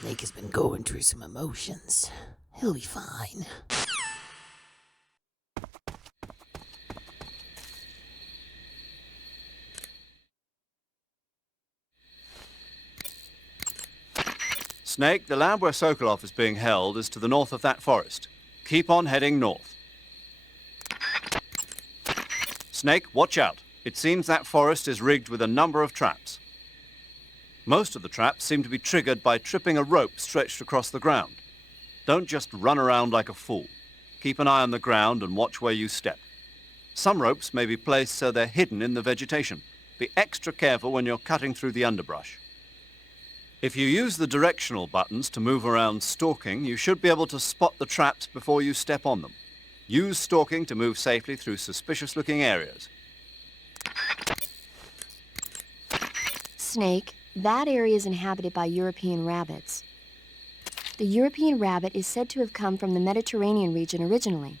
Snake has been going through some emotions. He'll be fine. Snake, the lab where Sokolov is being held is to the north of that forest. Keep on heading north. Snake, watch out. It seems that forest is rigged with a number of traps. Most of the traps seem to be triggered by tripping a rope stretched across the ground. Don't just run around like a fool. Keep an eye on the ground and watch where you step. Some ropes may be placed so they're hidden in the vegetation. Be extra careful when you're cutting through the underbrush. If you use the directional buttons to move around stalking, you should be able to spot the traps before you step on them. Use stalking to move safely through suspicious-looking areas. Snake, that area is inhabited by European rabbits. The European rabbit is said to have come from the Mediterranean region originally,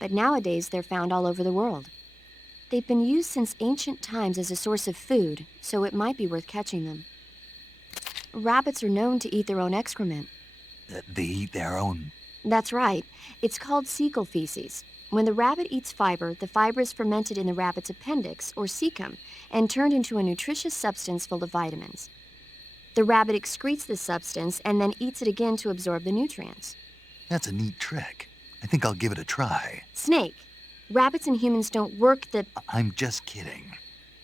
but nowadays they're found all over the world. They've been used since ancient times as a source of food, so it might be worth catching them. Rabbits are known to eat their own excrement. They eat their own? That's right. It's called cecal feces. When the rabbit eats fiber, the fiber is fermented in the rabbit's appendix, or cecum, and turned into a nutritious substance full of vitamins. The rabbit excretes this substance and then eats it again to absorb the nutrients. That's a neat trick. I think I'll give it a try. Snake, rabbits and humans don't work the... I'm just kidding.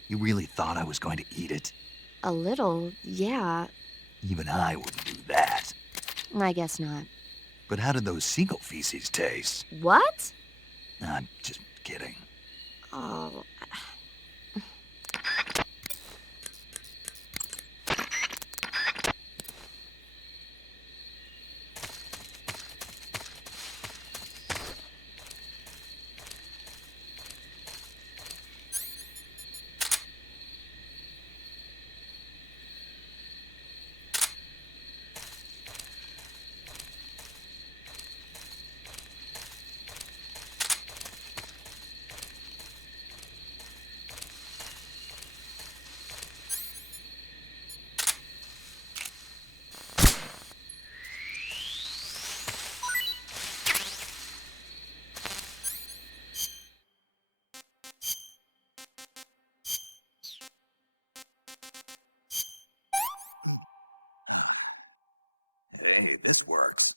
You really thought I was going to eat it? A little, yeah. Even I wouldn't do that. I guess not. But how did those seagull feces taste? What? I'm just kidding. Oh... Hey, this works.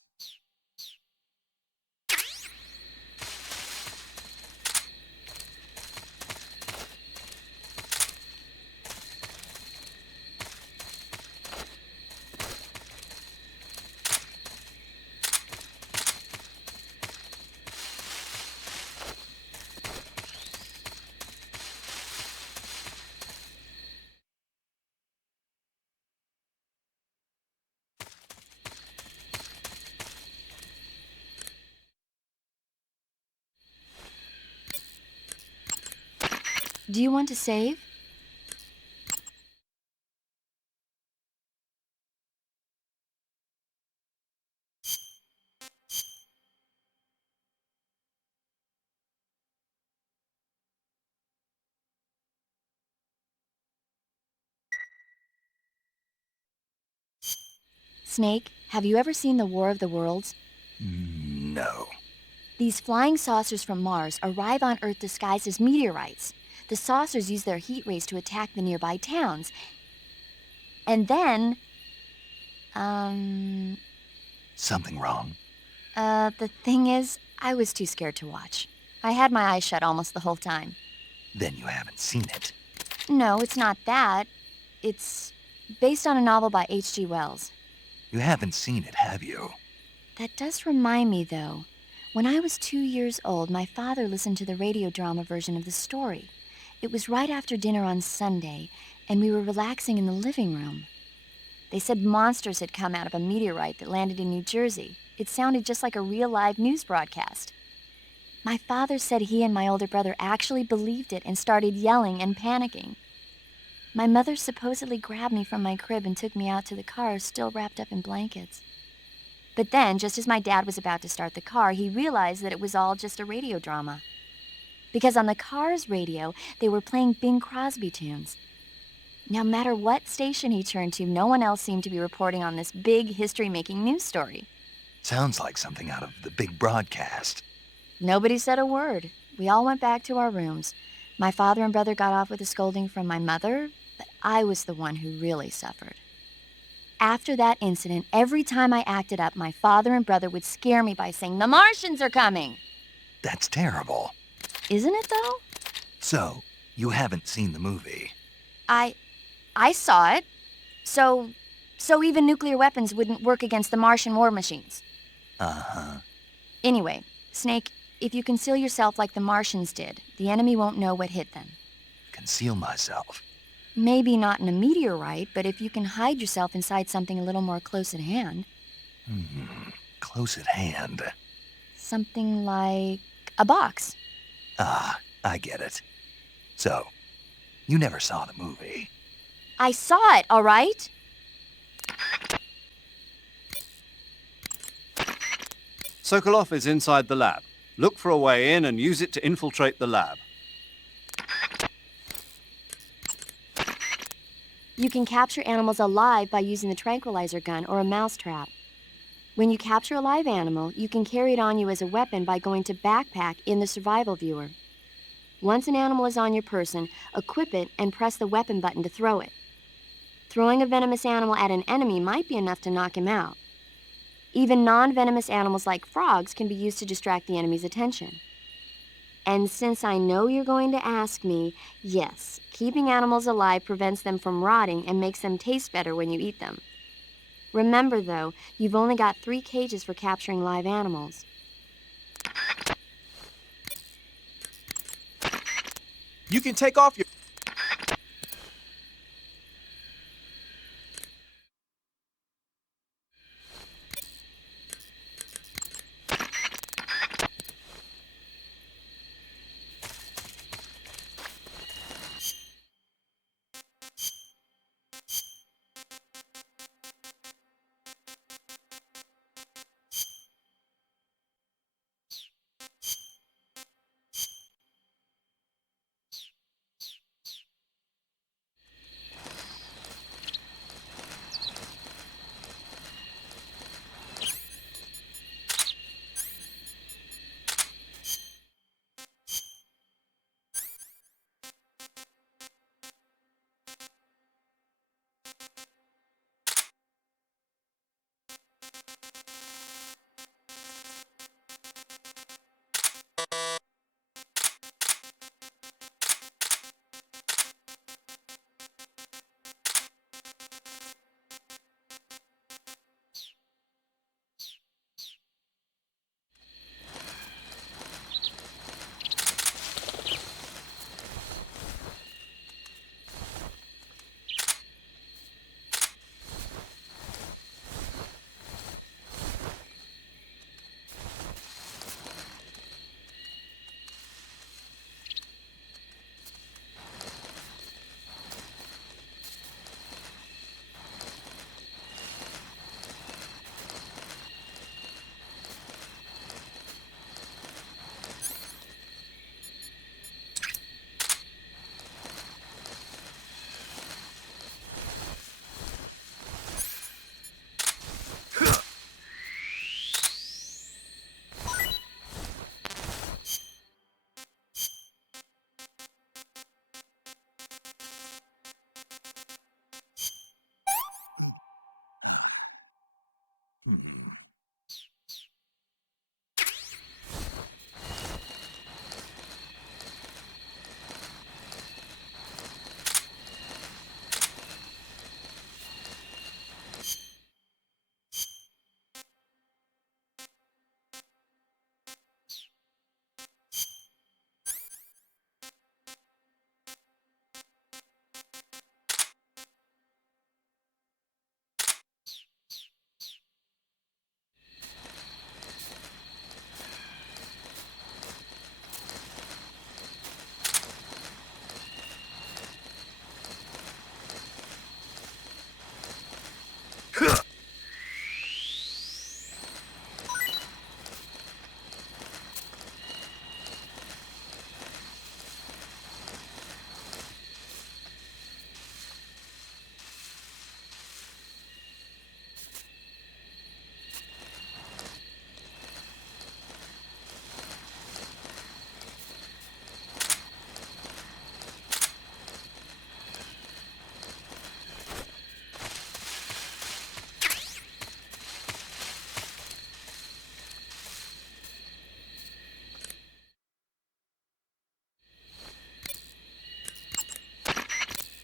Do you want to save? Snake, have you ever seen the War of the Worlds? No. These flying saucers from Mars arrive on Earth disguised as meteorites. The saucers use their heat rays to attack the nearby towns. And then... Something wrong? The thing is, I was too scared to watch. I had my eyes shut almost the whole time. Then you haven't seen it. No, it's not that. It's based on a novel by H.G. Wells. You haven't seen it, have you? That does remind me, though. When I was 2 years old, my father listened to the radio drama version of the story. It was right after dinner on Sunday, and we were relaxing in the living room. They said monsters had come out of a meteorite that landed in New Jersey. It sounded just like a real live news broadcast. My father said he and my older brother actually believed it and started yelling and panicking. My mother supposedly grabbed me from my crib and took me out to the car, still wrapped up in blankets. But then, just as my dad was about to start the car, he realized that it was all just a radio drama. Because on the car's radio, they were playing Bing Crosby tunes. No matter what station he turned to, no one else seemed to be reporting on this big history-making news story. Sounds like something out of the big broadcast. Nobody said a word. We all went back to our rooms. My father and brother got off with a scolding from my mother, but I was the one who really suffered. After that incident, every time I acted up, my father and brother would scare me by saying, "The Martians are coming!" That's terrible. Isn't it, though? So, you haven't seen the movie? I saw it. So even nuclear weapons wouldn't work against the Martian war machines. Uh-huh. Anyway, Snake, if you conceal yourself like the Martians did, the enemy won't know what hit them. Conceal myself. Maybe not in a meteorite, but if you can hide yourself inside something a little more close at hand. Close at hand. Something like a box. Ah, I get it. So, you never saw the movie? I saw it, all right? Sokolov is inside the lab. Look for a way in and use it to infiltrate the lab. You can capture animals alive by using the tranquilizer gun or a mousetrap. When you capture a live animal, you can carry it on you as a weapon by going to Backpack in the survival viewer. Once an animal is on your person, equip it and press the weapon button to throw it. Throwing a venomous animal at an enemy might be enough to knock him out. Even non-venomous animals like frogs can be used to distract the enemy's attention. And since I know you're going to ask me, yes, keeping animals alive prevents them from rotting and makes them taste better when you eat them. Remember, though, you've only got 3 cages for capturing live animals. You can take off your...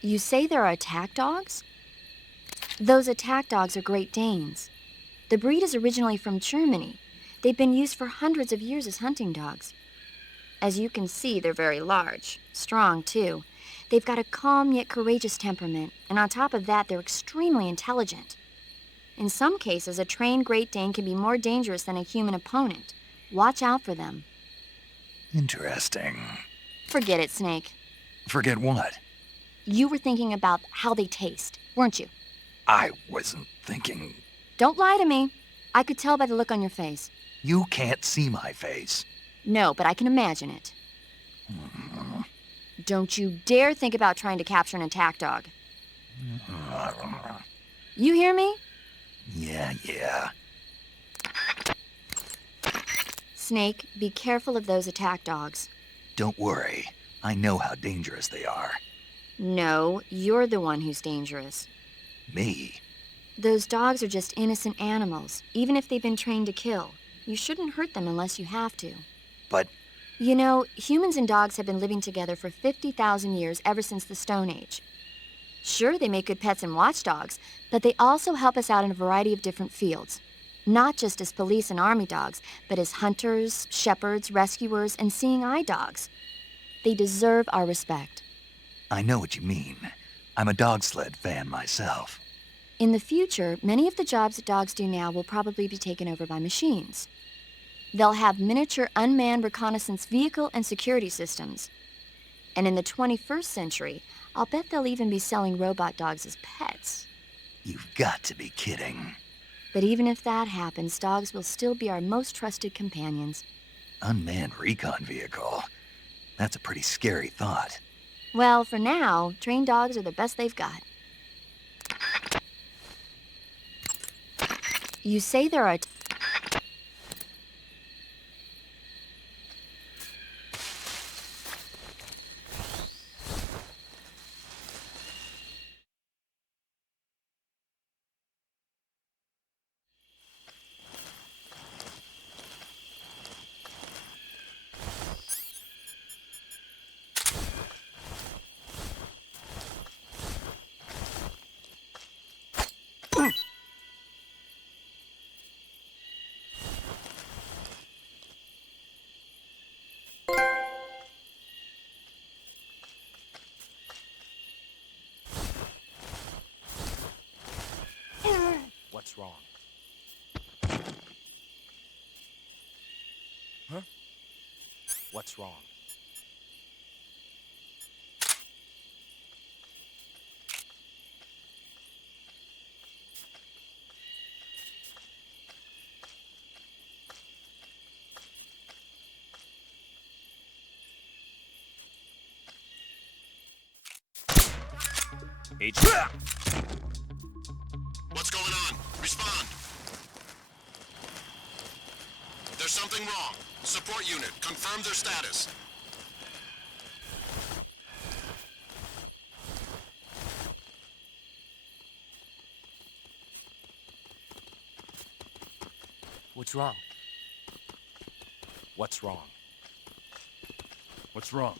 You say there are attack dogs? Those attack dogs are Great Danes. The breed is originally from Germany. They've been used for hundreds of years as hunting dogs. As you can see, they're very large, strong too. They've got a calm yet courageous temperament, and on top of that, they're extremely intelligent. In some cases, a trained Great Dane can be more dangerous than a human opponent. Watch out for them. Interesting. Forget it, Snake. Forget what? You were thinking about how they taste, weren't you? I wasn't thinking... Don't lie to me. I could tell by the look on your face. You can't see my face. No, but I can imagine it. Don't you dare think about trying to capture an attack dog. You hear me? Yeah. Snake, be careful of those attack dogs. Don't worry. I know how dangerous they are. No, you're the one who's dangerous. Me? Those dogs are just innocent animals, even if they've been trained to kill. You shouldn't hurt them unless you have to. But... You know, humans and dogs have been living together for 50,000 years ever since the Stone Age. Sure, they make good pets and watchdogs, but they also help us out in a variety of different fields. Not just as police and army dogs, but as hunters, shepherds, rescuers, and seeing eye dogs. They deserve our respect. I know what you mean. I'm a dog sled fan myself. In the future, many of the jobs that dogs do now will probably be taken over by machines. They'll have miniature unmanned reconnaissance vehicle and security systems. And in the 21st century, I'll bet they'll even be selling robot dogs as pets. You've got to be kidding. But even if that happens, dogs will still be our most trusted companions. Unmanned recon vehicle. That's a pretty scary thought. Well, for now, trained dogs are the best they've got. You say there are... What's wrong? Huh? What's wrong? Agent. What's going on? Respond. There's something wrong. Support unit, confirm their status. What's wrong? What's wrong? What's wrong?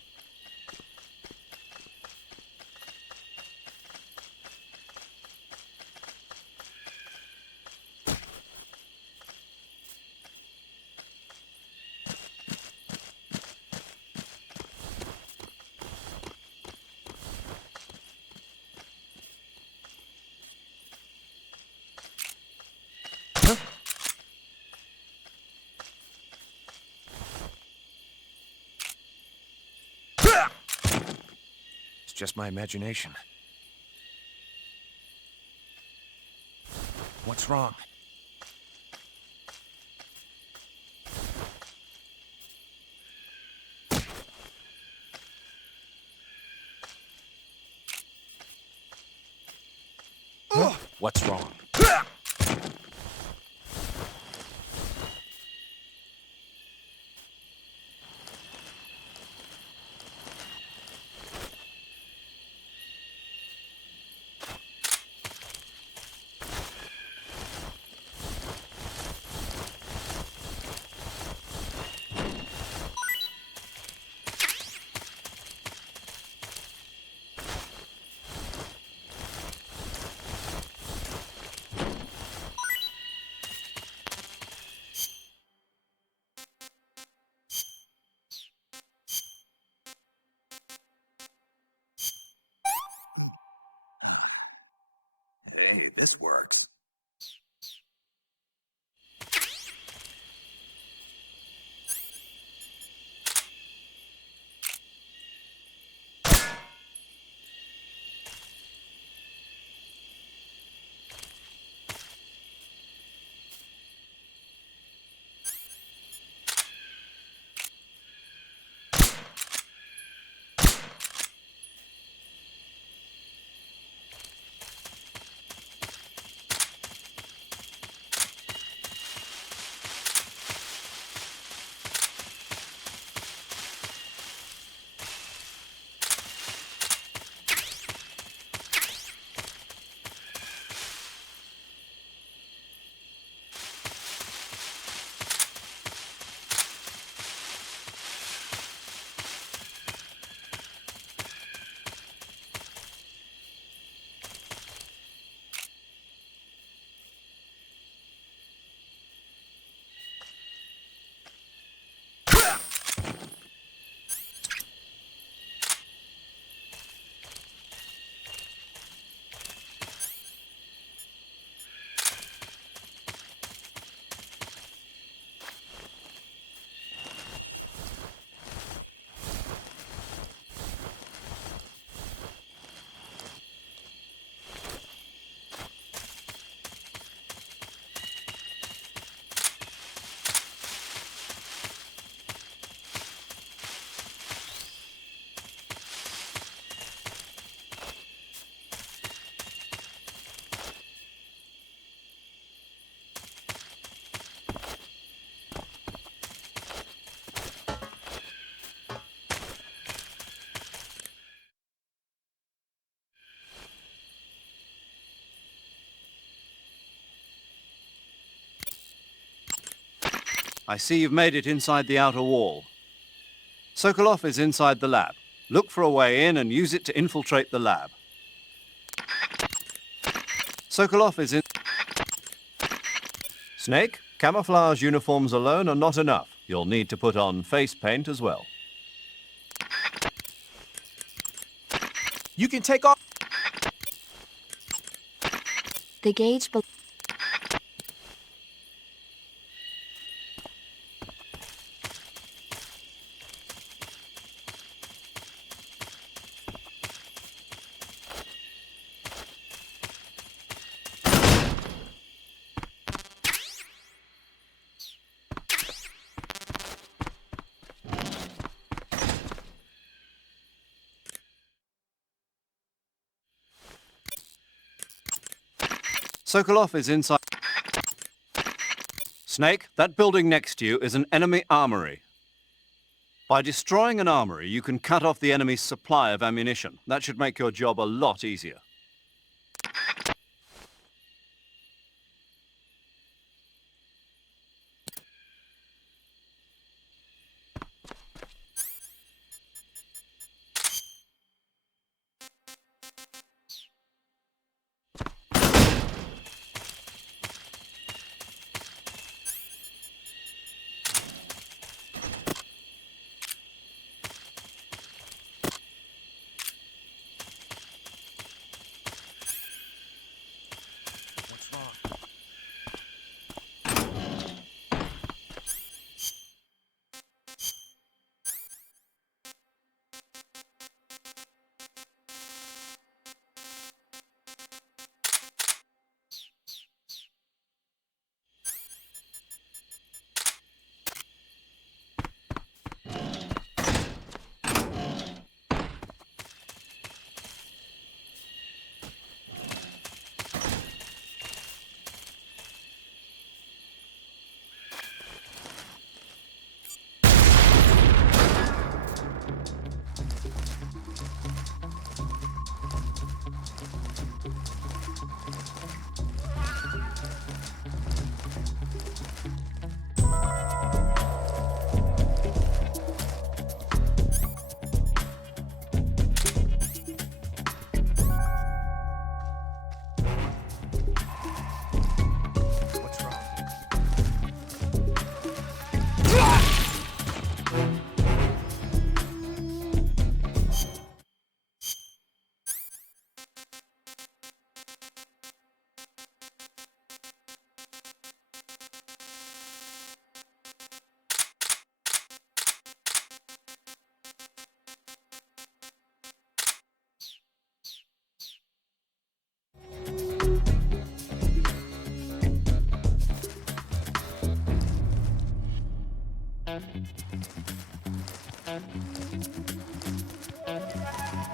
It's just my imagination. What's wrong? Huh? What's wrong? Okay, this works. I see you've made it inside the outer wall. Sokolov is inside the lab. Look for a way in and use it to infiltrate the lab. Sokolov is in... Snake, camouflage uniforms alone are not enough. You'll need to put on face paint as well. You can take off. The gauge below. Sokolov is inside... Snake, that building next to you is an enemy armory. By destroying an armory, you can cut off the enemy's supply of ammunition. That should make your job a lot easier.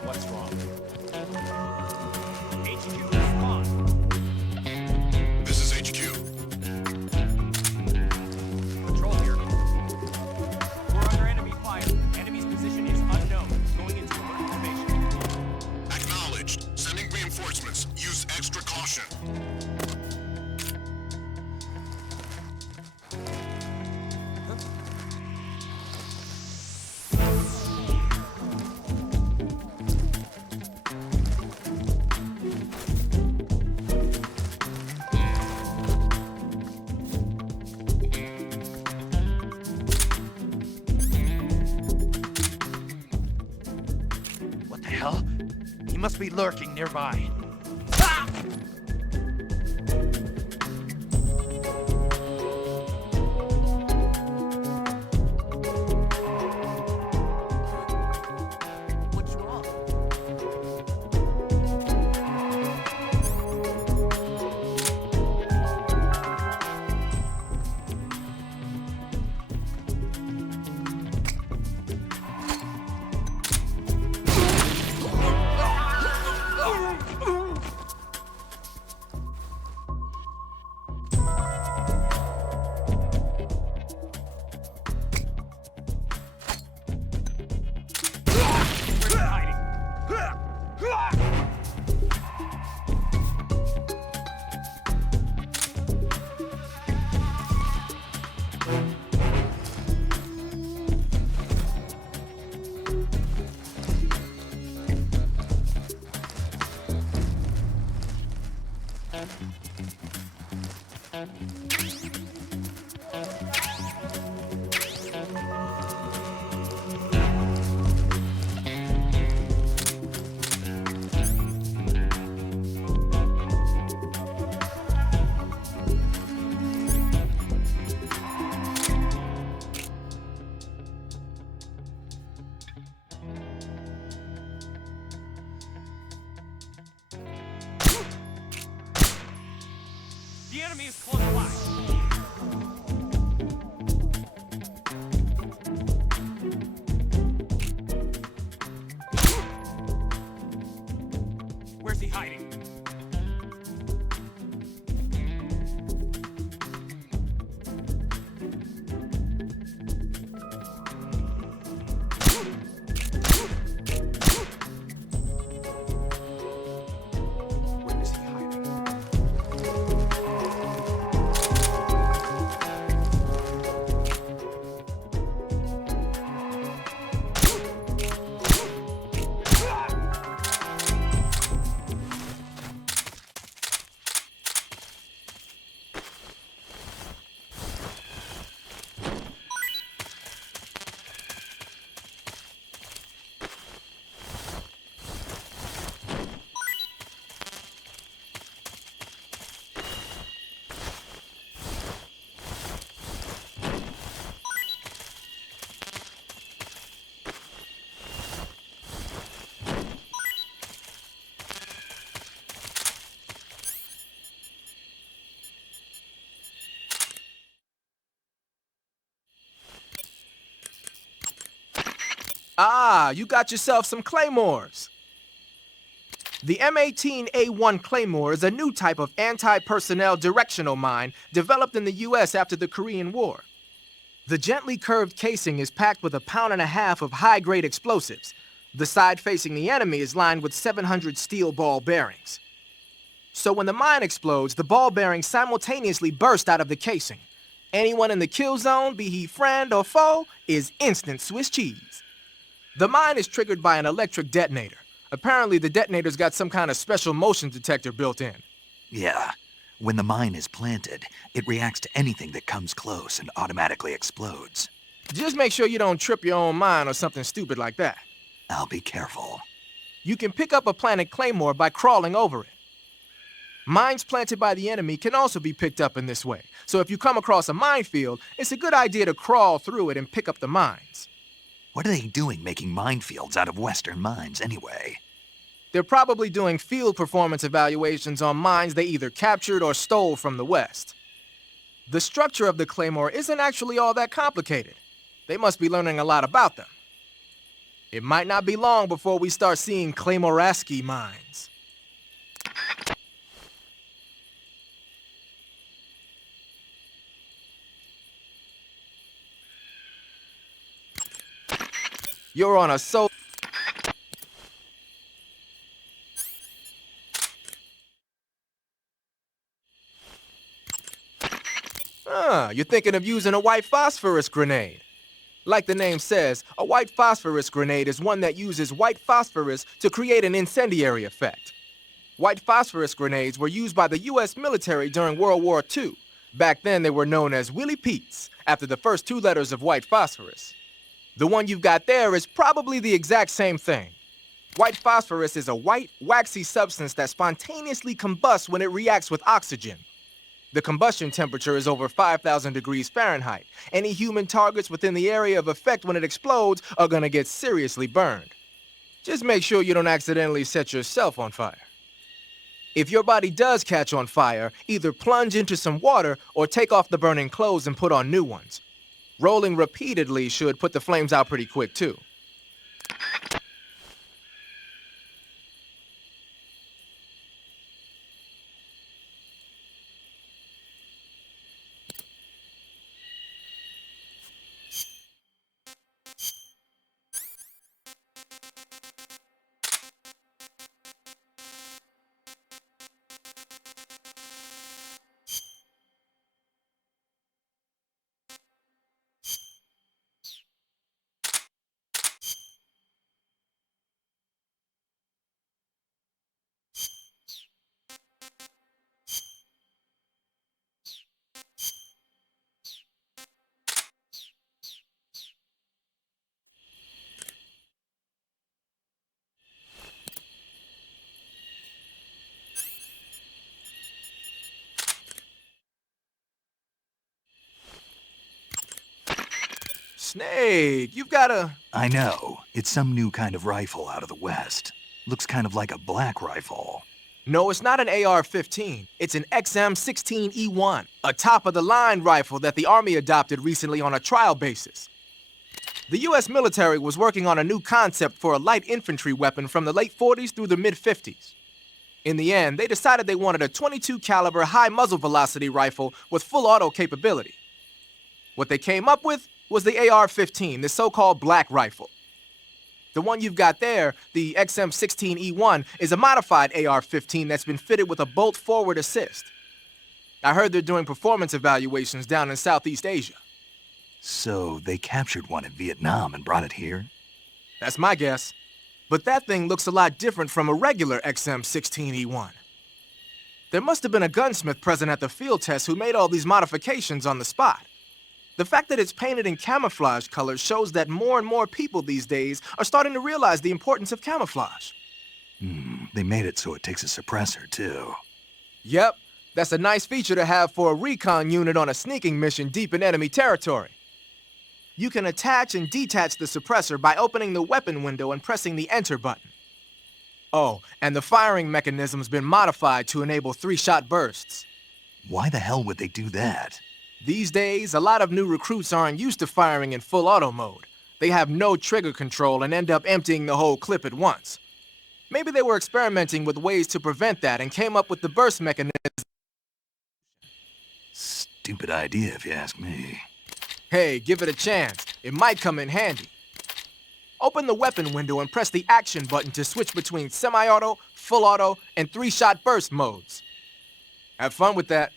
What's wrong? HQ, respond. This is HQ. Patrol here. We're under enemy fire. Enemy's position is unknown. Going into alert formation. Acknowledged. Sending reinforcements. Use extra caution. What the hell? He must be lurking nearby. What's wrong? Where's he hiding? The enemy is close by. Where's he hiding? Where is he hiding? Ah, you got yourself some claymores. The M18A1 Claymore is a new type of anti-personnel directional mine developed in the U.S. after the Korean War. The gently curved casing is packed with 1.5 pounds of high-grade explosives. The side facing the enemy is lined with 700 steel ball bearings. So when the mine explodes, the ball bearings simultaneously burst out of the casing. Anyone in the kill zone, be he friend or foe, is instant Swiss cheese. The mine is triggered by an electric detonator. Apparently, the detonator's got some kind of special motion detector built in. Yeah. When the mine is planted, it reacts to anything that comes close and automatically explodes. Just make sure you don't trip your own mine or something stupid like that. I'll be careful. You can pick up a planted claymore by crawling over it. Mines planted by the enemy can also be picked up in this way. So if you come across a minefield, it's a good idea to crawl through it and pick up the mines. What are they doing making minefields out of Western mines anyway? They're probably doing field performance evaluations on mines they either captured or stole from the West. The structure of the claymore isn't actually all that complicated. They must be learning a lot about them. It might not be long before we start seeing Claymoraski mines. You're on a so... You're thinking of using a white phosphorus grenade. Like the name says, a white phosphorus grenade is one that uses white phosphorus to create an incendiary effect. White phosphorus grenades were used by the U.S. military during World War II. Back then, they were known as Willie Pete's, after the first two letters of white phosphorus. The one you've got there is probably the exact same thing. White phosphorus is a white, waxy substance that spontaneously combusts when it reacts with oxygen. The combustion temperature is over 5,000 degrees Fahrenheit. Any human targets within the area of effect when it explodes are gonna get seriously burned. Just make sure you don't accidentally set yourself on fire. If your body does catch on fire, either plunge into some water or take off the burning clothes and put on new ones. Rolling repeatedly should put the flames out pretty quick too. Snake, you've got a... I know. It's some new kind of rifle out of the West. Looks kind of like a black rifle. No, it's not an AR-15. It's an XM-16E1, a top-of-the-line rifle that the Army adopted recently on a trial basis. The U.S. military was working on a new concept for a light infantry weapon from the late 40s through the mid-50s. In the end, they decided they wanted a .22 caliber high muzzle velocity rifle with full auto capability. What they came up with was the AR-15, the so-called black rifle. The one you've got there, the XM-16E1, is a modified AR-15 that's been fitted with a bolt forward assist. I heard they're doing performance evaluations down in Southeast Asia. So they captured one in Vietnam and brought it here? That's my guess. But that thing looks a lot different from a regular XM-16E1. There must have been a gunsmith present at the field test who made all these modifications on the spot. The fact that it's painted in camouflage colors shows that more and more people these days are starting to realize the importance of camouflage. They made it so it takes a suppressor, too. Yep, that's a nice feature to have for a recon unit on a sneaking mission deep in enemy territory. You can attach and detach the suppressor by opening the weapon window and pressing the enter button. Oh, and the firing mechanism's been modified to enable 3-shot bursts. Why the hell would they do that? These days, a lot of new recruits aren't used to firing in full auto mode. They have no trigger control and end up emptying the whole clip at once. Maybe they were experimenting with ways to prevent that and came up with the burst mechanism. Stupid idea, if you ask me. Hey, give it a chance. It might come in handy. Open the weapon window and press the action button to switch between semi-auto, full auto, and 3-shot burst modes. Have fun with that.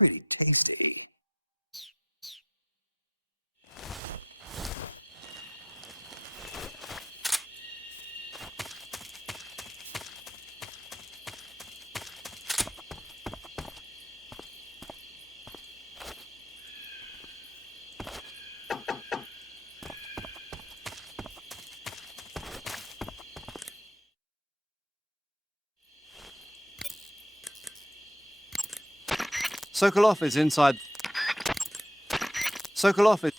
Pretty tasty. Sokolov is inside. Sokolov is...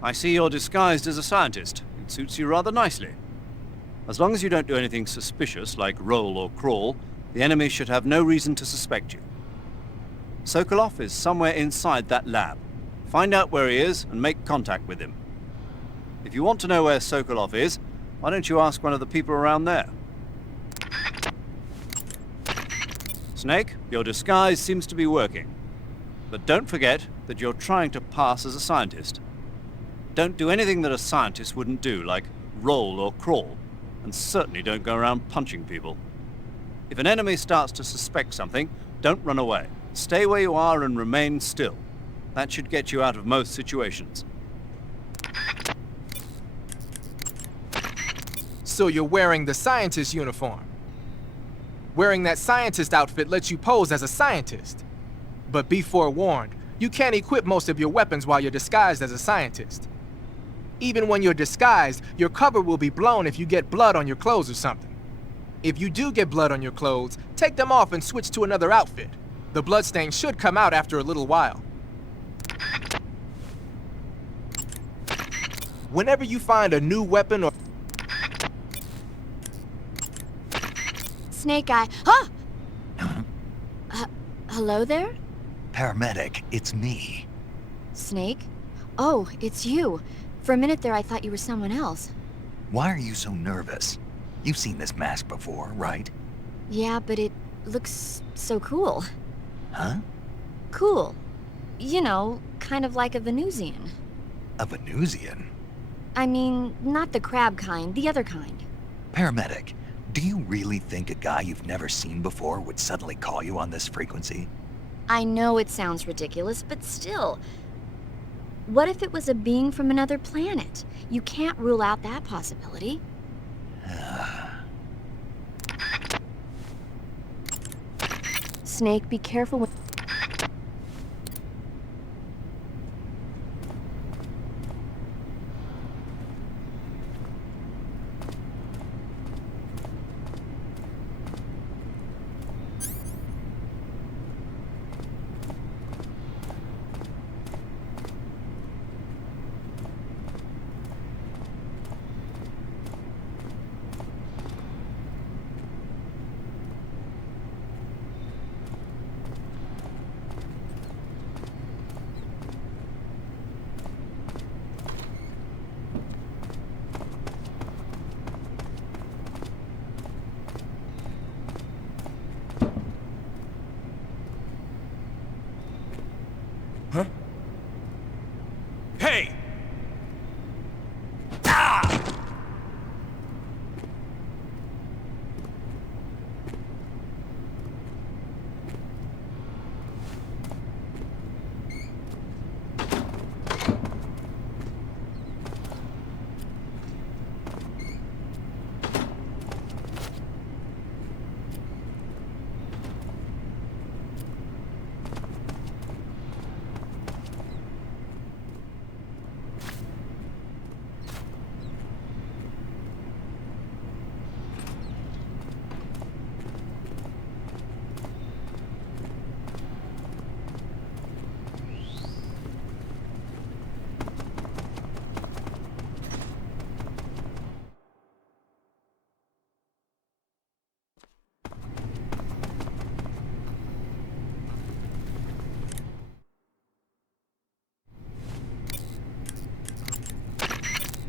I see you're disguised as a scientist. It suits you rather nicely. As long as you don't do anything suspicious, like roll or crawl, the enemy should have no reason to suspect you. Sokolov is somewhere inside that lab. Find out where he is and make contact with him. If you want to know where Sokolov is, why don't you ask one of the people around there? Snake, your disguise seems to be working. But don't forget that you're trying to pass as a scientist. Don't do anything that a scientist wouldn't do, like roll or crawl, and certainly don't go around punching people. If an enemy starts to suspect something, don't run away. Stay where you are and remain still. That should get you out of most situations. So you're wearing the scientist uniform. Wearing that scientist outfit lets you pose as a scientist. But be forewarned, you can't equip most of your weapons while you're disguised as a scientist. Even when you're disguised, your cover will be blown if you get blood on your clothes or something. If you do get blood on your clothes, take them off and switch to another outfit. The bloodstain should come out after a little while. Whenever you find a new weapon or... Snake Eye. Huh? Hello there? Paramedic, it's me. Snake? Oh, it's you. For a minute there, I thought you were someone else. Why are you so nervous? You've seen this mask before, right? Yeah, but it looks so cool. Huh? Cool. You know, kind of like a Venusian. A Venusian? I mean, not the crab kind, the other kind. Paramedic, do you really think a guy you've never seen before would suddenly call you on this frequency? I know it sounds ridiculous, but still. What if it was a being from another planet? You can't rule out that possibility. Snake, be careful with...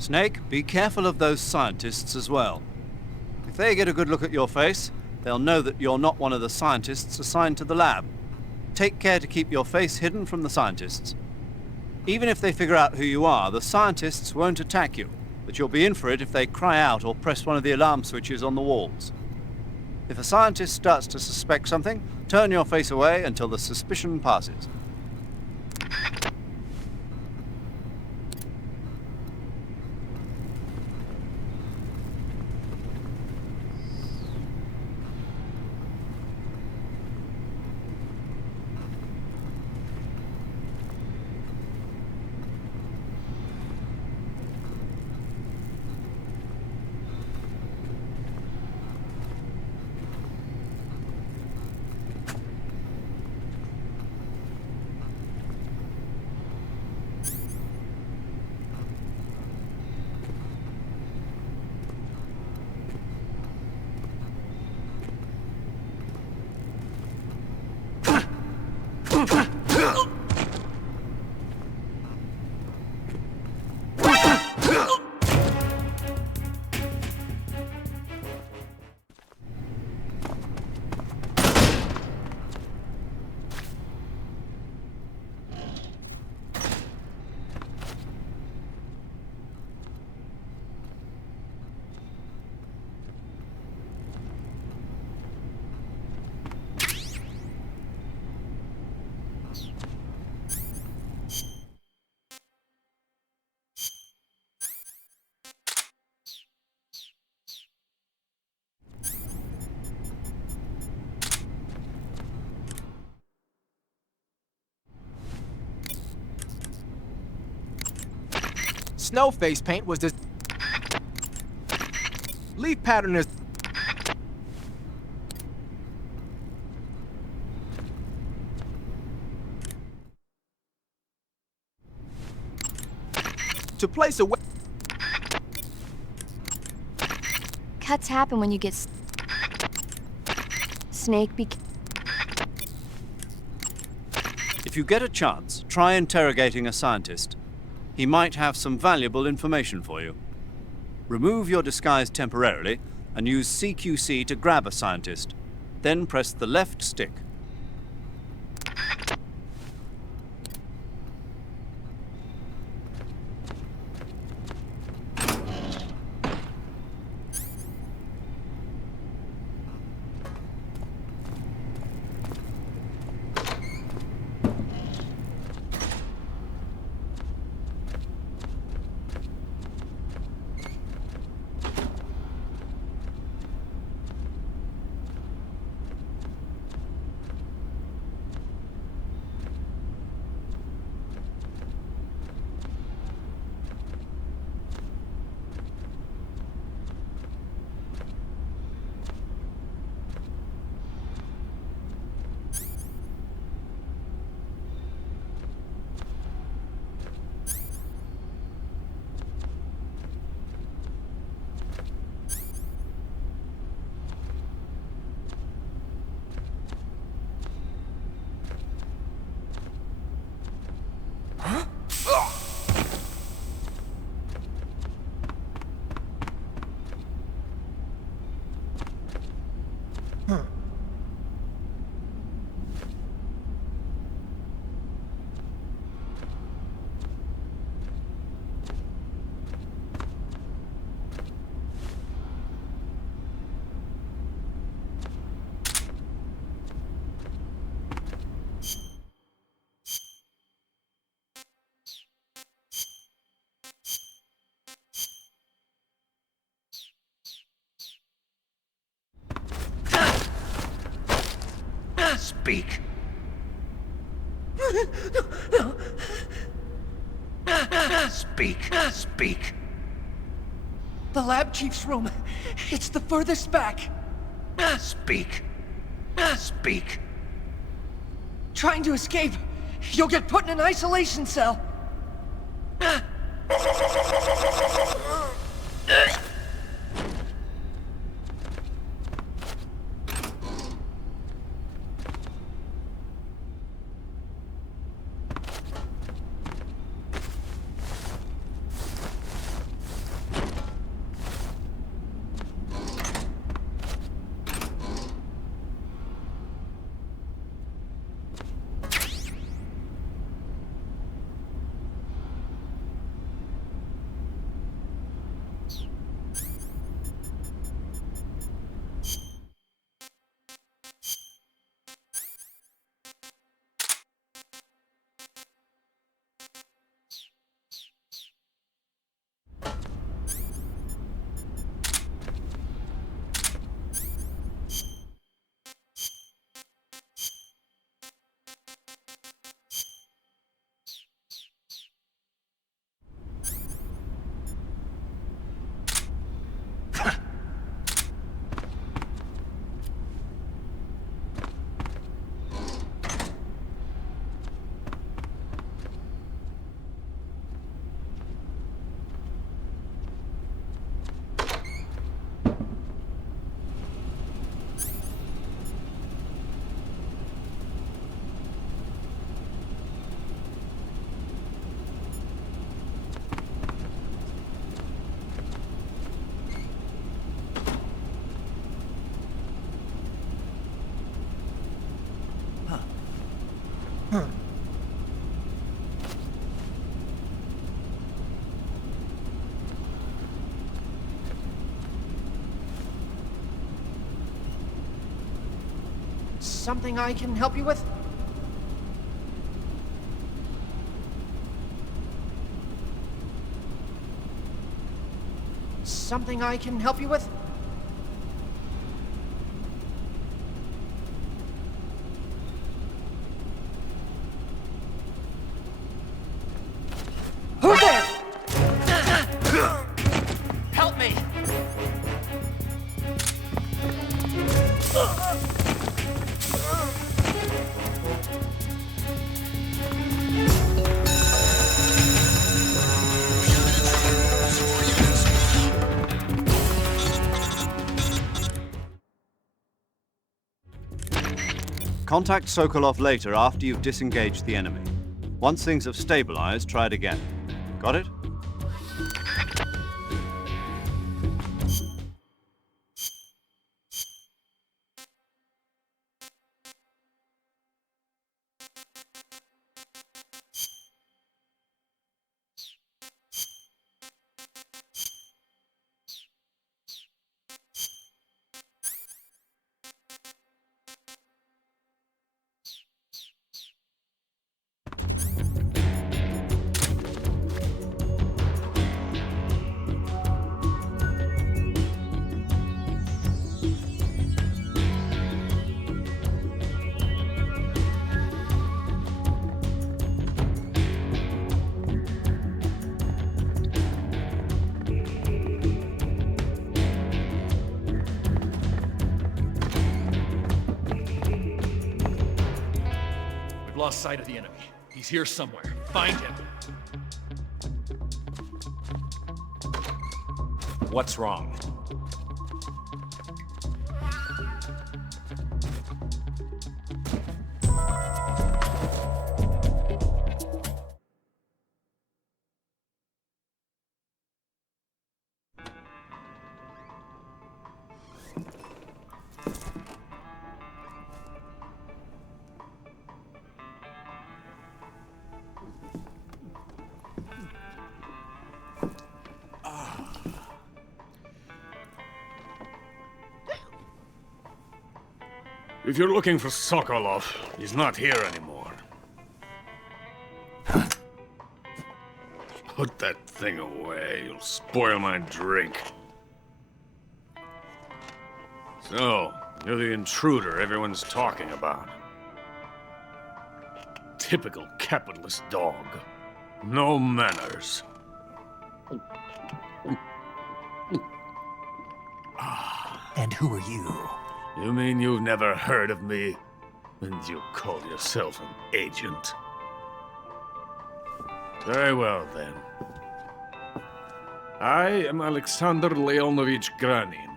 Snake, be careful of those scientists as well. If they get a good look at your face, they'll know that you're not one of the scientists assigned to the lab. Take care to keep your face hidden from the scientists. Even if they figure out who you are, the scientists won't attack you, but you'll be in for it if they cry out or press one of the alarm switches on the walls. If a scientist starts to suspect something, turn your face away until the suspicion passes. Snow face paint was this. Leaf pattern is. To place a. Cuts happen when you get... Snake, be... If you get a chance, try interrogating a scientist. He might have some valuable information for you. Remove your disguise temporarily and use CQC to grab a scientist. Then press the left stick. Speak. Speak. Speak. The lab chief's room. It's the furthest back. Speak. Speak. Trying to escape. You'll get put in an isolation cell. Something I can help you with? Something I can help you with? Who's there? Help me! Contact Sokolov later after you've disengaged the enemy. Once things have stabilized, try it again. Got it? Lost sight of the enemy. He's here somewhere. Find him. What's wrong? If you're looking for Sokolov, he's not here anymore. Put that thing away. You'll spoil my drink. So, you're the intruder everyone's talking about. Typical capitalist dog. No manners. And who are you? You mean you've never heard of me? And you call yourself an agent? Very well, then. I am Alexander Leonovich Granin.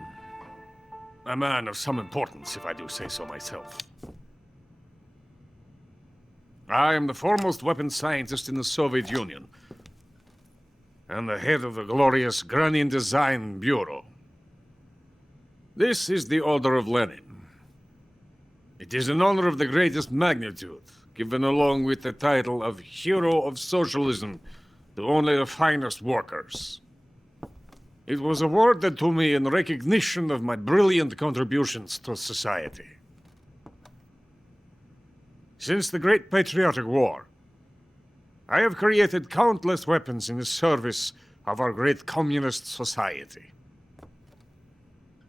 A man of some importance, if I do say so myself. I am the foremost weapons scientist in the Soviet Union, and the head of the glorious Granin Design Bureau. This is the Order of Lenin. It is an honor of the greatest magnitude, given along with the title of Hero of Socialism to only the finest workers. It was awarded to me in recognition of my brilliant contributions to society. Since the Great Patriotic War, I have created countless weapons in the service of our great communist society.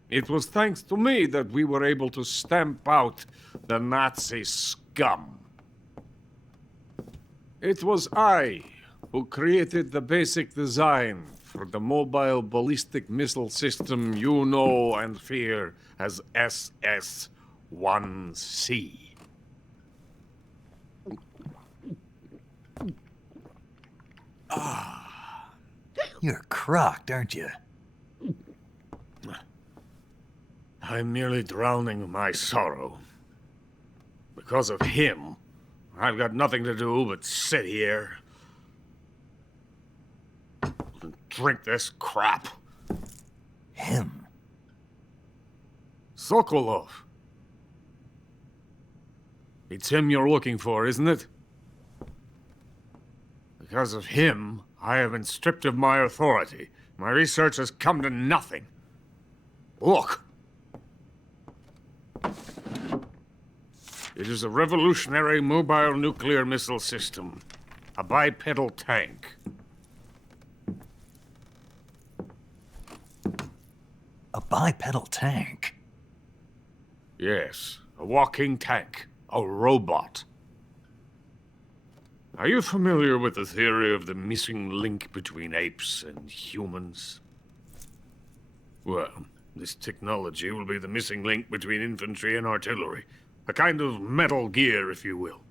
It was thanks to me that we were able to stamp out the Nazi scum. It was I who created the basic design for the mobile ballistic missile system you know and fear as SS-1C. You're crocked, aren't you? I'm merely drowning my sorrow. Because of him, I've got nothing to do but sit here and drink this crap. Him? Sokolov. It's him you're looking for, isn't it? Because of him, I have been stripped of my authority. My research has come to nothing. It is a revolutionary mobile nuclear missile system. A bipedal tank. A bipedal tank? Yes, a walking tank. A robot. Are you familiar with the theory of the missing link between apes and humans? Well, this technology will be the missing link between infantry and artillery. A kind of Metal Gear, if you will.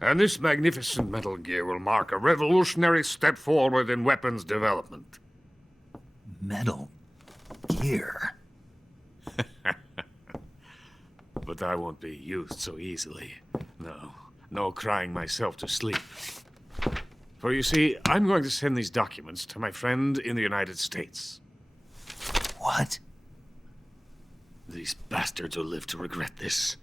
And this magnificent Metal Gear will mark a revolutionary step forward in weapons development. Metal Gear? But I won't be used so easily. No crying myself to sleep. For you see, I'm going to send these documents to my friend in the United States. What? These bastards will live to regret this.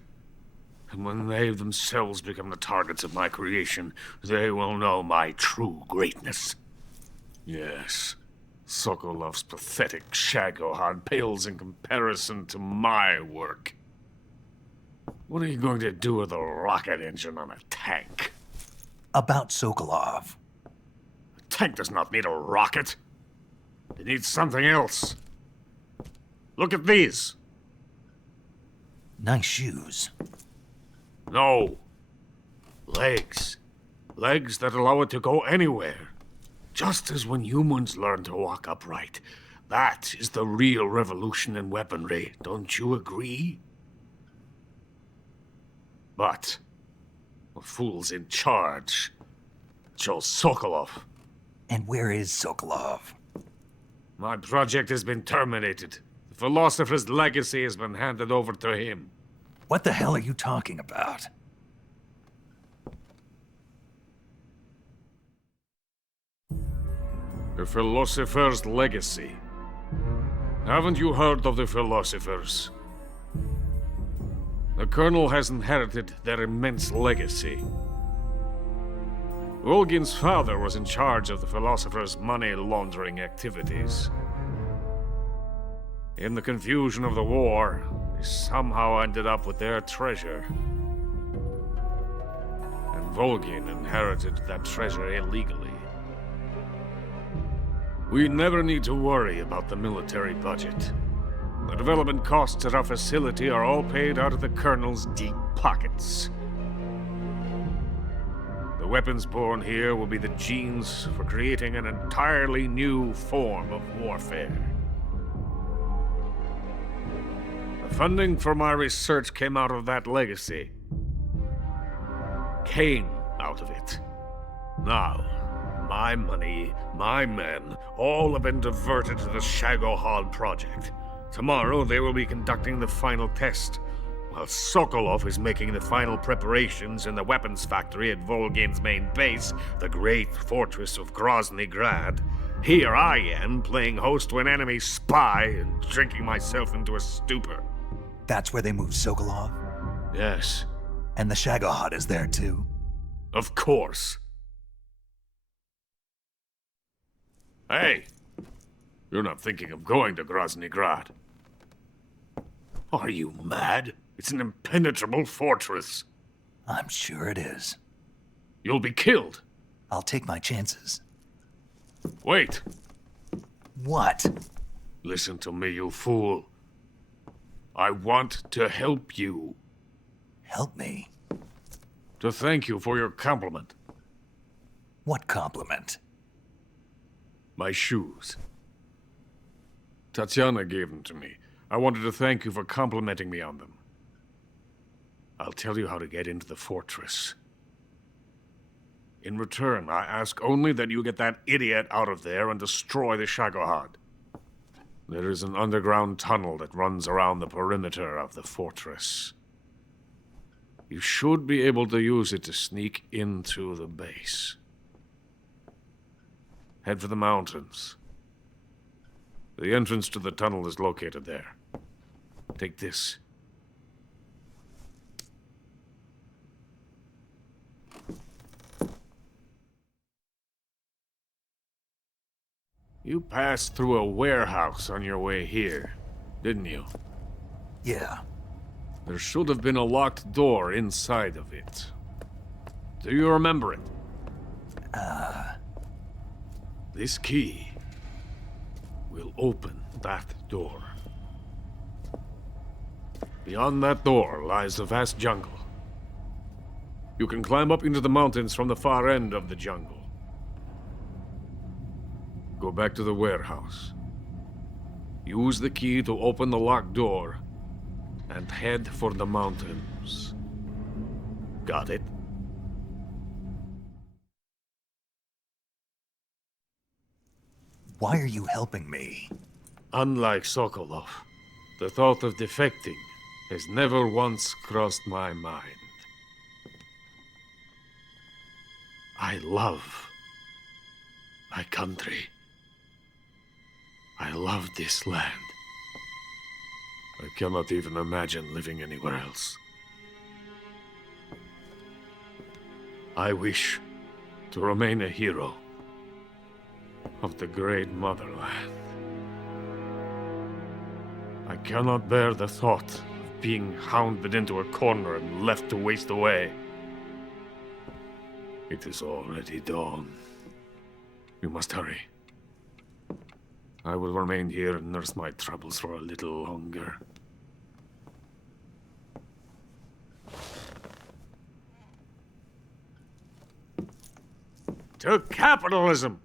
And when they themselves become the targets of my creation, they will know my true greatness. Yes, Sokolov's pathetic Shagohod pales in comparison to my work. What are you going to do with a rocket engine on a tank? About Sokolov. A tank does not need a rocket. It needs something else. Look at these. Nice shoes. No. Legs. Legs that allow it to go anywhere. Just as when humans learn to walk upright. That is the real revolution in weaponry. Don't you agree? But the fool's in charge. Joe Sokolov. And where is Sokolov? My project has been terminated. The philosopher's legacy has been handed over to him. What the hell are you talking about? The philosopher's legacy. Haven't you heard of the philosophers? The Colonel has inherited their immense legacy. Volgin's father was in charge of the philosophers' money laundering activities. In the confusion of the war, they somehow ended up with their treasure. And Volgin inherited that treasure illegally. We never need to worry about the military budget. The development costs at our facility are all paid out of the Colonel's deep pockets. The weapons born here will be the genes for creating an entirely new form of warfare. The funding for my research came out of that legacy. Came out of it. Now, my money, my men, all have been diverted to the Shagohod project. Tomorrow, they will be conducting the final test, while Sokolov is making the final preparations in the weapons factory at Volgin's main base, the great fortress of Grozny Grad. Here I am, playing host to an enemy spy and drinking myself into a stupor. That's where they moved Sokolov? Yes. And the Shagohod is there, too? Of course. Hey! You're not thinking of going to Grozny Grad. Are you mad? It's an impenetrable fortress. I'm sure it is. You'll be killed. I'll take my chances. Wait. What? Listen to me, you fool. I want to help you. Help me? To thank you for your compliment. What compliment? My shoes. Tatiana gave them to me. I wanted to thank you for complimenting me on them. I'll tell you how to get into the fortress. In return, I ask only that you get that idiot out of there and destroy the Shagohod. There is an underground tunnel that runs around the perimeter of the fortress. You should be able to use it to sneak into the base. Head for the mountains. The entrance to the tunnel is located there. Take this. You passed through a warehouse on your way here, didn't you? Yeah. There should have been a locked door inside of it. Do you remember it? This key will open that door. Beyond that door lies a vast jungle. You can climb up into the mountains from the far end of the jungle. Go back to the warehouse. Use the key to open the locked door and head for the mountains. Got it? Why are you helping me? Unlike Sokolov, the thought of defecting has never once crossed my mind. I love my country. I love this land. I cannot even imagine living anywhere else. I wish to remain a hero of the great motherland. I cannot bear the thought of being hounded into a corner and left to waste away. It is already dawn. You must hurry. I will remain here and nurse my troubles for a little longer. To capitalism!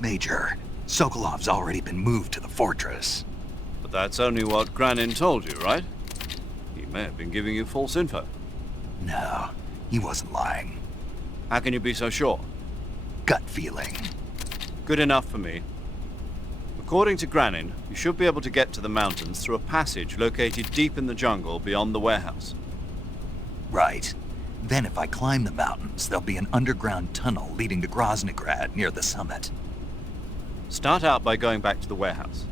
Major, Sokolov's already been moved to the fortress. But that's only what Granin told you, right? He may have been giving you false info. No, he wasn't lying. How can you be so sure? Gut feeling. Good enough for me. According to Granin, you should be able to get to the mountains through a passage located deep in the jungle beyond the warehouse. Right. Then if I climb the mountains, there'll be an underground tunnel leading to Groznygrad near the summit. Start out by going back to the warehouse.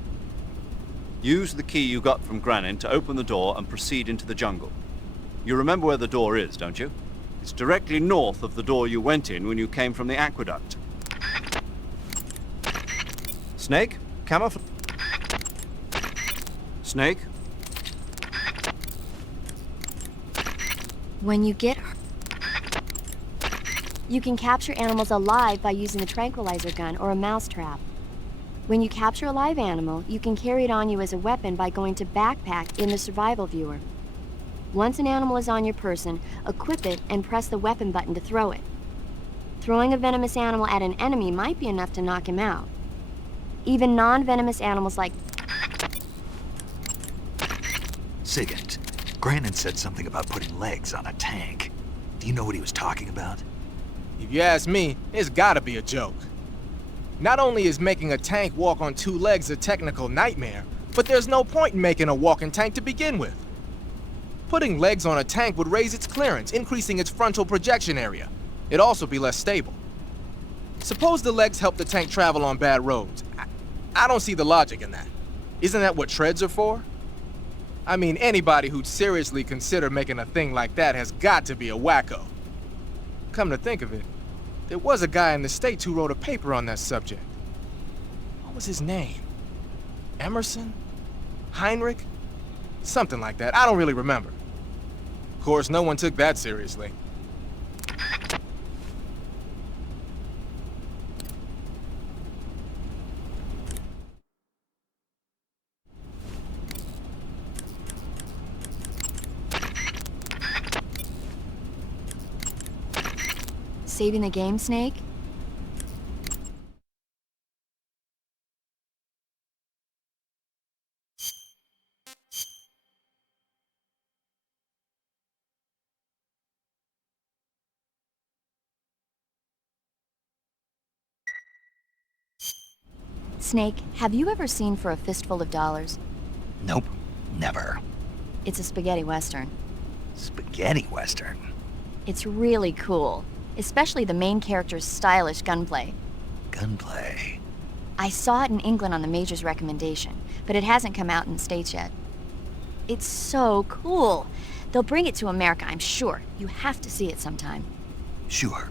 Use the key you got from Granin to open the door and proceed into the jungle. You remember where the door is, don't you? It's directly north of the door you went in when you came from the aqueduct. Snake, camouflage. Snake? When you get you can capture animals alive by using the tranquilizer gun or a mousetrap. When you capture a live animal, you can carry it on you as a weapon by going to Backpack in the survival viewer. Once an animal is on your person, equip it and press the weapon button to throw it. Throwing a venomous animal at an enemy might be enough to knock him out. Even non-venomous animals like... Sigint, Granin said something about putting legs on a tank. Do you know what he was talking about? If you ask me, it's gotta be a joke. Not only is making a tank walk on two legs a technical nightmare, but there's no point in making a walking tank to begin with. Putting legs on a tank would raise its clearance, increasing its frontal projection area. It'd also be less stable. Suppose the legs help the tank travel on bad roads. I don't see the logic in that. Isn't that what treads are for? I mean, anybody who'd seriously consider making a thing like that has got to be a wacko. Come to think of it, there was a guy in the States who wrote a paper on that subject. What was his name? Emerson? Heinrich? Something like that. I don't really remember. Of course, no one took that seriously. Saving the game, Snake? Snake, have you ever seen For a Fistful of Dollars? Nope, never. It's a spaghetti western. Spaghetti western? It's really cool, especially the main character's stylish gunplay. Gunplay? I saw it in England on the Major's recommendation, but it hasn't come out in the States yet. It's so cool. They'll bring it to America, I'm sure. You have to see it sometime. Sure.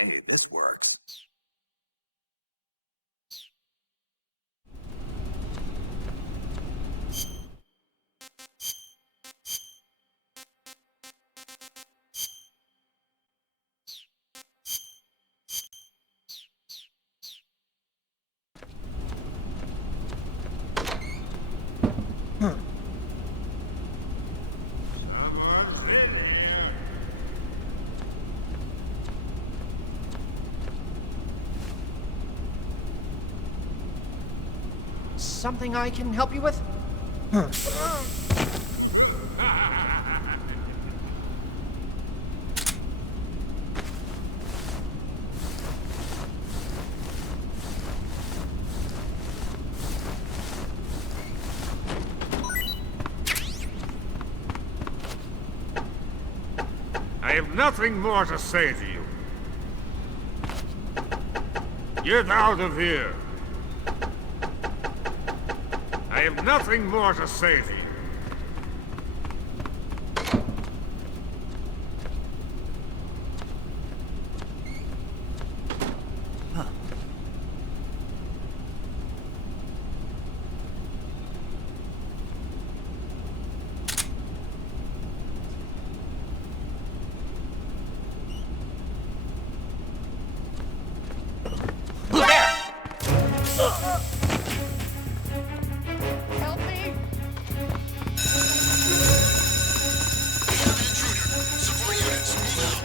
Hey, this works. Something I can help you with? I have nothing more to say to you. Get out of here. I have nothing more to say to you. Help me! We have an intruder. Support units, move out.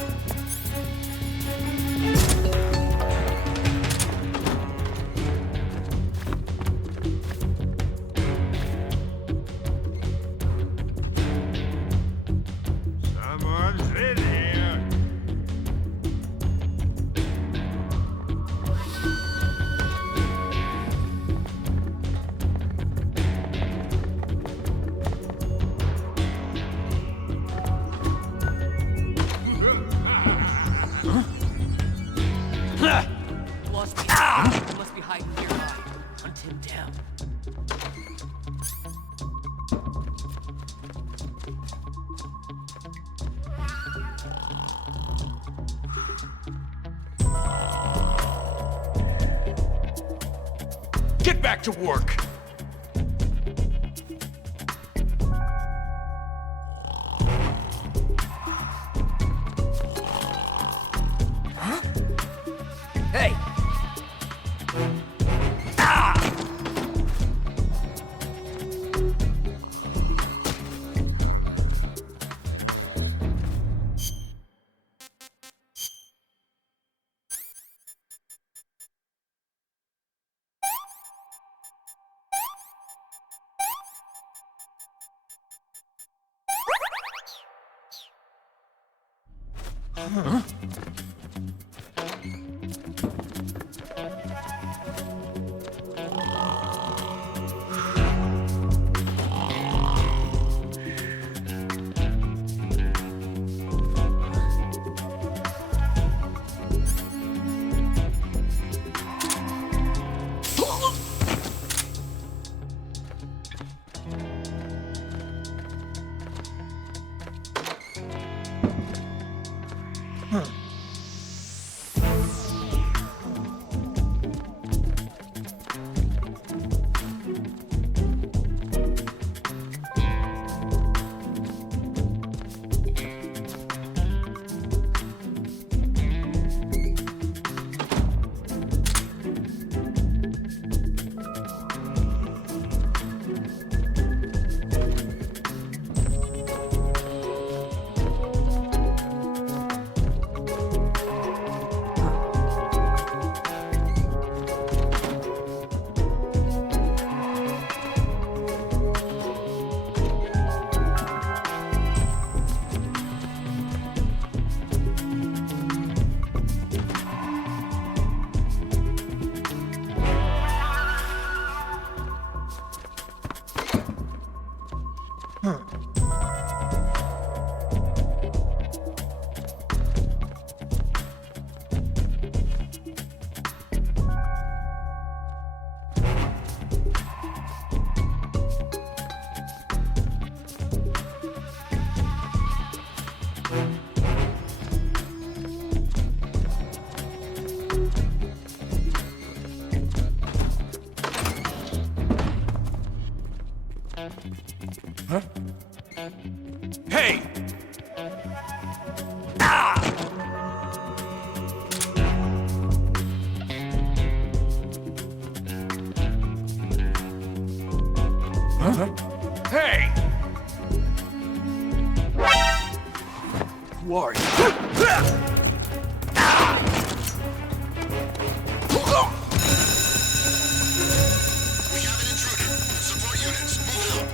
Someone's in here. Must be hiding nearby. Hunt him down. Get back to work! Hey! warrior. We have an intruder. Support units, move out.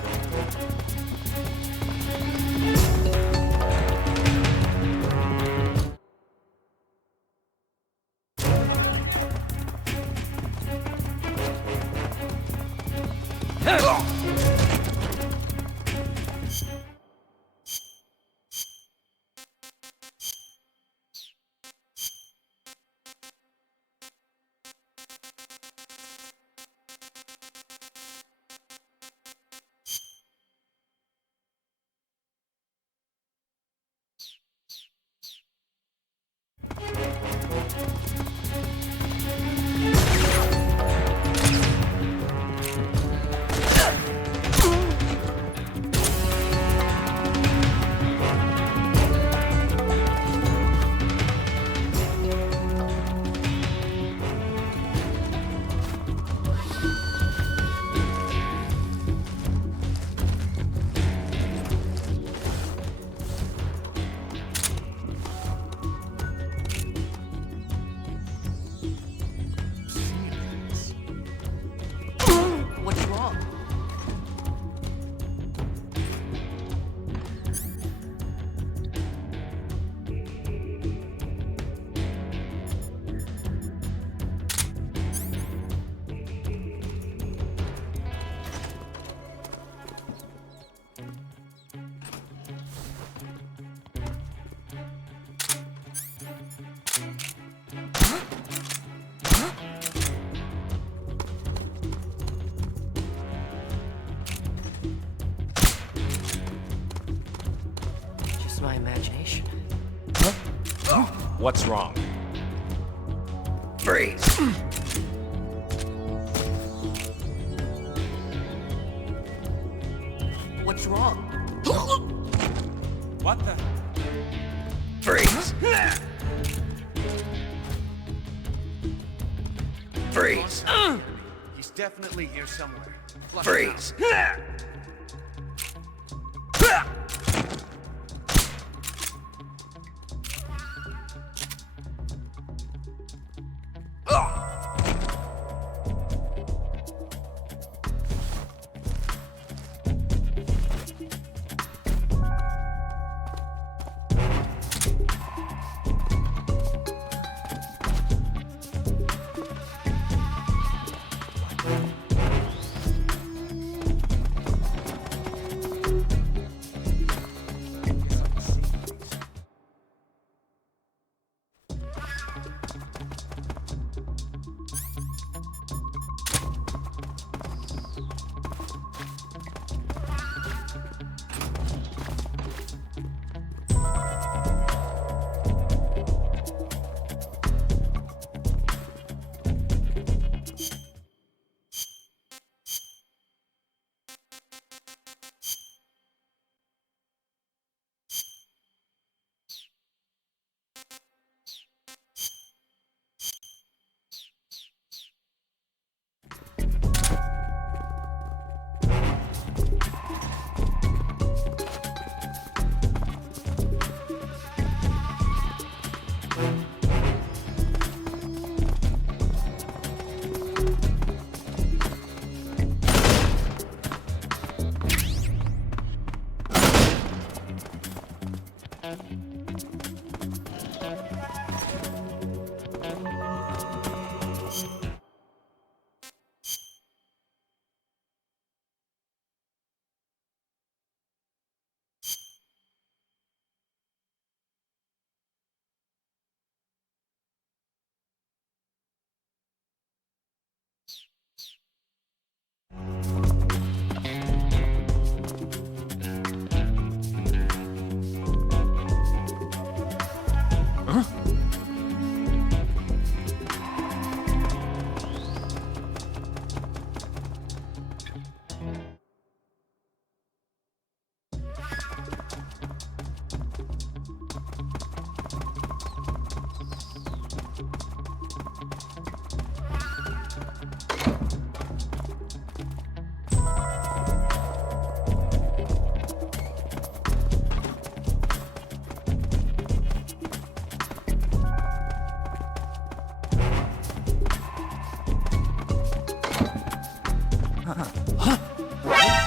What's wrong? Just my imagination. What's wrong? Freeze. What's wrong? What the? Freeze. Freeze. He's definitely here somewhere. Freeze.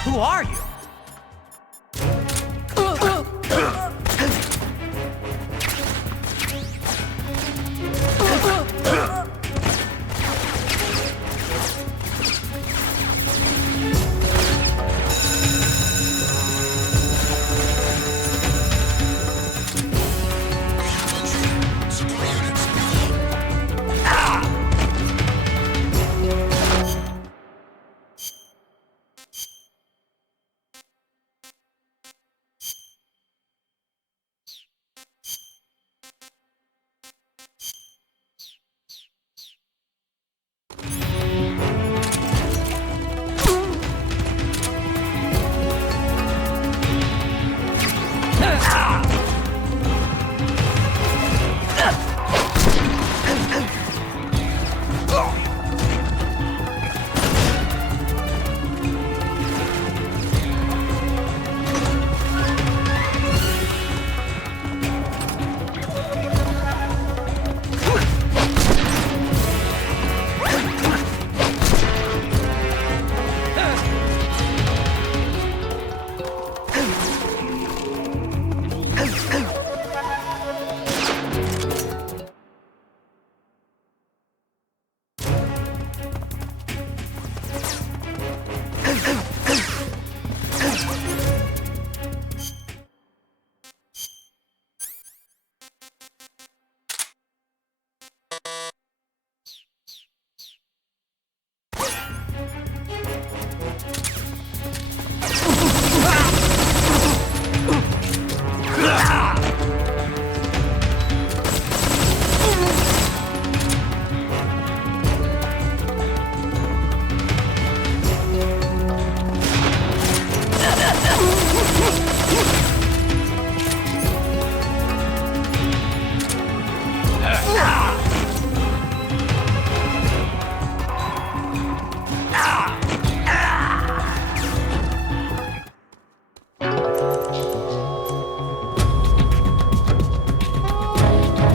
Who are you?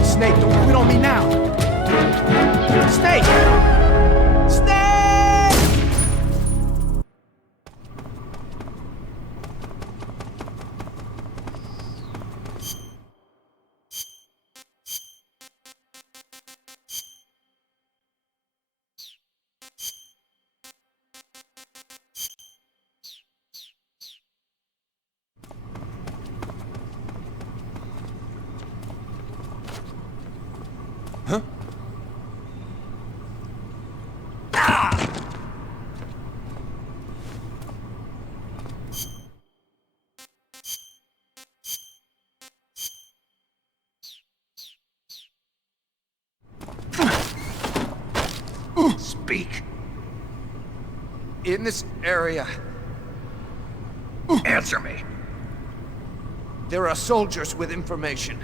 Snake, don't quit on me now! Snake! Snake! Huh? Speak. In this area, Answer me. there are soldiers with information.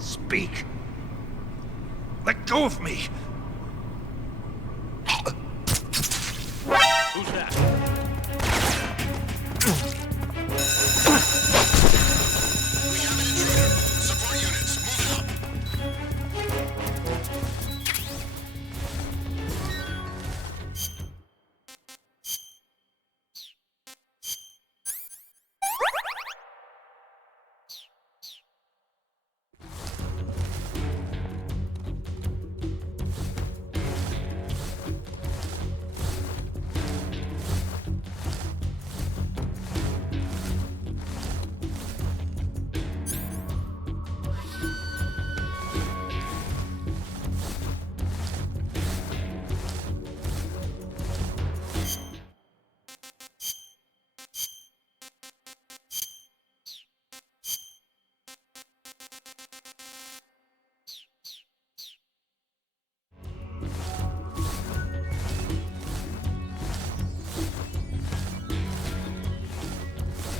Speak. Let go of me! Who's that? We have an intruder. Support units, move out.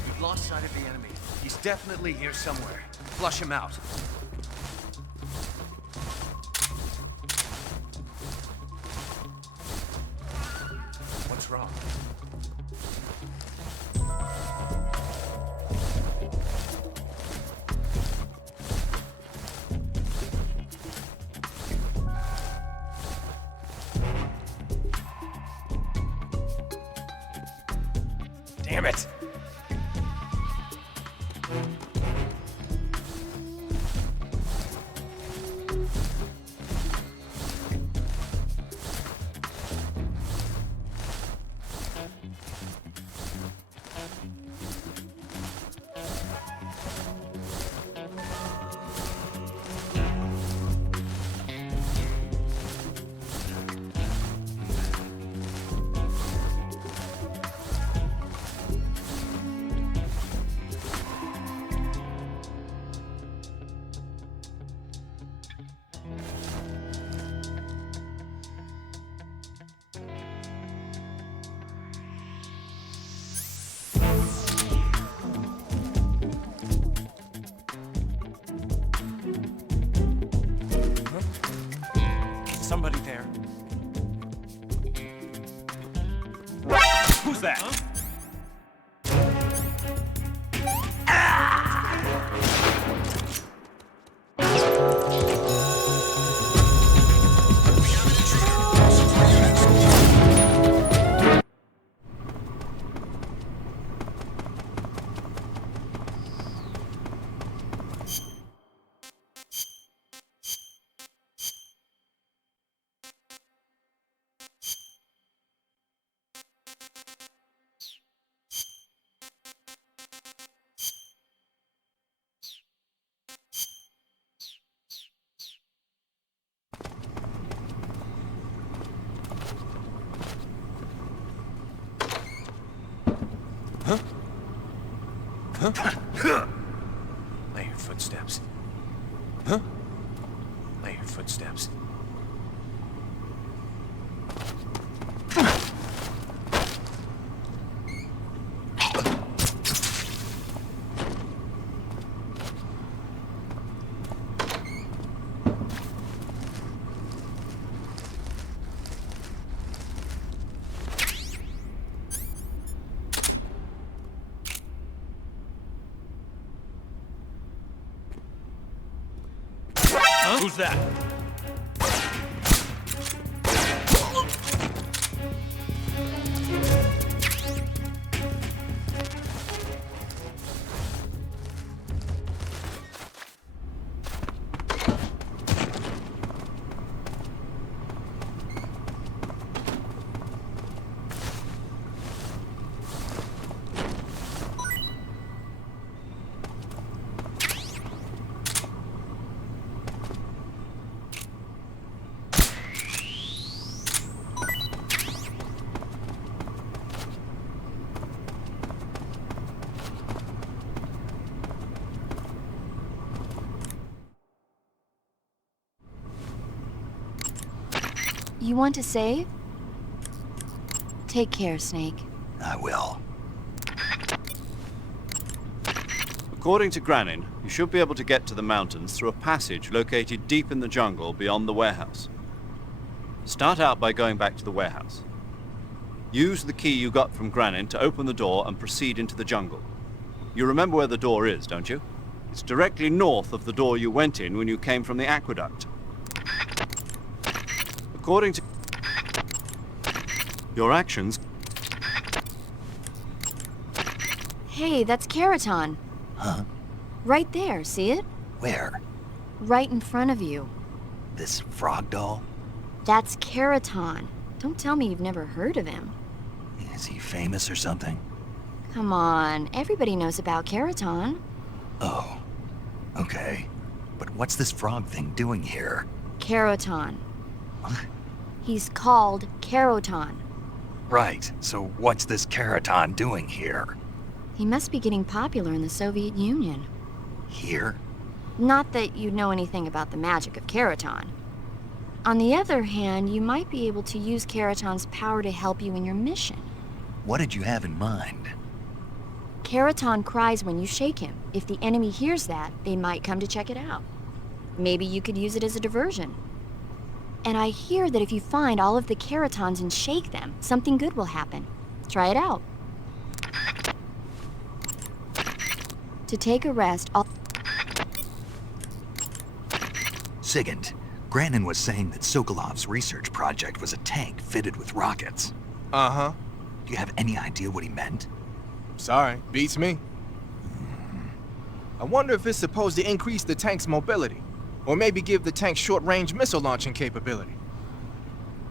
We've lost sight of the enemy. He's definitely here somewhere. Flush him out. What's wrong? Damn it! Somebody there. Who's that? Huh? Lay your footsteps. Lay your footsteps. Who's that? You want to save? Take care, Snake. I will. According to Granin, you should be able to get to the mountains through a passage located deep in the jungle beyond the warehouse. Start out by going back to the warehouse. Use the key you got from Granin to open the door and proceed into the jungle. You remember where the door is, don't you? It's directly north of the door you went in when you came from the aqueduct. According to your actions... Hey, that's Keraton. Huh? Right there, see it? Where? Right in front of you. This frog doll? That's Keraton. Don't tell me you've never heard of him. Is he famous or something? Come on, everybody knows about Keraton. Oh, okay. But what's this frog thing doing here? Keraton. What? He's called Keraton. Right, so what's this Keraton doing here? He must be getting popular in the Soviet Union. Here? Not that you know anything about the magic of Keraton. On the other hand, you might be able to use Keraton's power to help you in your mission. What did you have in mind? Keraton cries when you shake him. If the enemy hears that, they might come to check it out. Maybe you could use it as a diversion. And I hear that if you find all of the Keratons and shake them, something good will happen. Try it out. To take a rest, Sigint, Granin was saying that Sokolov's research project was a tank fitted with rockets. Uh-huh. Do you have any idea what he meant? Sorry, beats me. I wonder if it's supposed to increase the tank's mobility, or maybe give the tank short-range missile launching capability.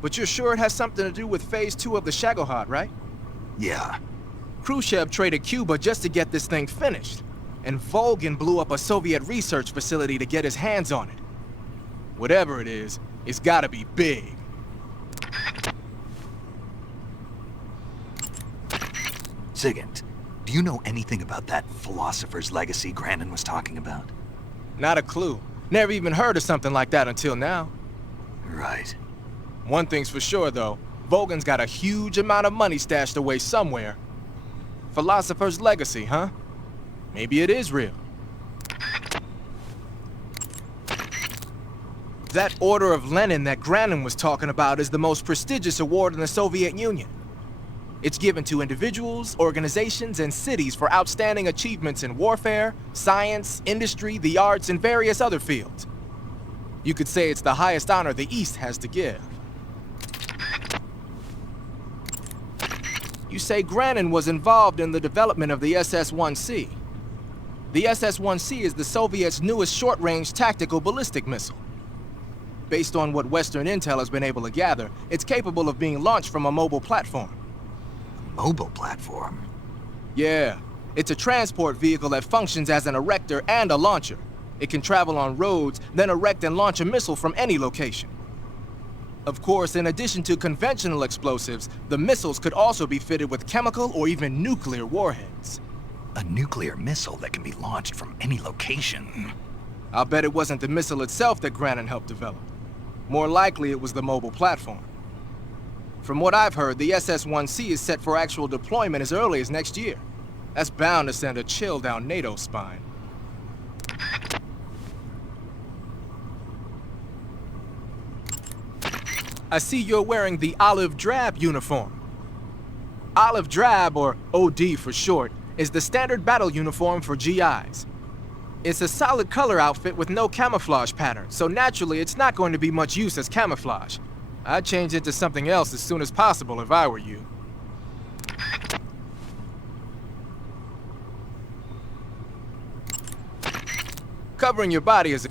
But you're sure it has something to do with Phase 2 of the Shagohod, right? Yeah. Khrushchev traded Cuba just to get this thing finished, and Volgin blew up a Soviet research facility to get his hands on it. Whatever it is, it's gotta be big. Sigint, do you know anything about that philosopher's legacy Granin was talking about? Not a clue. Never even heard of something like that until now. Right. One thing's for sure, though. Volgin's got a huge amount of money stashed away somewhere. Philosopher's legacy, huh? Maybe it is real. That Order of Lenin that Granin was talking about is the most prestigious award in the Soviet Union. It's given to individuals, organizations, and cities for outstanding achievements in warfare, science, industry, the arts, and various other fields. You could say it's the highest honor the East has to give. You say Granin was involved in the development of the SS-1C. The SS-1C is the Soviets' newest short-range tactical ballistic missile. Based on what Western intel has been able to gather, it's capable of being launched from a mobile platform. Mobile platform? Yeah, it's a transport vehicle that functions as an erector and a launcher. It can travel on roads, then erect and launch a missile from any location. Of course, in addition to conventional explosives, the missiles could also be fitted with chemical or even nuclear warheads. A nuclear missile that can be launched from any location. I'll bet it wasn't the missile itself that Granin helped develop. More likely, it was the mobile platform. From what I've heard, the SS-1C is set for actual deployment as early as next year. That's bound to send a chill down NATO's spine. I see you're wearing the olive drab uniform. Olive drab, or OD for short, is the standard battle uniform for GIs. It's a solid color outfit with no camouflage pattern, so naturally it's not going to be much use as camouflage. I'd change into something else as soon as possible if I were you. Covering your body is a...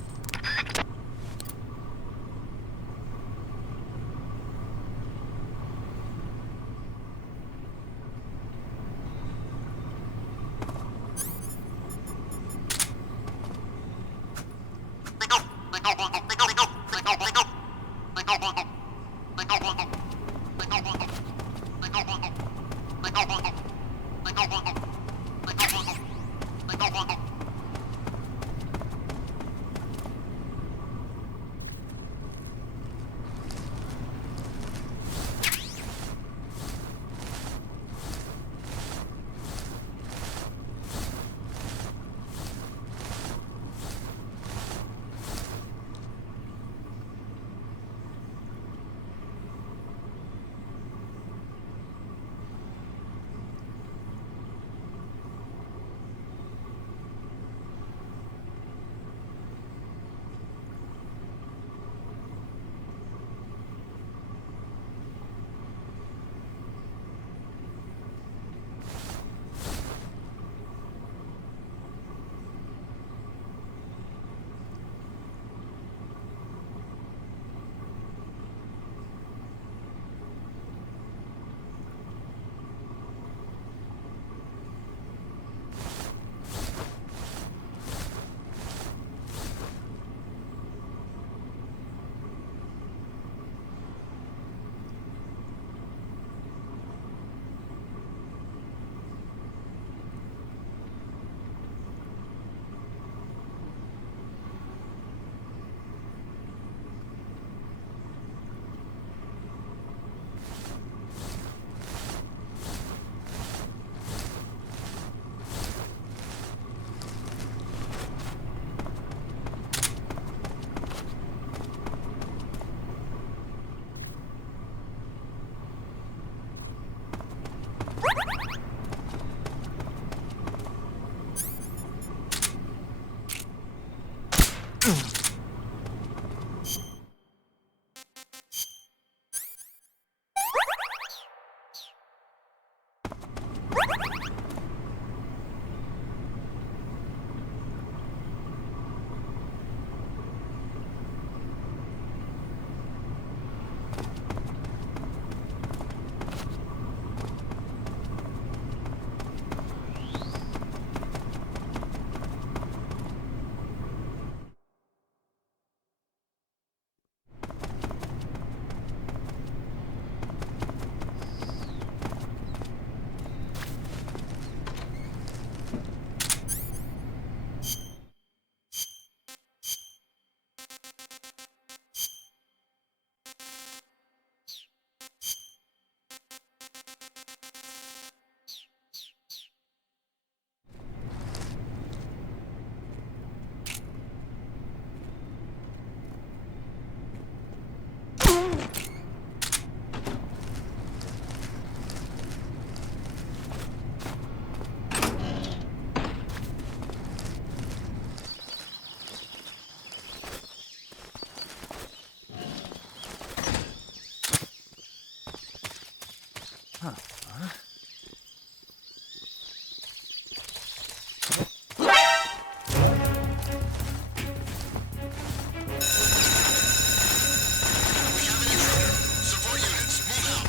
Support units, move out.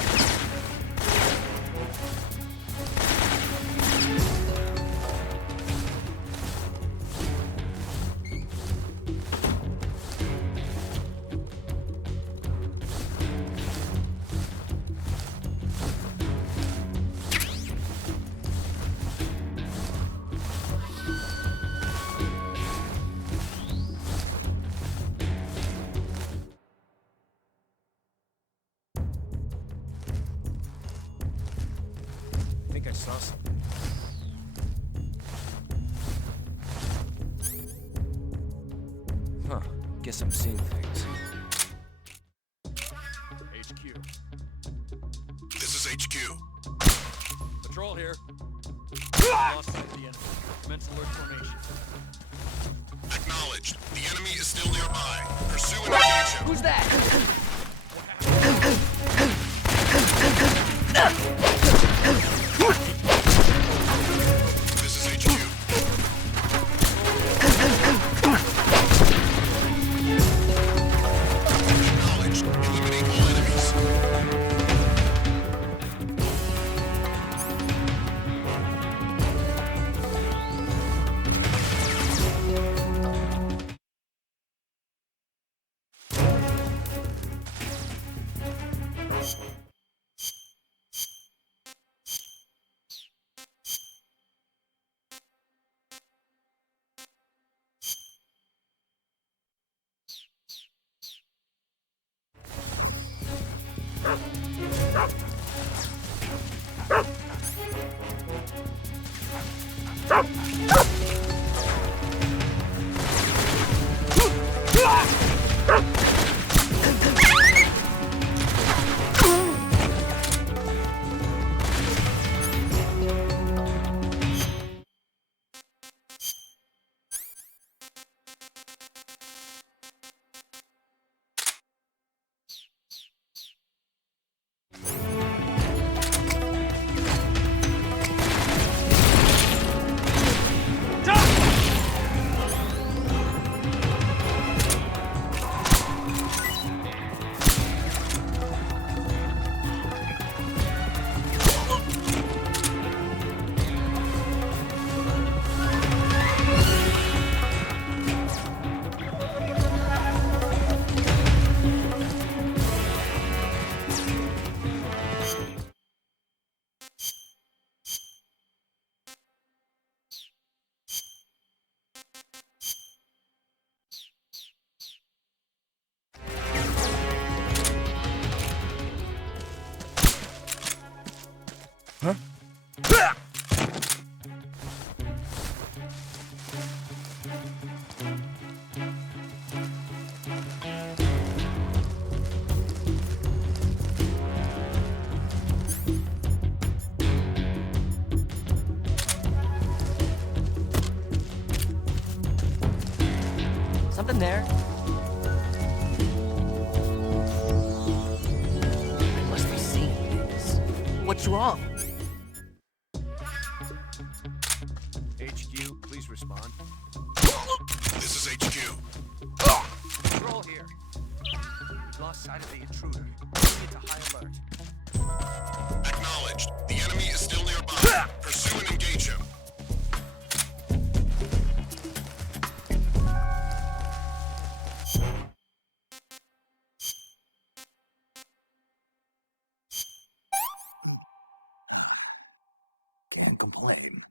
I think I saw something. Huh. Guess I'm seeing things. HQ. This is HQ. Patrol here. Lost sight of the enemy. Commence alert formation. Acknowledged. The enemy is still nearby. Pursue and engage him. Who's that? This is HQ. Acknowledged. Eliminate all enemies. Something there. I must be seeing things. What's wrong? HQ, please respond. This is HQ. Patrol here. We've lost sight of the intruder. Bring it to high alert. Acknowledged. The enemy is still nearby. Pursue and engage him. Can't complain.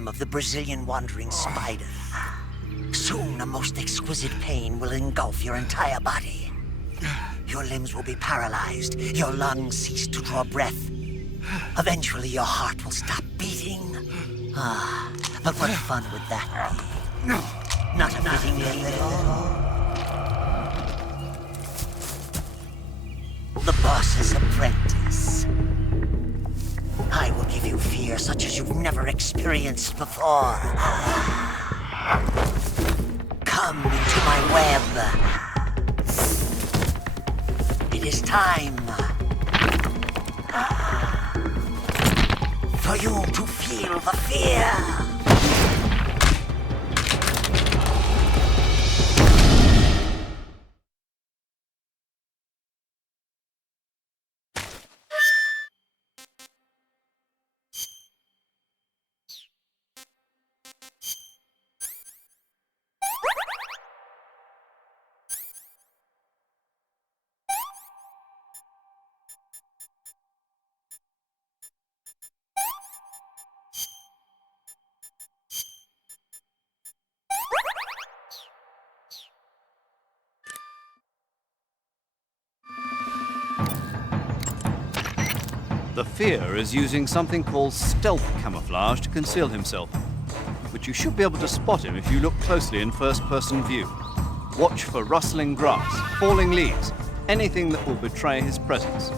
venom of the Brazilian wandering spider. Soon, a most exquisite pain will engulf your entire body. Your limbs will be paralyzed, your lungs cease to draw breath. Eventually, your heart will stop beating. But what fun would that be? Not a fitting name at all. The boss's apprentice. I will give you fear such as you've never experienced before. Come into my web. It is time for you to feel the fear. The fear is using something called stealth camouflage to conceal himself, but you should be able to spot him if you look closely in first-person view. Watch for rustling grass, falling leaves, anything that will betray his presence.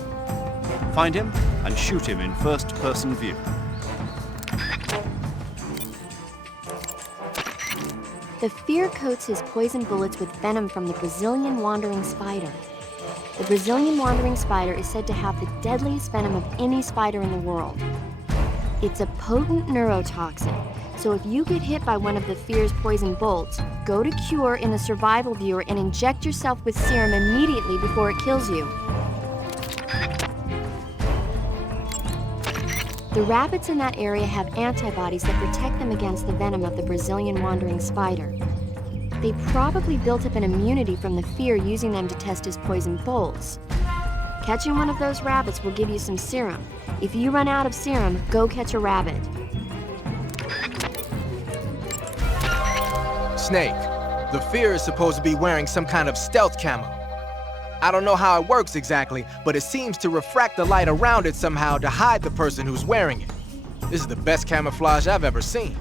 Find him and shoot him in first-person view. The fear coats his poison bullets with venom from the Brazilian wandering spider. The Brazilian wandering spider is said to have the deadliest venom of any spider in the world. It's a potent neurotoxin, so if you get hit by one of the fear's poison bolts, go to Cure in the survival viewer and inject yourself with serum immediately before it kills you. The rabbits in that area have antibodies that protect them against the venom of the Brazilian wandering spider. They probably built up an immunity from the fear using them to test his poison bolts. Catching one of those rabbits will give you some serum. If you run out of serum, go catch a rabbit. Snake, the fear is supposed to be wearing some kind of stealth camo. I don't know how it works exactly, but it seems to refract the light around it somehow to hide the person who's wearing it. This is the best camouflage I've ever seen.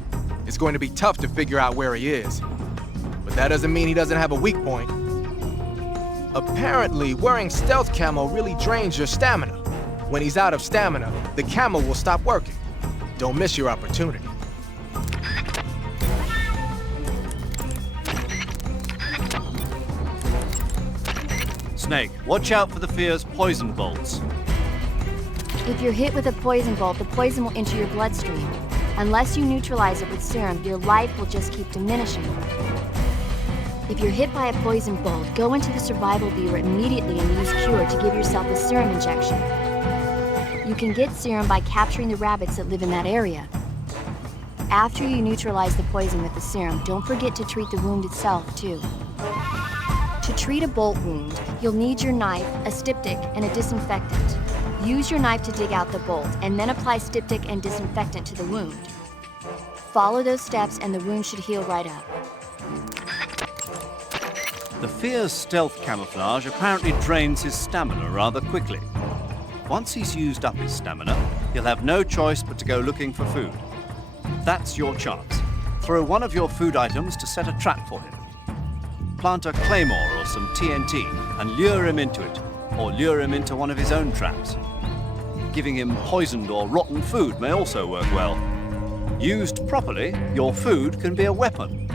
It's going to be tough to figure out where he is. But that doesn't mean he doesn't have a weak point. Apparently, wearing stealth camo really drains your stamina. When he's out of stamina, the camo will stop working. Don't miss your opportunity. Snake, watch out for the fear's poison bolts. If you're hit with a poison bolt, the poison will enter your bloodstream. Unless you neutralize it with serum, your life will just keep diminishing. If you're hit by a poison bolt, go into the survival viewer immediately and use Cure to give yourself a serum injection. You can get serum by capturing the rabbits that live in that area. After you neutralize the poison with the serum, don't forget to treat the wound itself, too. To treat a bolt wound, you'll need your knife, a styptic, and a disinfectant. Use your knife to dig out the bolt, and then apply styptic and disinfectant to the wound. Follow those steps and the wound should heal right up. The fear's stealth camouflage apparently drains his stamina rather quickly. Once he's used up his stamina, he'll have no choice but to go looking for food. That's your chance. Throw one of your food items to set a trap for him. Plant a claymore or some TNT and lure him into it, or lure him into one of his own traps. Giving him poisoned or rotten food may also work well. Used properly, your food can be a weapon.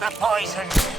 the poison.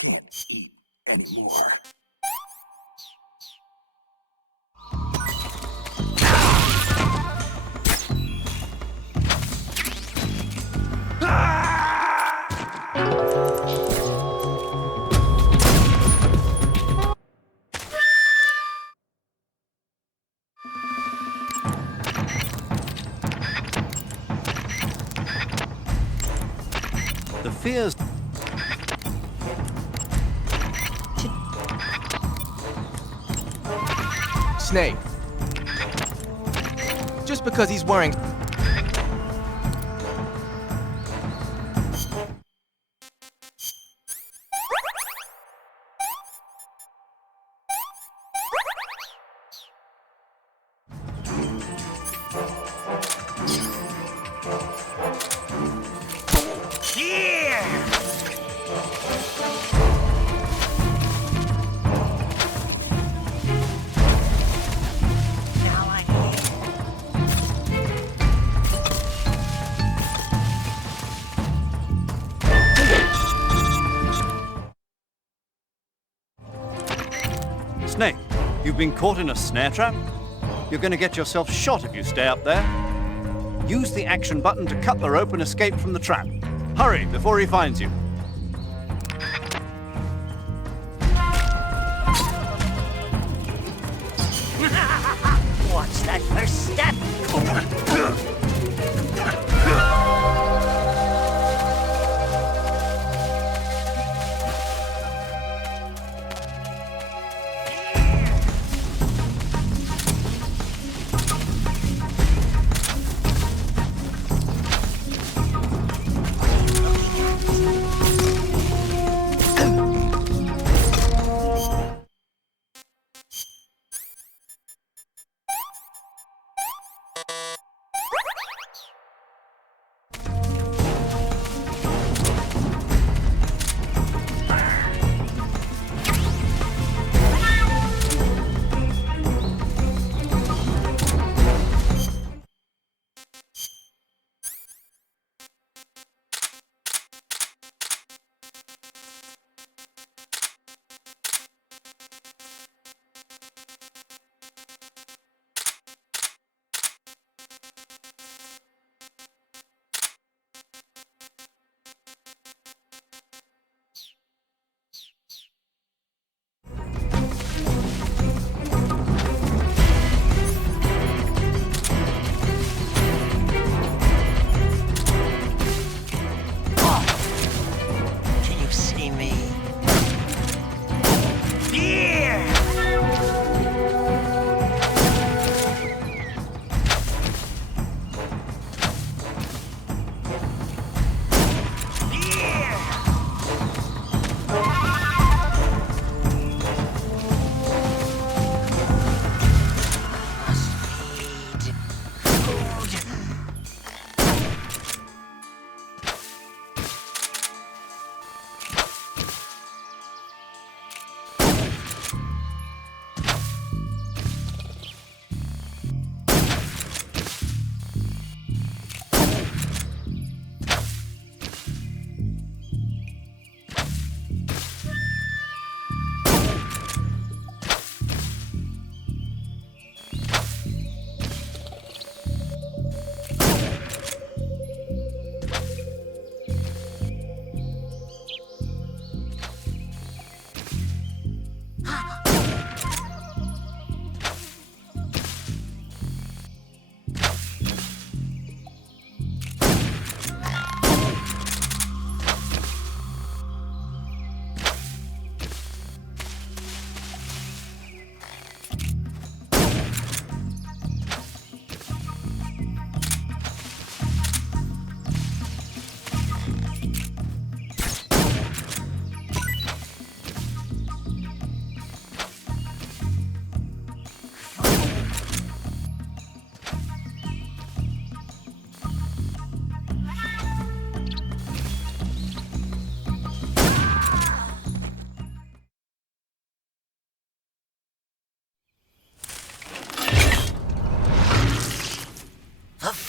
Can't eat anymore. The fears... Snake. Just because he's wearing... Snake, you've been caught in a snare trap? You're going to get yourself shot if you stay up there. Use the action button to cut the rope and escape from the trap. Hurry before he finds you. Watch that first step.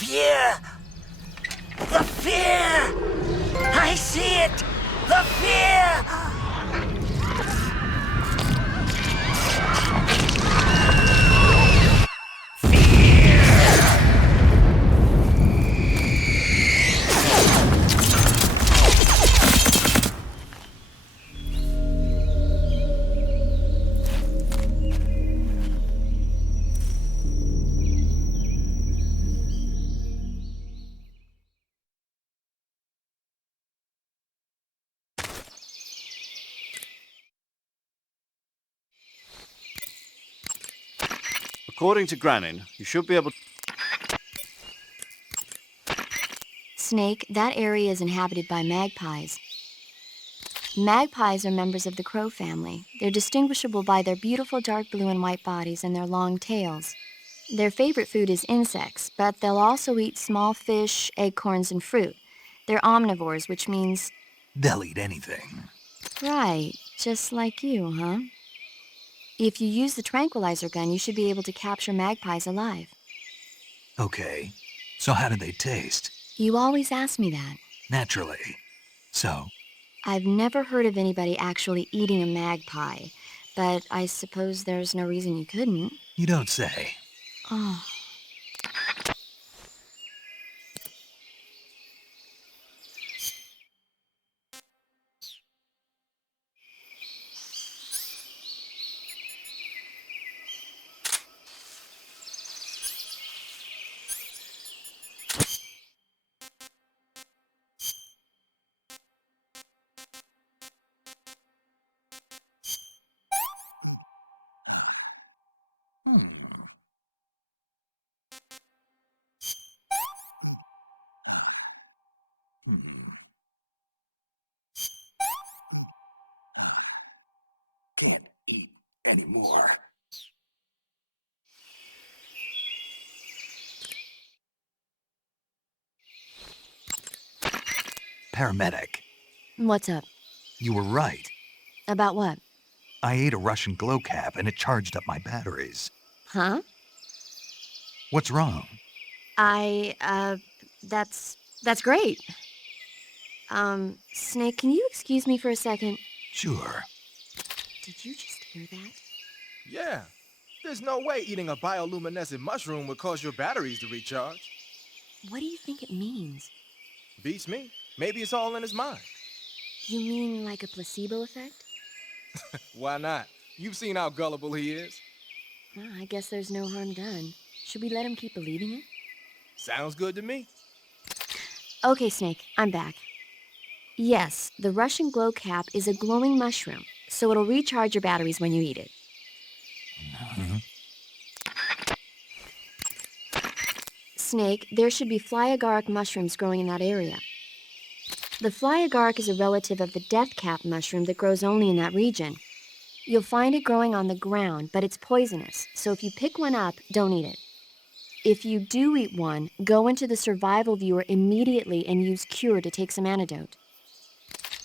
fear! The fear! I see it! The fear! According to Granin, you should be able to... Snake, that area is inhabited by magpies. Magpies are members of the crow family. They're distinguishable by their beautiful dark blue and white bodies and their long tails. Their favorite food is insects, but they'll also eat small fish, acorns, and fruit. They're omnivores, which means... They'll eat anything. Right, just like you, huh? If you use the tranquilizer gun, you should be able to capture magpies alive. Okay, so how do they taste? You always ask me that. Naturally. So? I've never heard of anybody actually eating a magpie, but I suppose there's no reason you couldn't. You don't say. Oh. Can't eat anymore. Paramedic, What's up? you were right. About what? I ate a Russian glow cap and it charged up my batteries. Huh? What's wrong? That's great. Snake, can you excuse me for a second? Sure. Did you just hear that? Yeah. There's no way eating a bioluminescent mushroom would cause your batteries to recharge. What do you think it means? Beats me. Maybe it's all in his mind. You mean like a placebo effect? Why not? You've seen how gullible he is. Well, I guess there's no harm done. Should we let him keep believing it? Sounds good to me. Okay, Snake, I'm back. Yes, the Russian glow cap is a glowing mushroom, so it'll recharge your batteries when you eat it. Snake, there should be fly agaric mushrooms growing in that area. The fly agaric is a relative of the death cap mushroom that grows only in that region. You'll find it growing on the ground, but it's poisonous, so if you pick one up, don't eat it. If you do eat one, go into the survival viewer immediately and use Cure to take some antidote.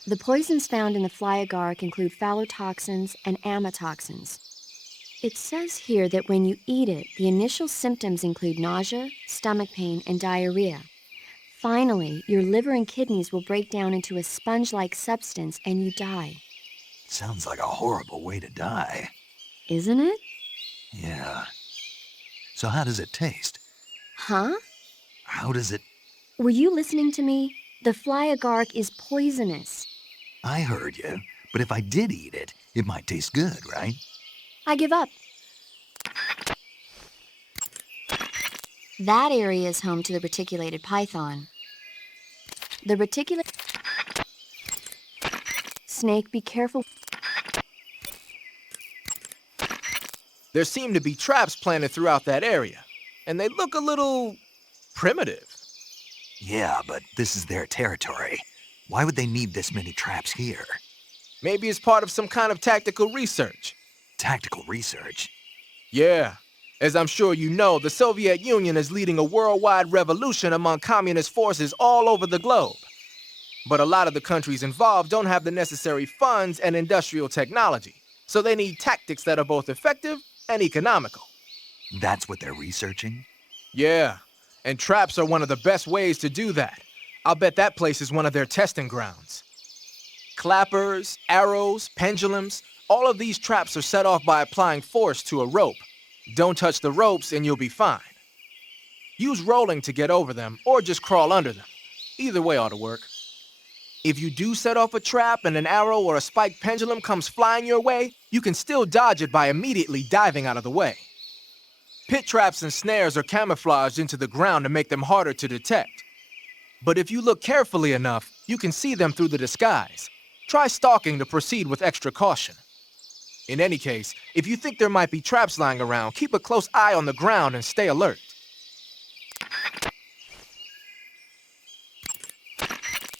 The poisons found in the fly agaric include phallotoxins and amatoxins. It says here that when you eat it, the initial symptoms include nausea, stomach pain, and diarrhea. Finally, your liver and kidneys will break down into a sponge-like substance and you die. Sounds like a horrible way to die. Isn't it? Yeah. So how does it taste? Huh? How does it... Were you listening to me? The fly agaric is poisonous. I heard you, but if I did eat it, it might taste good, right? I give up. That area is home to the reticulated python. The reticulated... Snake, be careful. There seem to be traps planted throughout that area, and they look a little primitive. Yeah, but this is their territory. Why would they need this many traps here? Maybe it's part of some kind of tactical research. Tactical research? Yeah. As I'm sure you know, the Soviet Union is leading a worldwide revolution among communist forces all over the globe. But a lot of the countries involved don't have the necessary funds and industrial technology, so they need tactics that are both effective and economical. That's what they're researching? Yeah, and traps are one of the best ways to do that. I'll bet that place is one of their testing grounds. Clappers, arrows, pendulums, all of these traps are set off by applying force to a rope. Don't touch the ropes and you'll be fine. Use rolling to get over them, or just crawl under them. Either way ought to work. If you do set off a trap and an arrow or a spiked pendulum comes flying your way, you can still dodge it by immediately diving out of the way. Pit traps and snares are camouflaged into the ground to make them harder to detect. But if you look carefully enough, you can see them through the disguise. Try stalking to proceed with extra caution. In any case, if you think there might be traps lying around, keep a close eye on the ground and stay alert.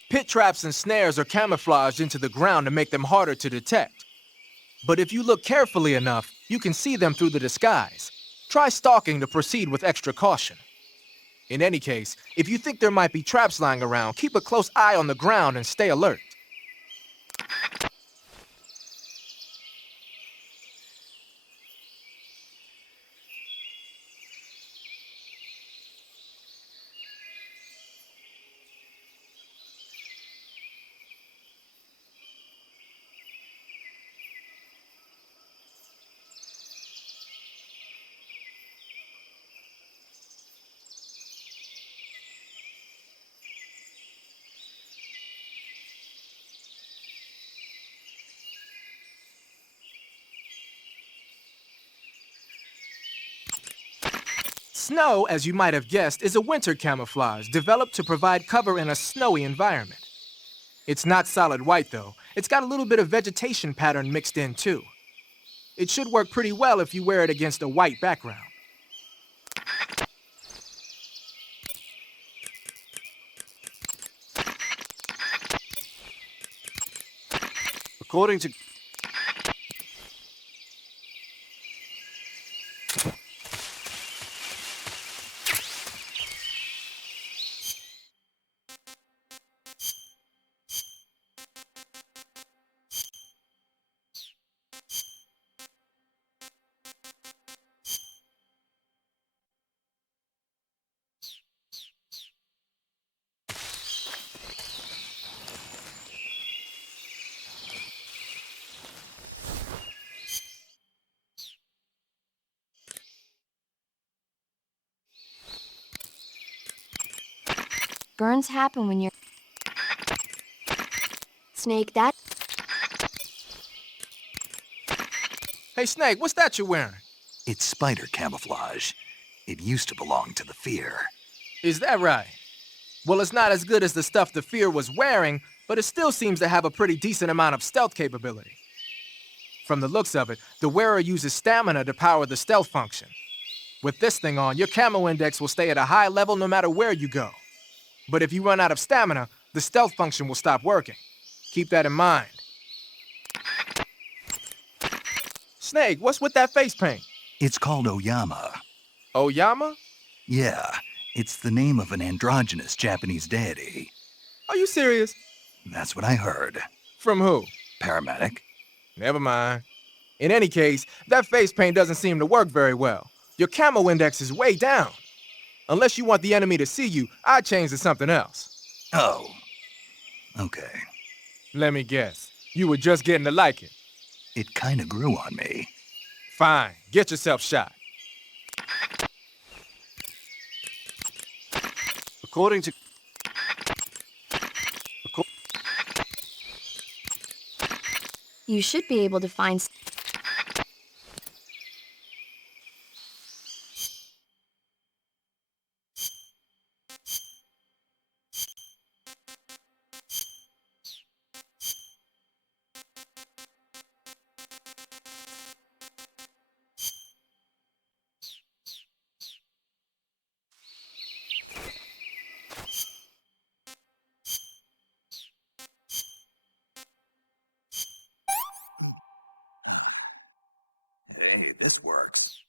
Pit traps and snares are camouflaged into the ground to make them harder to detect. But if you look carefully enough, you can see them through the disguise. Try stalking to proceed with extra caution. In any case, if you think there might be traps lying around, keep a close eye on the ground and stay alert. Snow, as you might have guessed, is a winter camouflage developed to provide cover in a snowy environment. It's not solid white, though. It's got a little bit of vegetation pattern mixed in, too. It should work pretty well if you wear it against a white background. According to... Burns happen when you're... Snake, that... Hey, Snake, what's that you're wearing? It's spider camouflage. It used to belong to the Fear. Is that right? Well, it's not as good as the stuff the Fear was wearing, but it still seems to have a pretty decent amount of stealth capability. From the looks of it, the wearer uses stamina to power the stealth function. With this thing on, your camo index will stay at a high level no matter where you go. But if you run out of stamina, the stealth function will stop working. Keep that in mind. Snake, what's with that face paint? It's called Oyama. Oyama? Yeah, it's the name of an androgynous Japanese deity. Are you serious? That's what I heard. From who? Paramedic. Never mind. In any case, that face paint doesn't seem to work very well. Your camo index is way down. Unless you want the enemy to see you, I'd change to something else. Oh. Okay. Let me guess. You were just getting to like it. It kinda grew on me. Fine. Get yourself shot. According to... You should be able to find... Hey, this works.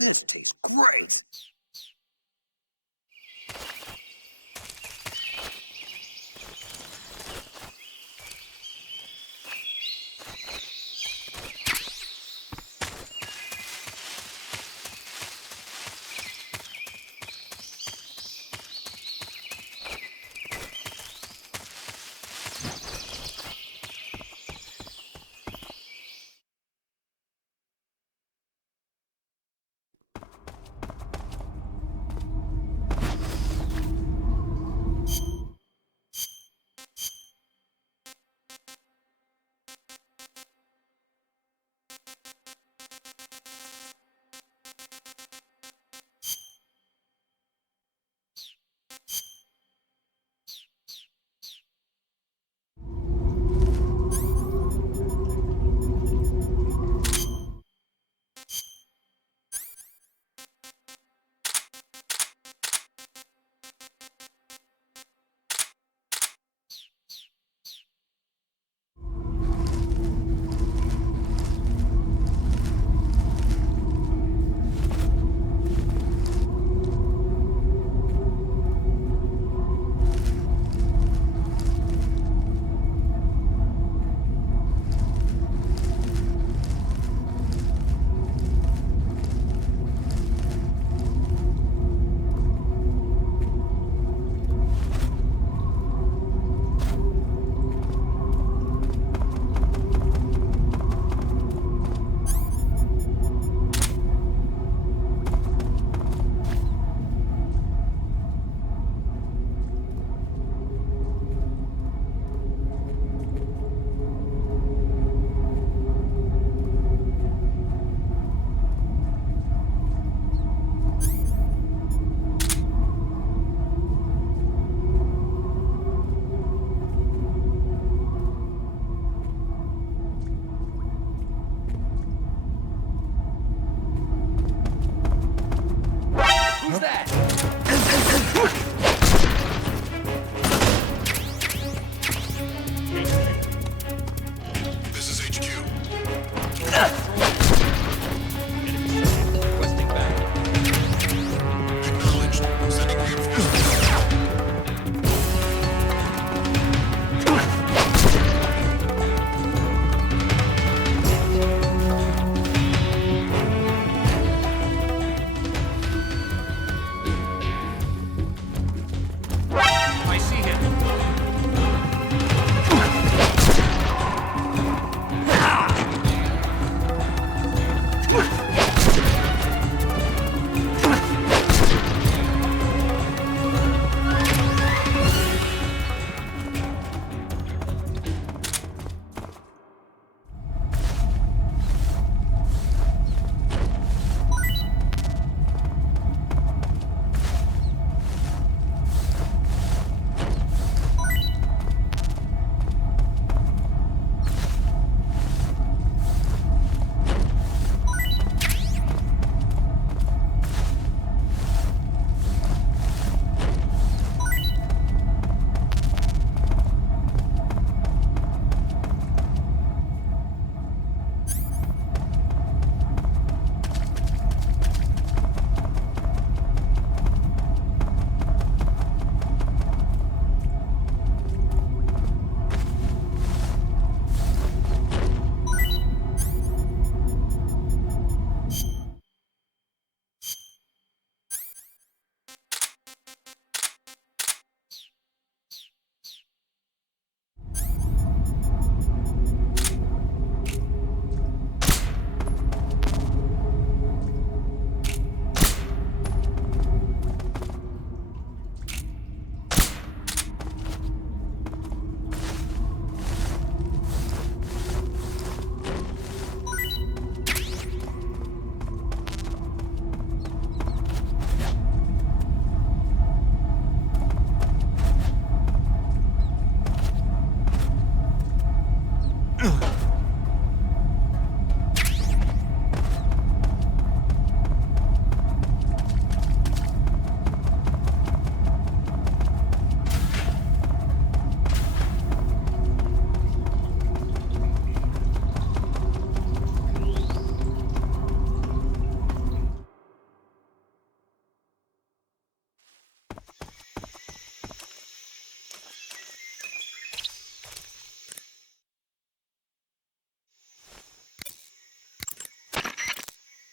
This tastes great! Who's that? This is HQ. Requesting back. Acknowledged. Sending reinforcements.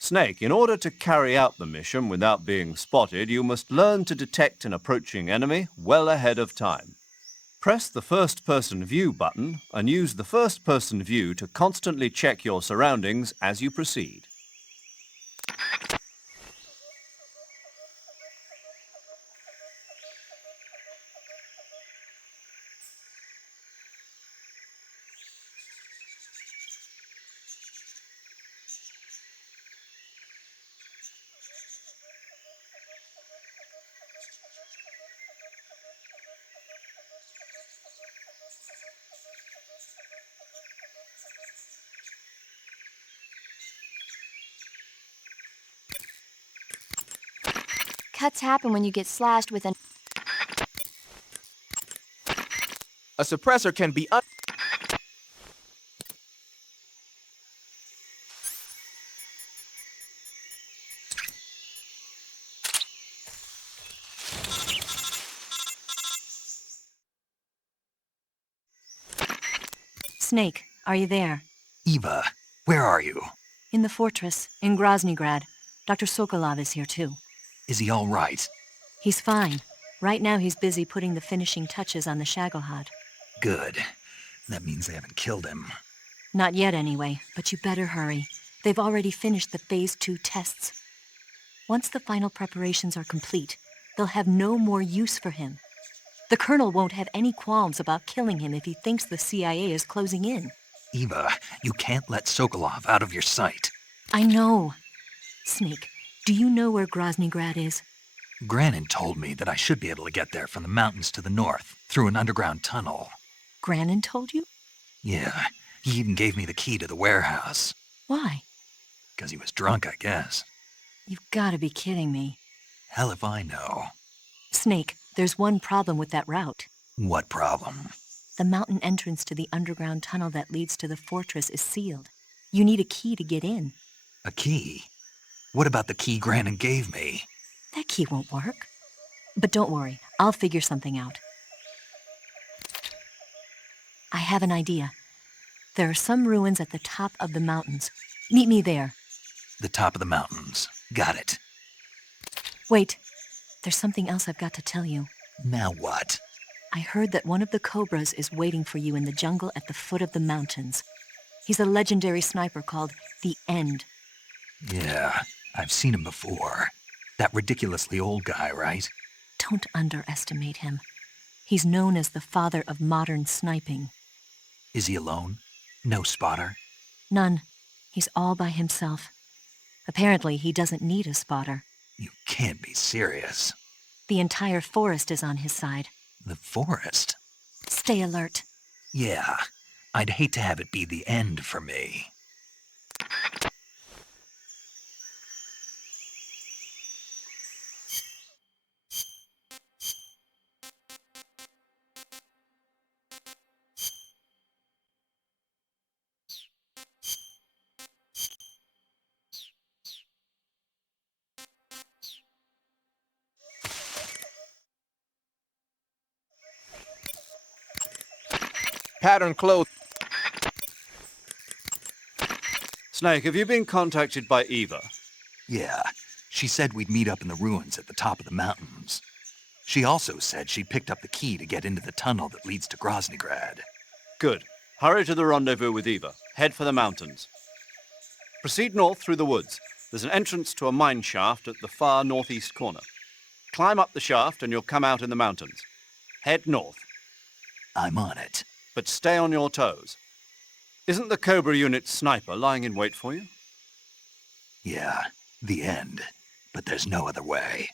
Snake, in order to carry out the mission without being spotted, you must learn to detect an approaching enemy well ahead of time. Press the first-person view button and use the first-person view to constantly check your surroundings as you proceed. Cuts happen when you get slashed with an... A suppressor can be Snake, are you there? Eva, where are you? In the fortress, in Groznygrad. Dr. Sokolov is here too. Is he all right? He's fine. Right now he's busy putting the finishing touches on the Shagohod. Good. That means they haven't killed him. Not yet anyway, but you better hurry. They've already finished the Phase 2 tests. Once the final preparations are complete, they'll have no more use for him. The Colonel won't have any qualms about killing him if he thinks the CIA is closing in. Eva, you can't let Sokolov out of your sight. I know. Snake, do you know where Groznygrad is? Granin told me that I should be able to get there from the mountains to the north, through an underground tunnel. Granin told you? Yeah, he even gave me the key to the warehouse. Why? 'Cause he was drunk, I guess. You've got to be kidding me. Hell if I know. Snake, there's one problem with that route. What problem? The mountain entrance to the underground tunnel that leads to the fortress is sealed. You need a key to get in. A key? What about the key Granin gave me? That key won't work. But don't worry, I'll figure something out. I have an idea. There are some ruins at the top of the mountains. Meet me there. The top of the mountains. Got it. Wait, there's something else I've got to tell you. Now what? I heard that one of the Cobras is waiting for you in the jungle at the foot of the mountains. He's a legendary sniper called The End. Yeah, I've seen him before. That ridiculously old guy, right? Don't underestimate him. He's known as the father of modern sniping. Is he alone? No spotter? None. He's all by himself. Apparently, he doesn't need a spotter. You can't be serious. The entire forest is on his side. The forest? Stay alert. Yeah, I'd hate to have it be the end for me. pattern clothes. Snake, have you been contacted by Eva? Yeah, she said we'd meet up in the ruins at the top of the mountains. She also said she picked up the key to get into the tunnel that leads to Groznygrad. Good. Hurry to the rendezvous with Eva. Head for the mountains. Proceed north through the woods. There's an entrance to a mine shaft at the far northeast corner. Climb up the shaft and you'll come out in the mountains. Head north. I'm on it. But stay on your toes. Isn't the Cobra unit sniper lying in wait for you? Yeah, the end. But there's no other way.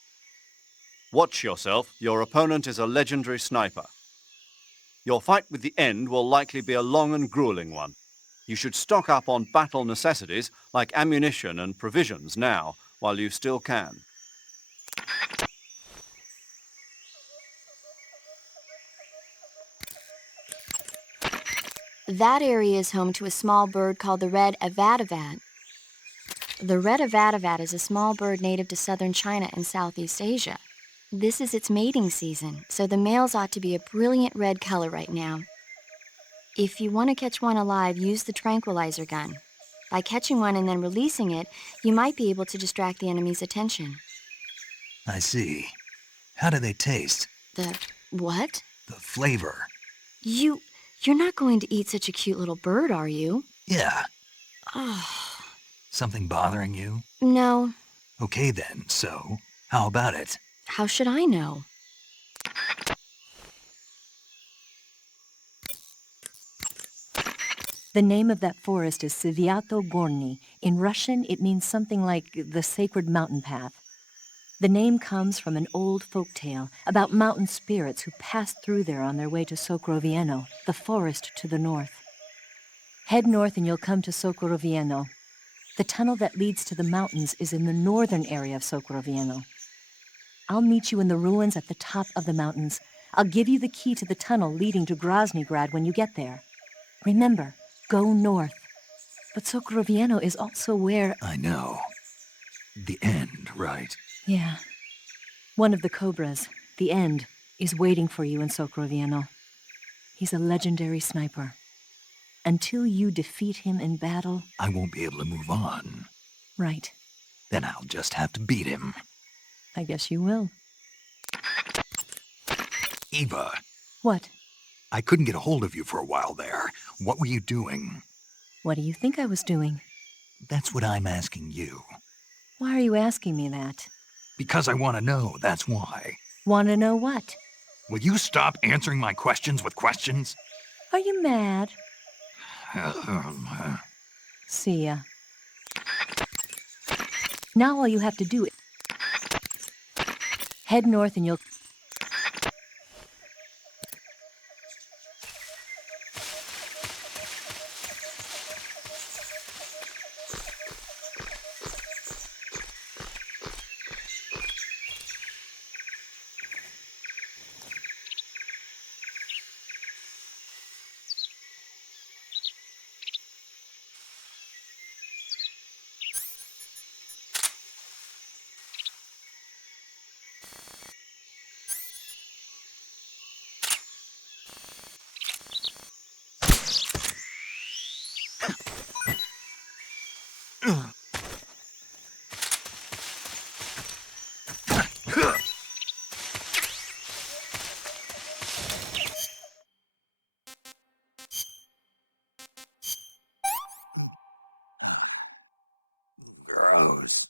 Watch yourself. Your opponent is a legendary sniper. Your fight with the end will likely be a long and grueling one. You should stock up on battle necessities like ammunition and provisions now, while you still can. That area is home to a small bird called the red avadavat. The red avadavat is a small bird native to southern China and Southeast Asia. This is its mating season, so the males ought to be a brilliant red color right now. If you want to catch one alive, use the tranquilizer gun. By catching one and then releasing it, you might be able to distract the enemy's attention. I see. How do they taste? The what? The flavor. You're not going to eat such a cute little bird, are you? Yeah. Oh, Something bothering you? no. Okay then, so how about it? How should I know? The name of that forest is Sviato Gorny. In Russian, it means something like the sacred mountain path. The name comes from an old folk tale about mountain spirits who passed through there on their way to Sokrovieno, the forest to the north. Head north and you'll come to Sokrovieno. The tunnel that leads to the mountains is in the northern area of Sokrovieno. I'll meet you in the ruins at the top of the mountains. I'll give you the key to the tunnel leading to Groznygrad when you get there. Remember, go north. But Sokrovieno is also where... I know. The end, right? Yeah. One of the Cobras, the End, is waiting for you in Sokrovieno. He's a legendary sniper. Until you defeat him in battle... I won't be able to move on. Right. Then I'll just have to beat him. I guess you will. Eva. What? I couldn't get a hold of you for a while there. What were you doing? What do you think I was doing? That's what I'm asking you. Why are you asking me that? Because I want to know, that's why. Want to know what? Will you stop answering my questions with questions? Are you mad? See ya. Now all you have to do is... head north and you'll... Gross.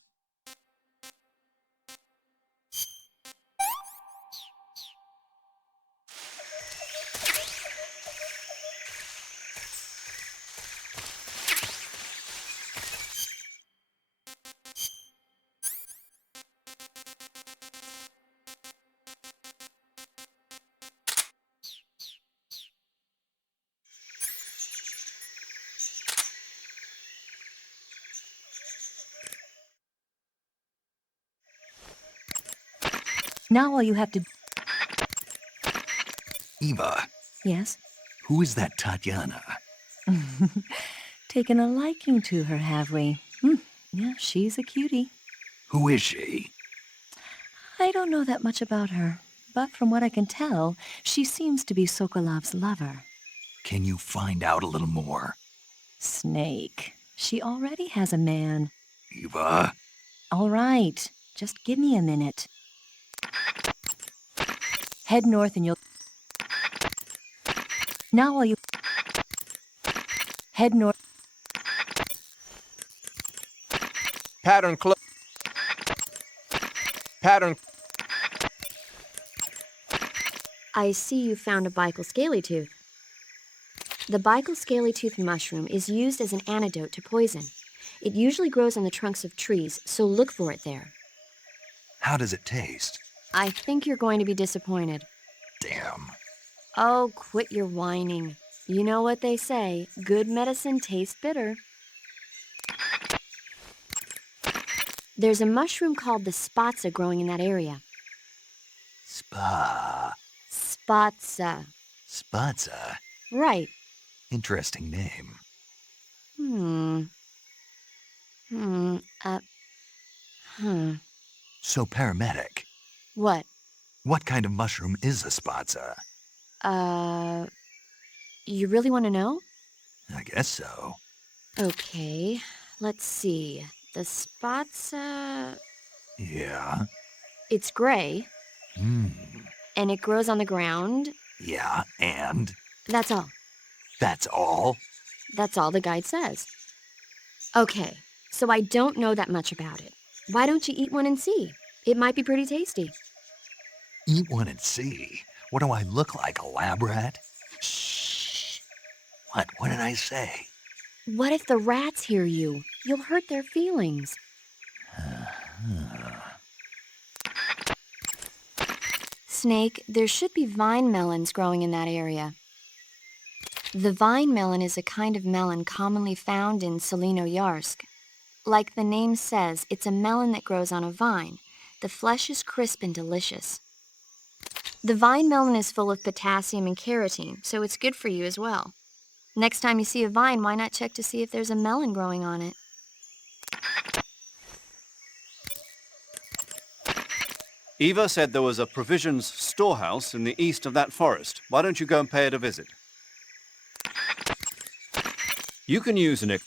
Now all you have to... Eva, Yes? who is that Tatiana? Taken a liking to her, have we? Yeah, she's a cutie. Who is she? I don't know that much about her, but from what I can tell, she seems to be Sokolov's lover. Can you find out a little more? Snake. She already has a man. Eva? All right, just give me a minute. Head north and you'll... Now all you... Head north... Pattern close. Pattern. I see you found a Bical scaly-tooth. The Bical scaly-tooth mushroom is used as an antidote to poison. It usually grows on the trunks of trees, so look for it there. How does it taste? I think you're going to be disappointed. Damn. Oh, quit your whining. You know what they say, good medicine tastes bitter. There's a mushroom called the spatza growing in that area. Spatza. Spatza? Right. Interesting name. So, paramedic, What? what kind of mushroom is a spatza? You really want to know? I guess so. Okay, let's see. The spot's, Yeah. it's gray, Hmm. and it grows on the ground. Yeah, and? That's all. That's all? That's all the guide says. Okay, so I don't know that much about it. Why don't you eat one and see? It might be pretty tasty. Eat one and see. What do I look like, a lab rat? Shh. What? What did I say? What if the rats hear you? You'll hurt their feelings. Snake, there should be vine melons growing in that area. The vine melon is a kind of melon commonly found in Yarsk. Like the name says, it's a melon that grows on a vine. The flesh is crisp and delicious. The vine melon is full of potassium and carotene, so it's good for you as well. Next time you see a vine, why not check to see if there's a melon growing on it? Eva said there was a provisions storehouse in the east of that forest. Why don't you go and pay it a visit? You can use an...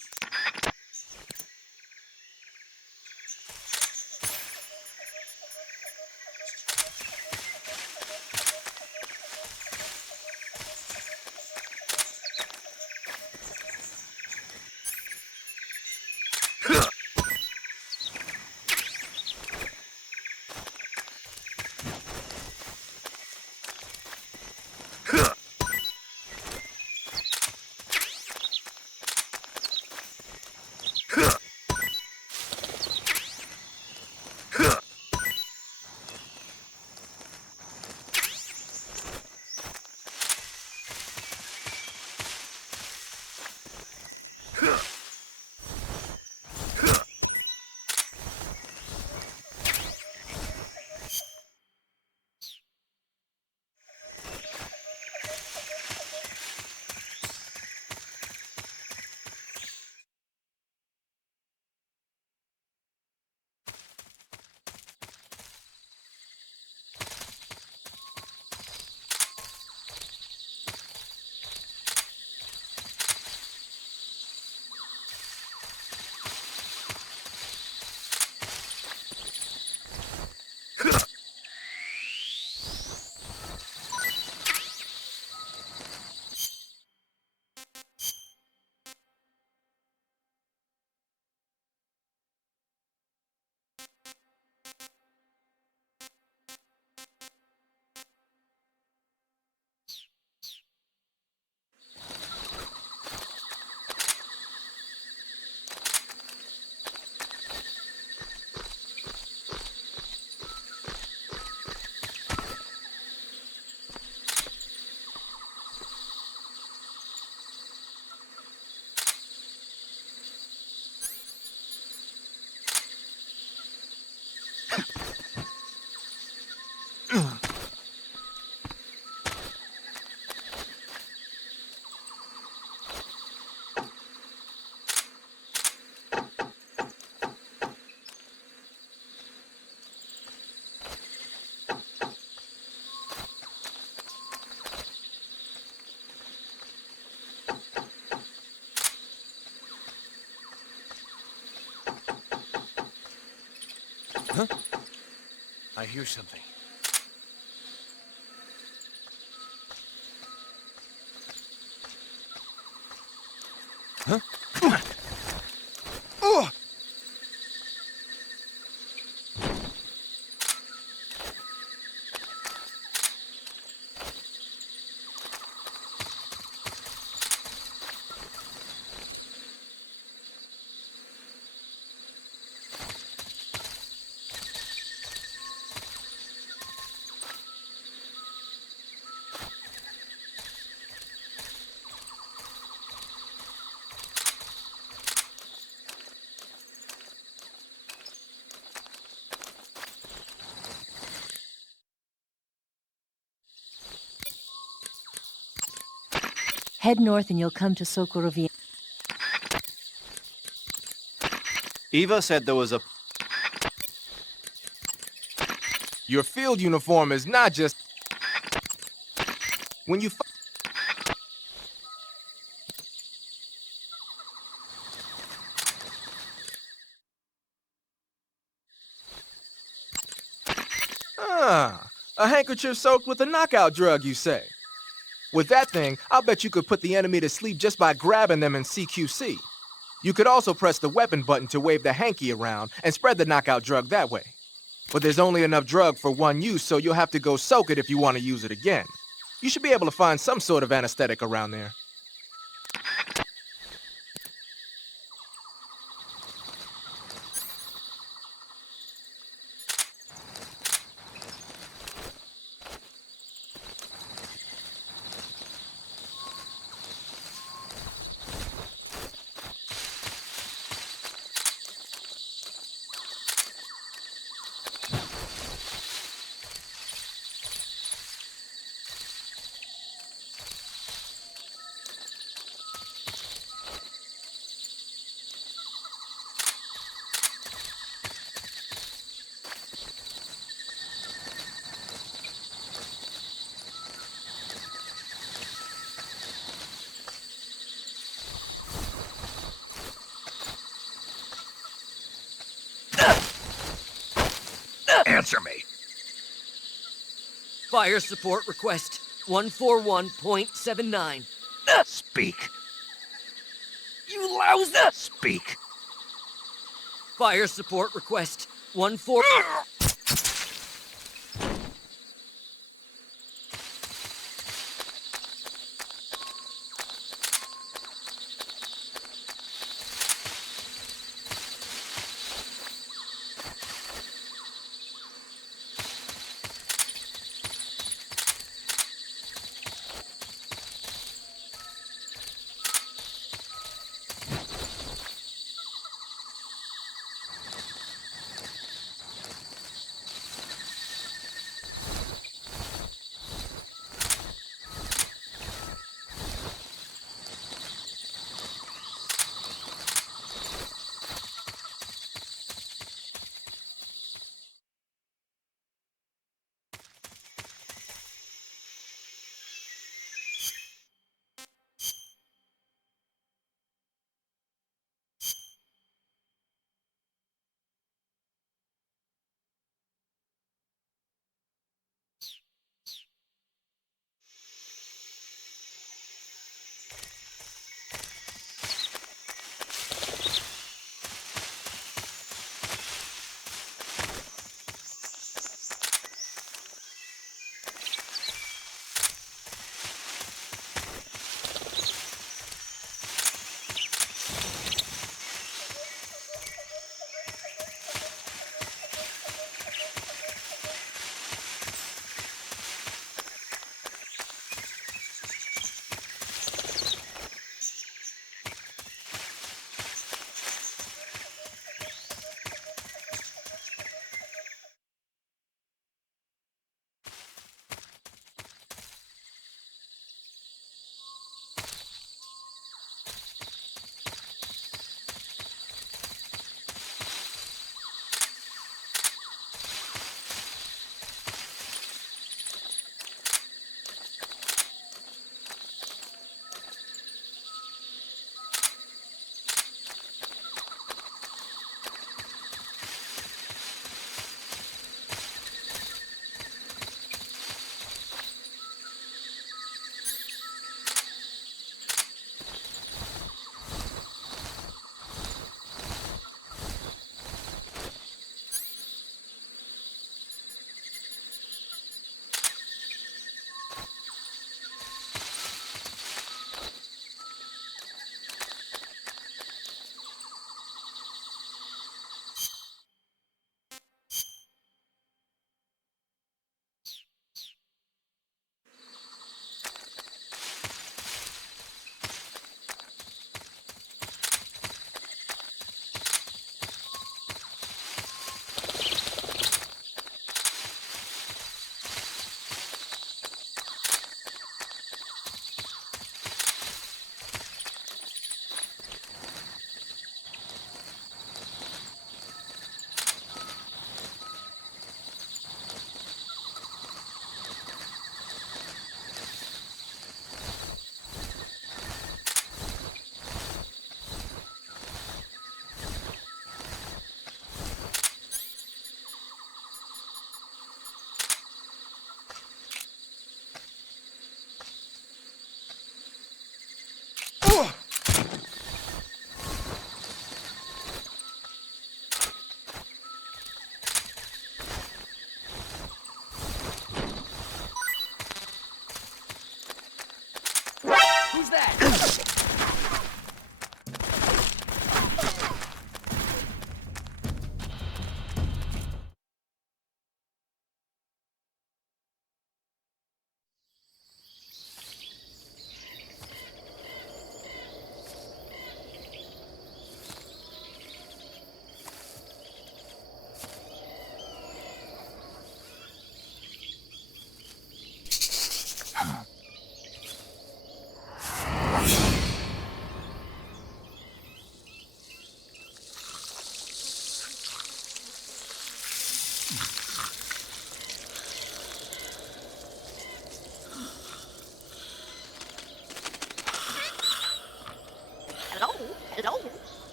Huh? I hear something. Huh? Oh! Head north and you'll come to Sokorovia. Eva said there was a... Your field uniform is not just... When you... Ah, a handkerchief soaked with a knockout drug, you say? With that thing, I'll bet you could put the enemy to sleep just by grabbing them in CQC. You could also press the weapon button to wave the hanky around and spread the knockout drug that way. But there's only enough drug for one use, so you'll have to go soak it if you want to use it again. You should be able to find some sort of anesthetic around there. Answer me. Fire support request 141.79. Speak. You lousy! Speak. Fire support request 14...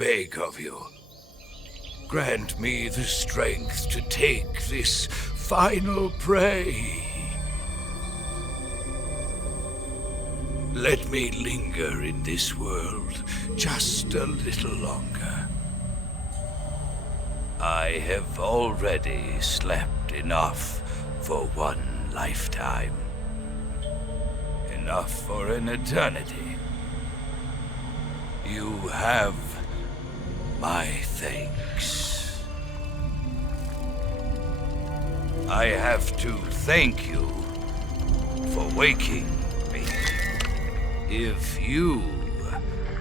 beg of you. Grant me the strength to take this final prey. Let me linger in this world just a little longer. I have already slept enough for one lifetime. Enough for an eternity. You have my thanks. I have to thank you for waking me. If you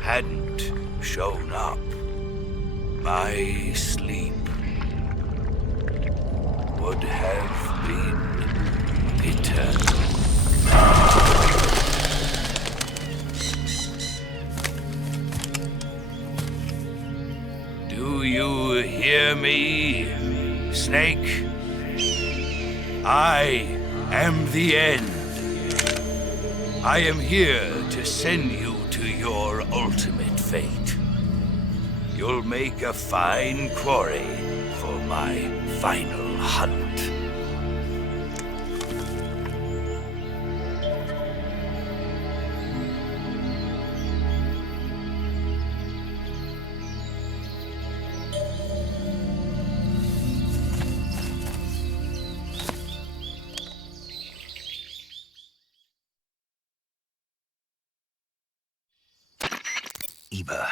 hadn't shown up, my sleep would have been eternal. Do you hear me, Snake? I am the end. I am here to send you to your ultimate fate. You'll make a fine quarry for my final hunt. Eva,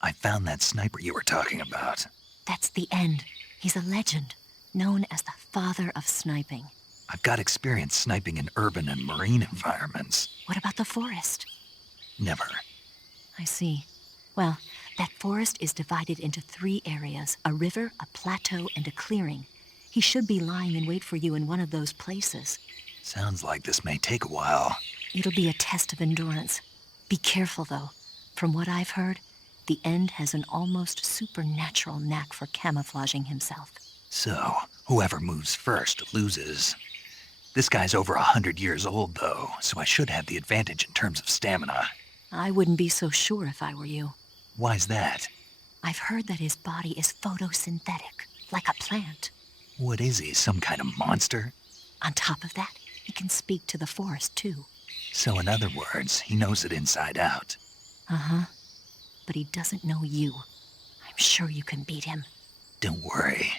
I found that sniper you were talking about. That's the end. He's a legend, known as the father of sniping. I've got experience sniping in urban and marine environments. What about the forest? Never. I see. Well, that forest is divided into 3 areas, a river, a plateau, and a clearing. He should be lying in wait for you in one of those places. Sounds like this may take a while. It'll be a test of endurance. Be careful, though. From what I've heard, the End has an almost supernatural knack for camouflaging himself. So, whoever moves first loses. This guy's over 100 years old, though, so I should have the advantage in terms of stamina. I wouldn't be so sure if I were you. Why's that? I've heard that his body is photosynthetic, like a plant. What is he, some kind of monster? On top of that, he can speak to the forest, too. So in other words, he knows it inside out. Uh-huh. But he doesn't know you. I'm sure you can beat him. Don't worry.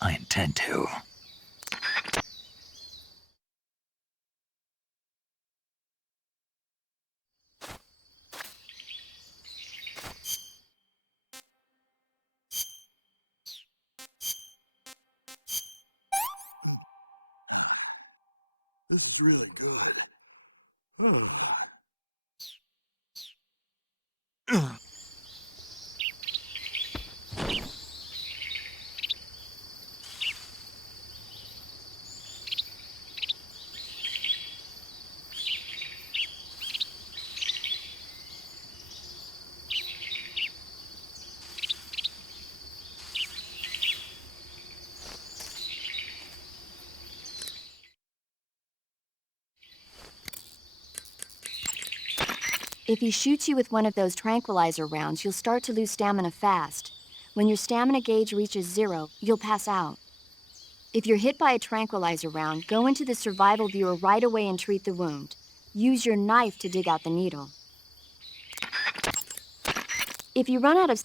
I intend to. This is really good. If he shoots you with one of those tranquilizer rounds, you'll start to lose stamina fast. When your stamina gauge reaches 0, you'll pass out. If you're hit by a tranquilizer round, go into the survival viewer right away and treat the wound. Use your knife to dig out the needle. If you run out of...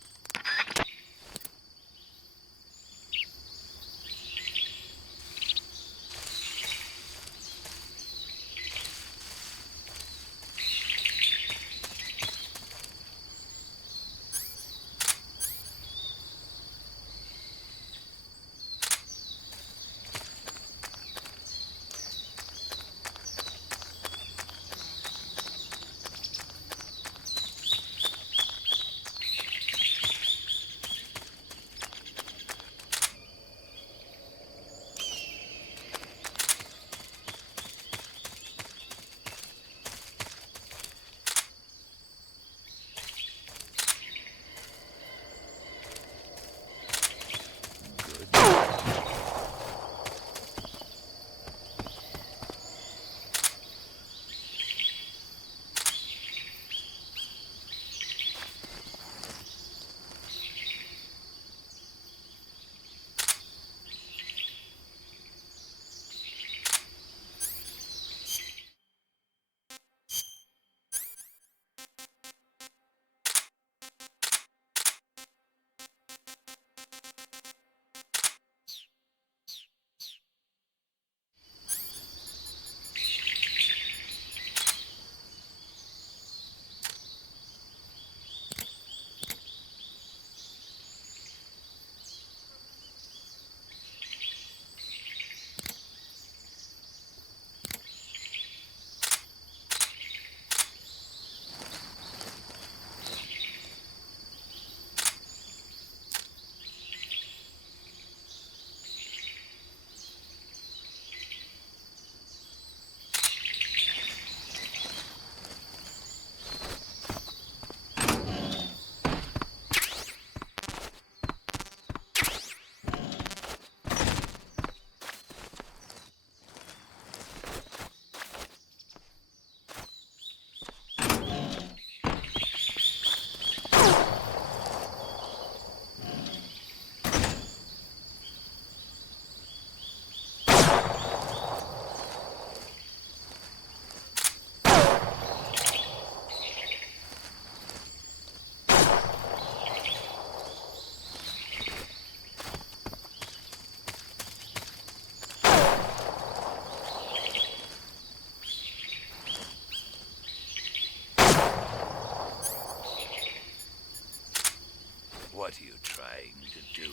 trying to do?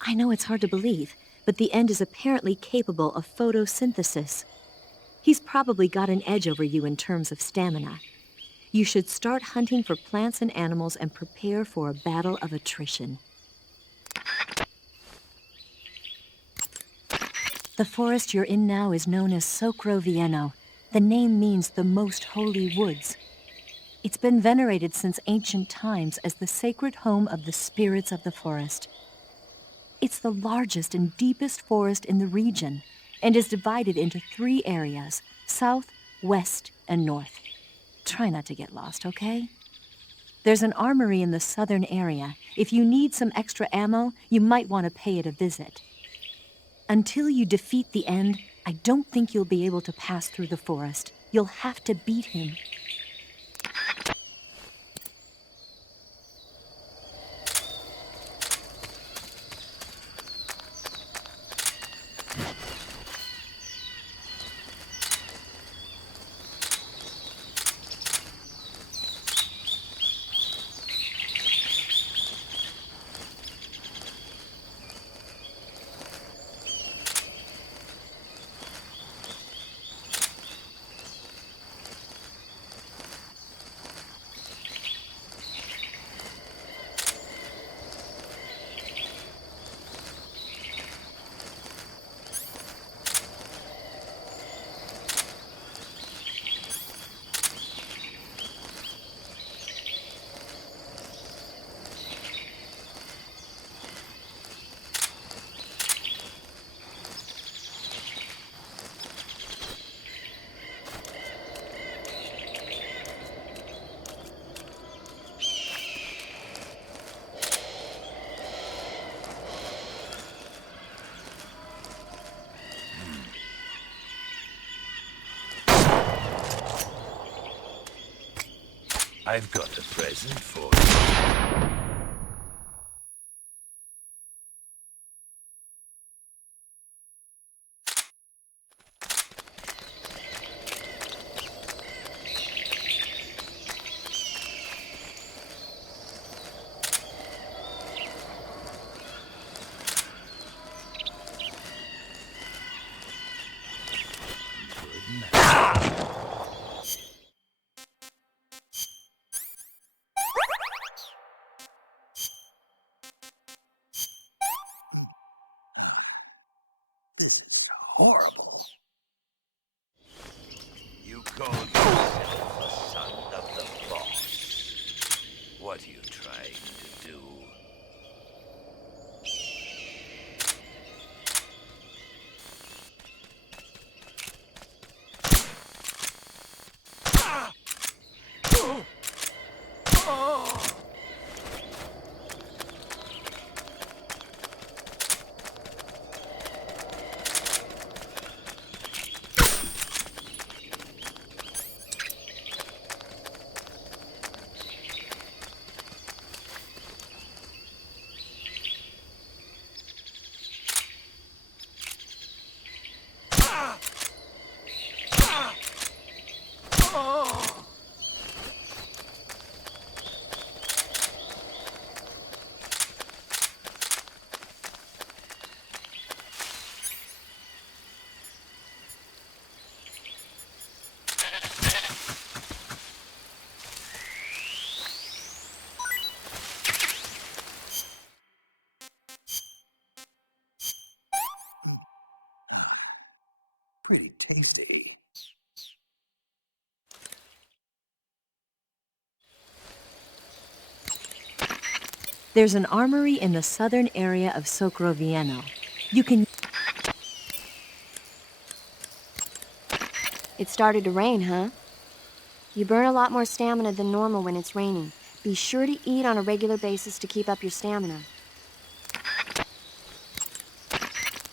I know it's hard to believe, but the End is apparently capable of photosynthesis. He's probably got an edge over you in terms of stamina. You should start hunting for plants and animals and prepare for a battle of attrition. The forest you're in now is known as Socrovieno. The name means the most holy woods. It's been venerated since ancient times as the sacred home of the spirits of the forest. It's the largest and deepest forest in the region and is divided into 3 areas: south, west, and north. Try not to get lost, okay? There's an armory in the southern area. If you need some extra ammo, you might want to pay it a visit. Until you defeat the End, I don't think you'll be able to pass through the forest. You'll have to beat him. I've got a present for you. Horrible. You call yourself a son of the boss. What are you trying to do? pretty tasty. There's an armory in the southern area of Socrovieno. You can... It started to rain, huh? You burn a lot more stamina than normal when it's raining. Be sure to eat on a regular basis to keep up your stamina.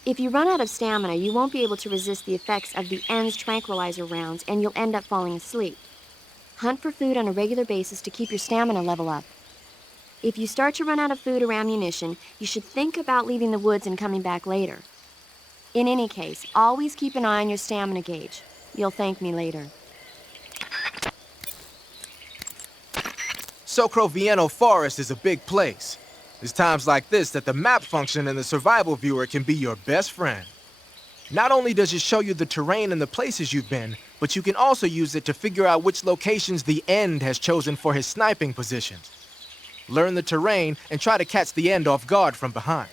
If you run out of stamina, you won't be able to resist the effects of the End's tranquilizer rounds, and you'll end up falling asleep. Hunt for food on a regular basis to keep your stamina level up. If you start to run out of food or ammunition, you should think about leaving the woods and coming back later. In any case, always keep an eye on your stamina gauge. You'll thank me later. Socrovieno Forest is a big place. It's times like this that the map function in the survival viewer can be your best friend. Not only does it show you the terrain and the places you've been, but you can also use it to figure out which locations the End has chosen for his sniping positions. Learn the terrain and try to catch the End off guard from behind.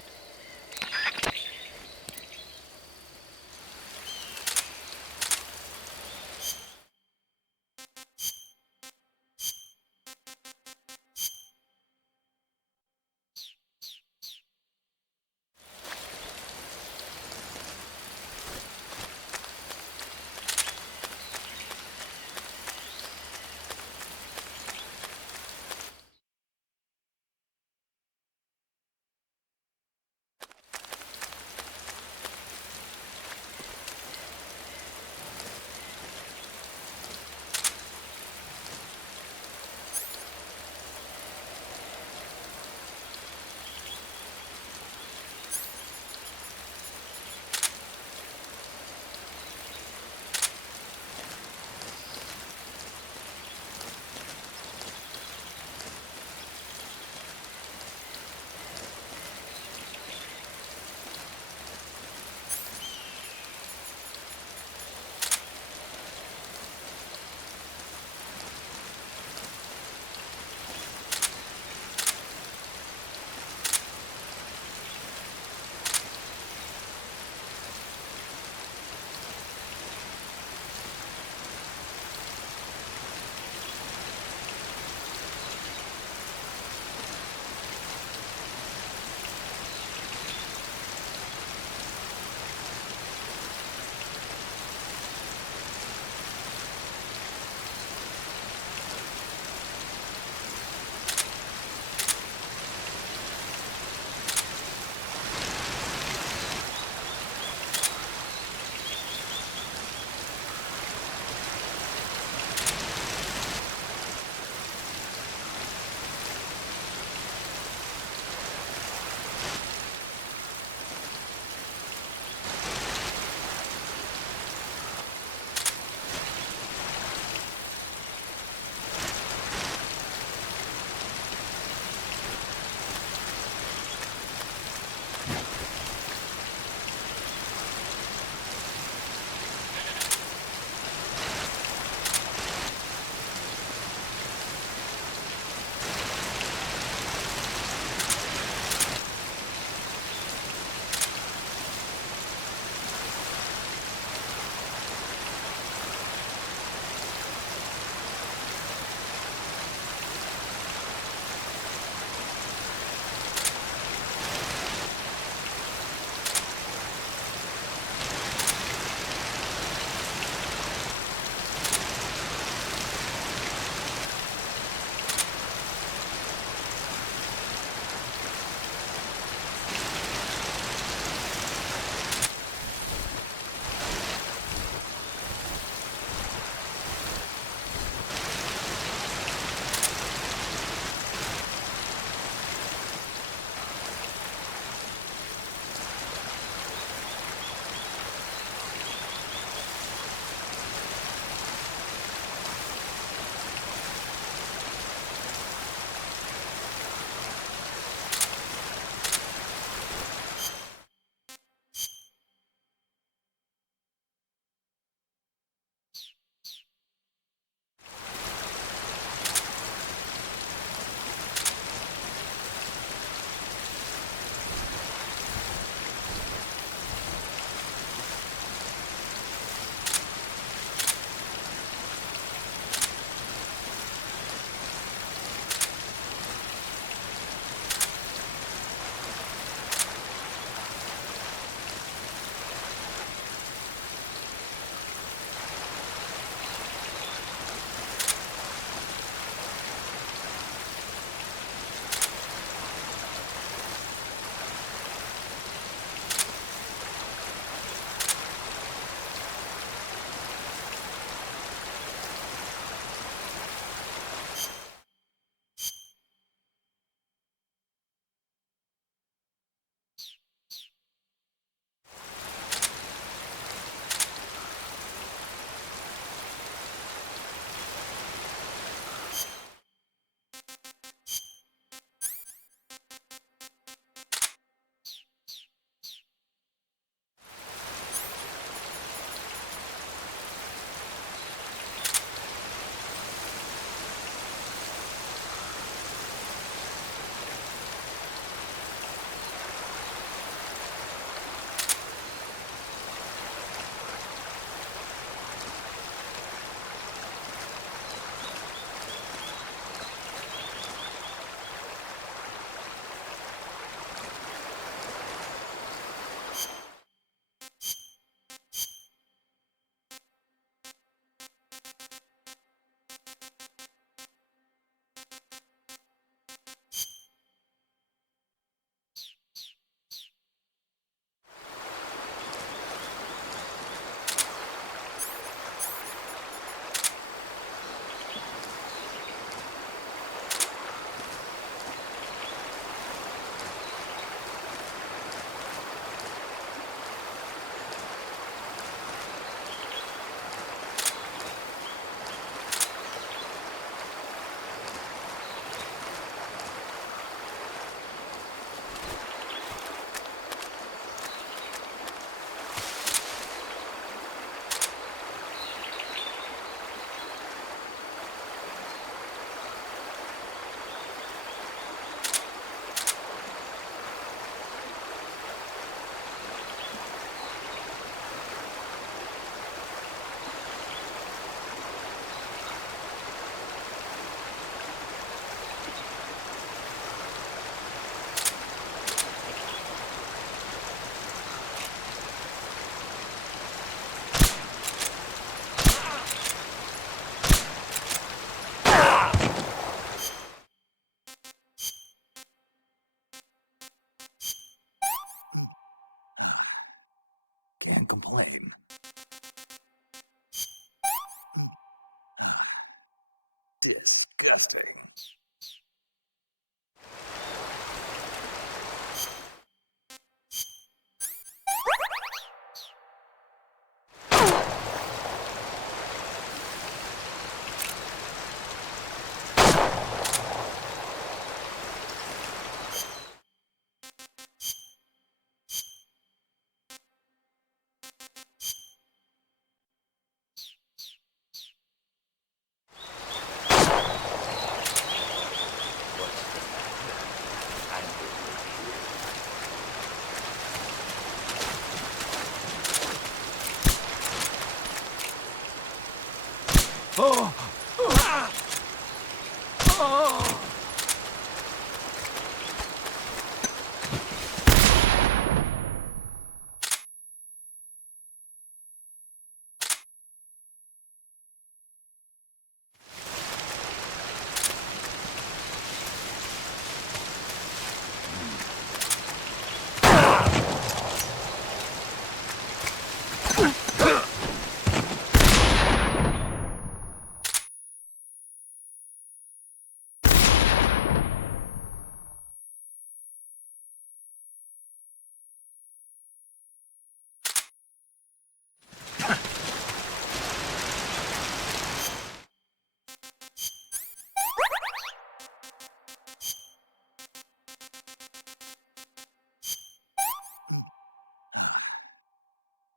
Disgusting.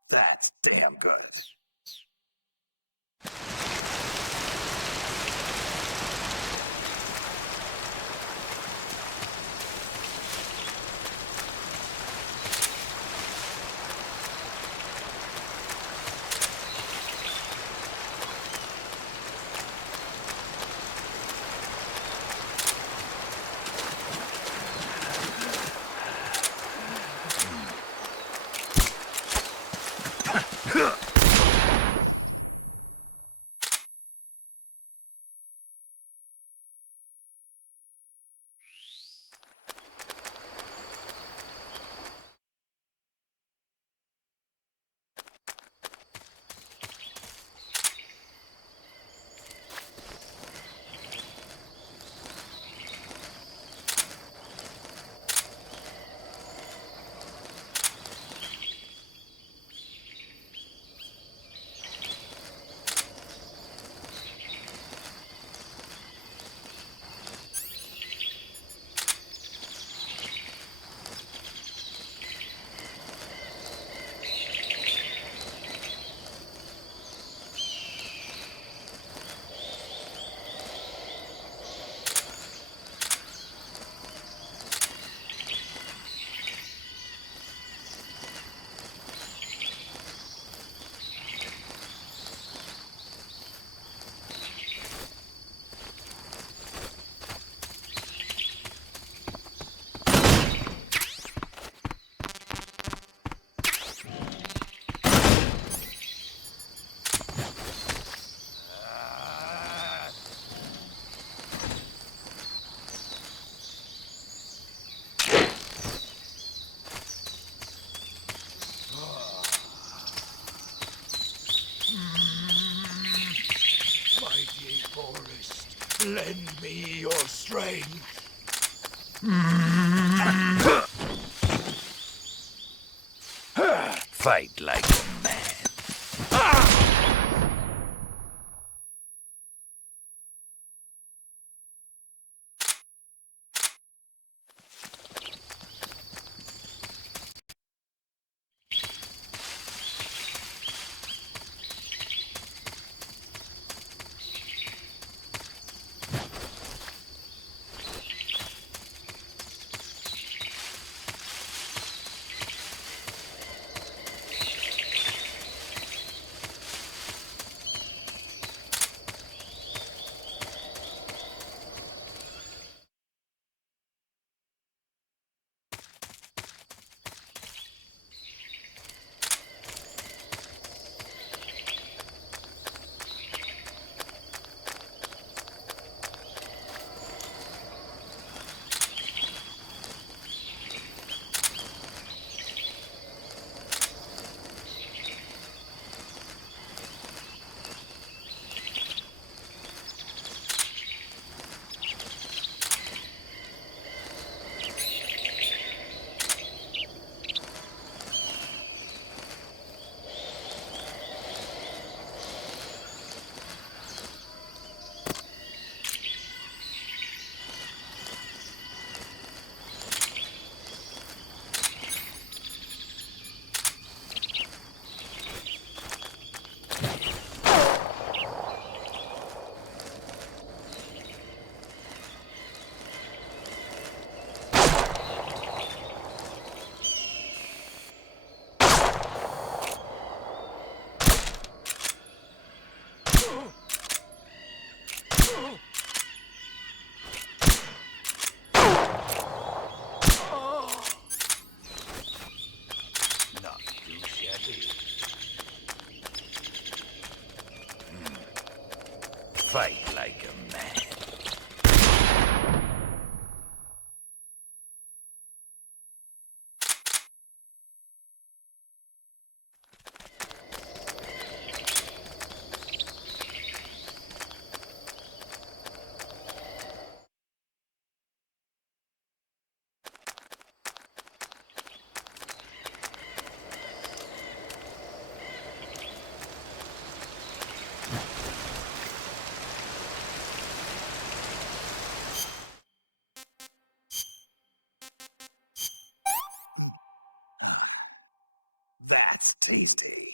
That's damn good. Mighty forest, lend me your strength. Fight like a man. fight like a man. That's tasty.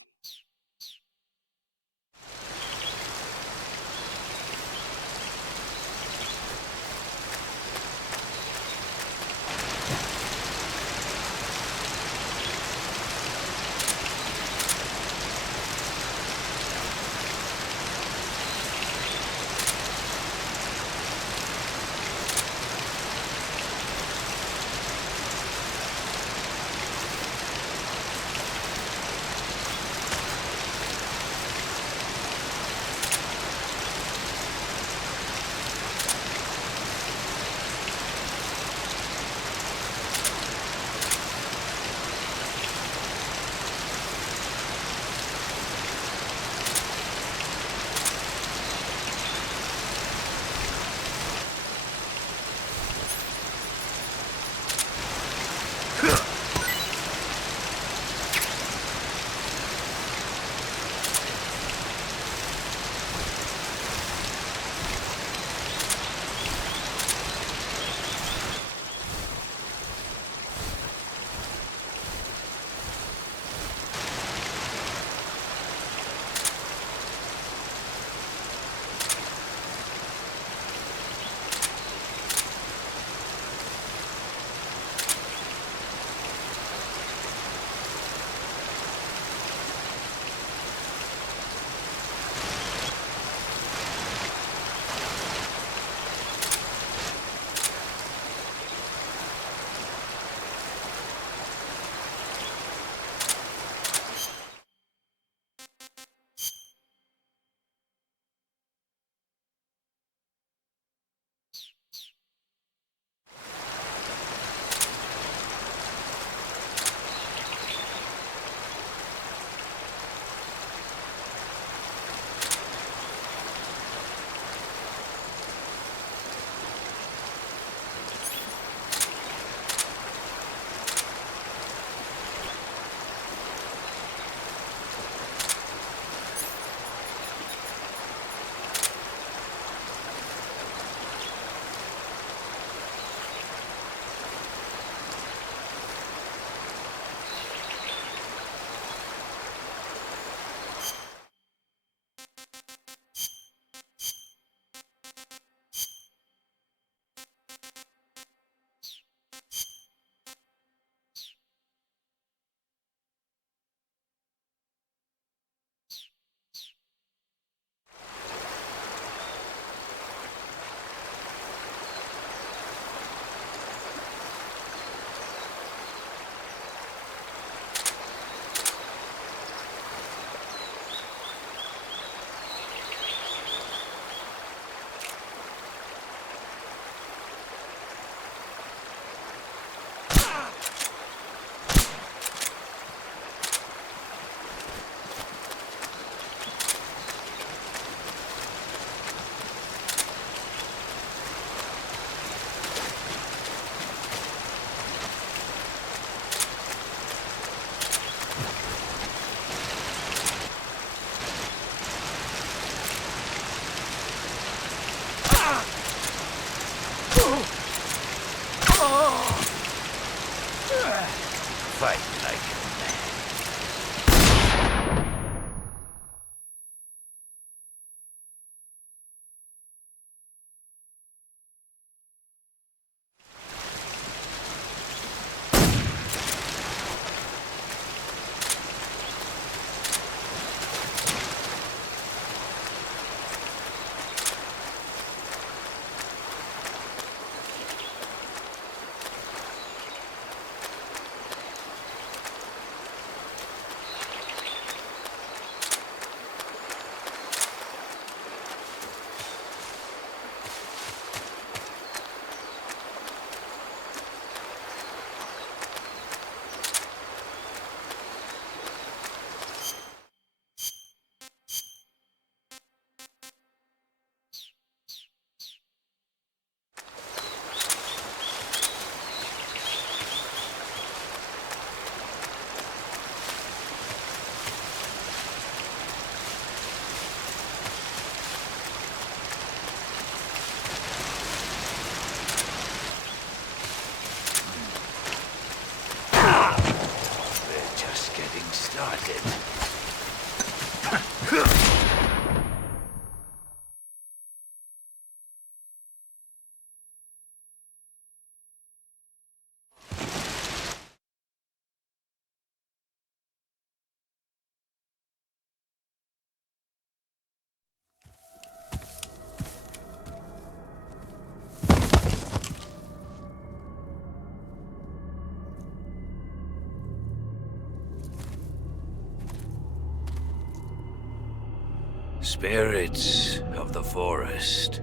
Spirits of the forest,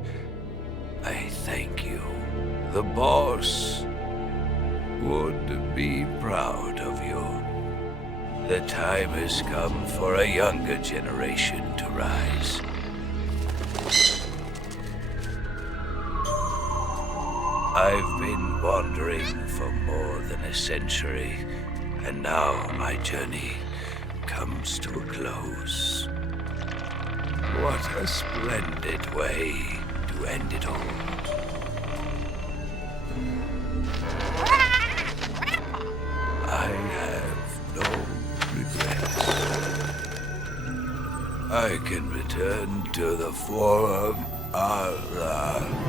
I thank you. The boss would be proud of you. The time has come for a younger generation to rise. I've been wandering for more than a century, and now my journey comes to a close. What a splendid way to end it all. I have no regrets. I can return to the form of the...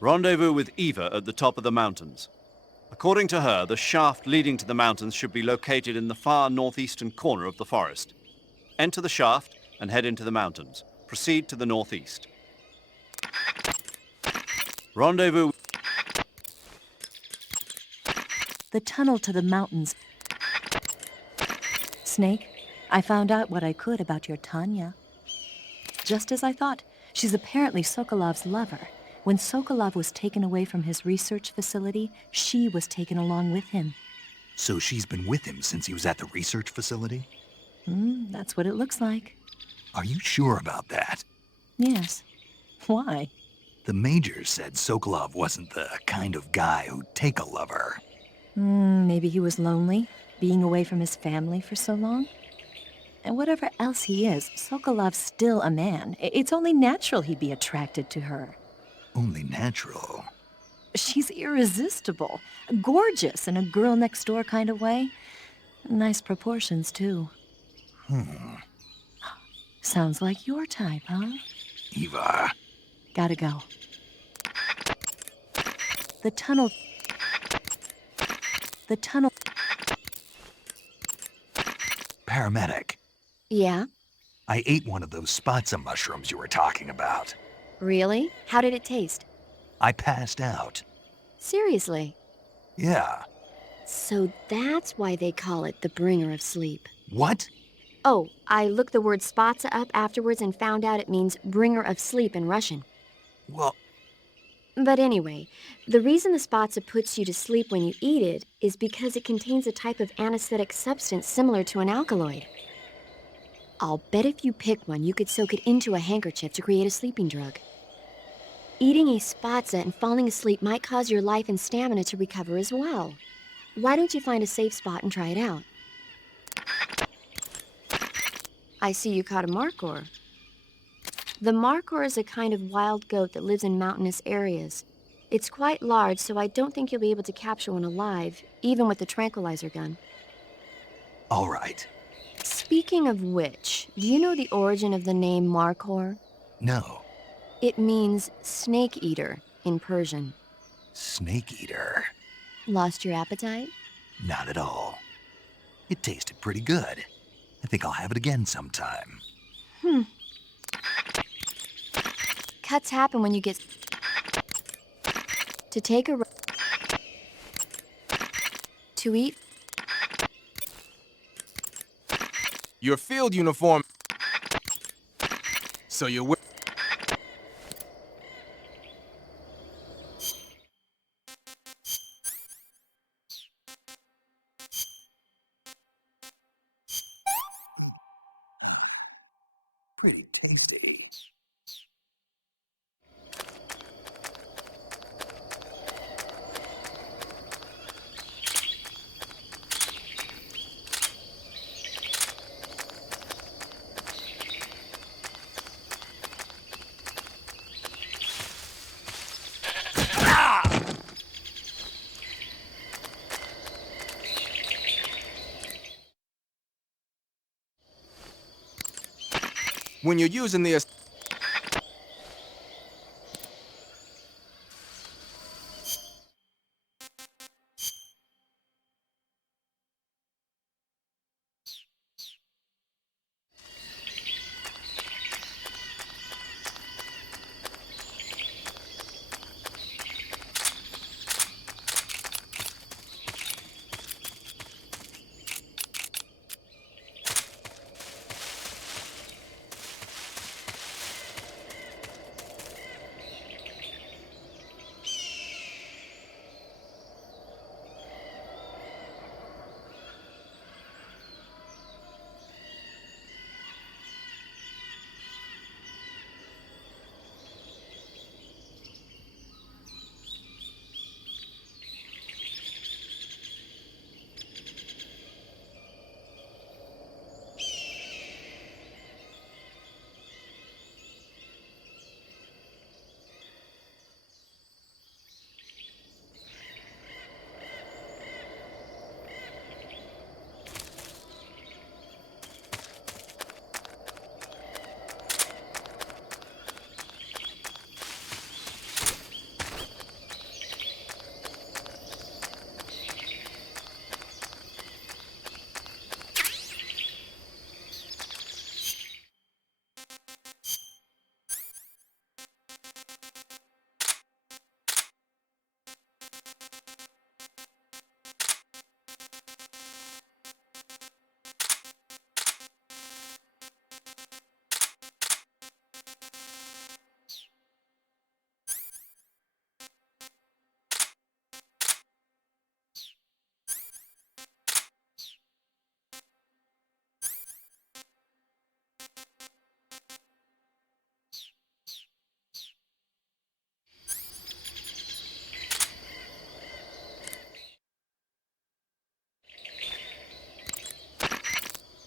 Rendezvous with Eva at the top of the mountains. According to her, the shaft leading to the mountains should be located in the far northeastern corner of the forest. Enter the shaft and head into the mountains. Proceed to the northeast. Rendezvous. The tunnel to the mountains. Snake, I found out what I could about your Tanya. Just as I thought, she's apparently Sokolov's lover. When Sokolov was taken away from his research facility, she was taken along with him. So she's been with him since he was at the research facility? That's what it looks like. Are you sure about that? Yes. Why? The Major said Sokolov wasn't the kind of guy who'd take a lover. Maybe he was lonely, being away from his family for so long. And whatever else he is, Sokolov's still a man. It's only natural he'd be attracted to her. Only natural? She's irresistible. Gorgeous in a girl-next-door kind of way. Nice proportions, too. Sounds like your type, huh? Eva. Gotta go. The tunnel... Paramedic. Yeah? I ate one of those spatza mushrooms you were talking about. Really? How did it taste? I passed out. Seriously? Yeah. So that's why they call it the bringer of sleep. What? Oh, I looked the word spatza up afterwards and found out it means bringer of sleep in Russian. Well... But anyway, the reason the spatza puts you to sleep when you eat it is because it contains a type of anesthetic substance similar to an alkaloid. I'll bet if you pick one, you could soak it into a handkerchief to create a sleeping drug. Eating a spatza and falling asleep might cause your life and stamina to recover as well. Why don't you find a safe spot and try it out? I see you caught a markhor. The markhor is a kind of wild goat that lives in mountainous areas. It's quite large, so I don't think you'll be able to capture one alive, even with the tranquilizer gun. All right. Speaking of which, do you know the origin of the name markhor? No. It means snake eater in Persian. Snake eater? Lost your appetite? Not at all. It tasted pretty good. I think I'll have it again sometime. Cuts happen when you get... To take a... To eat... Your field uniform... So you're... Pretty tasty. When you're using the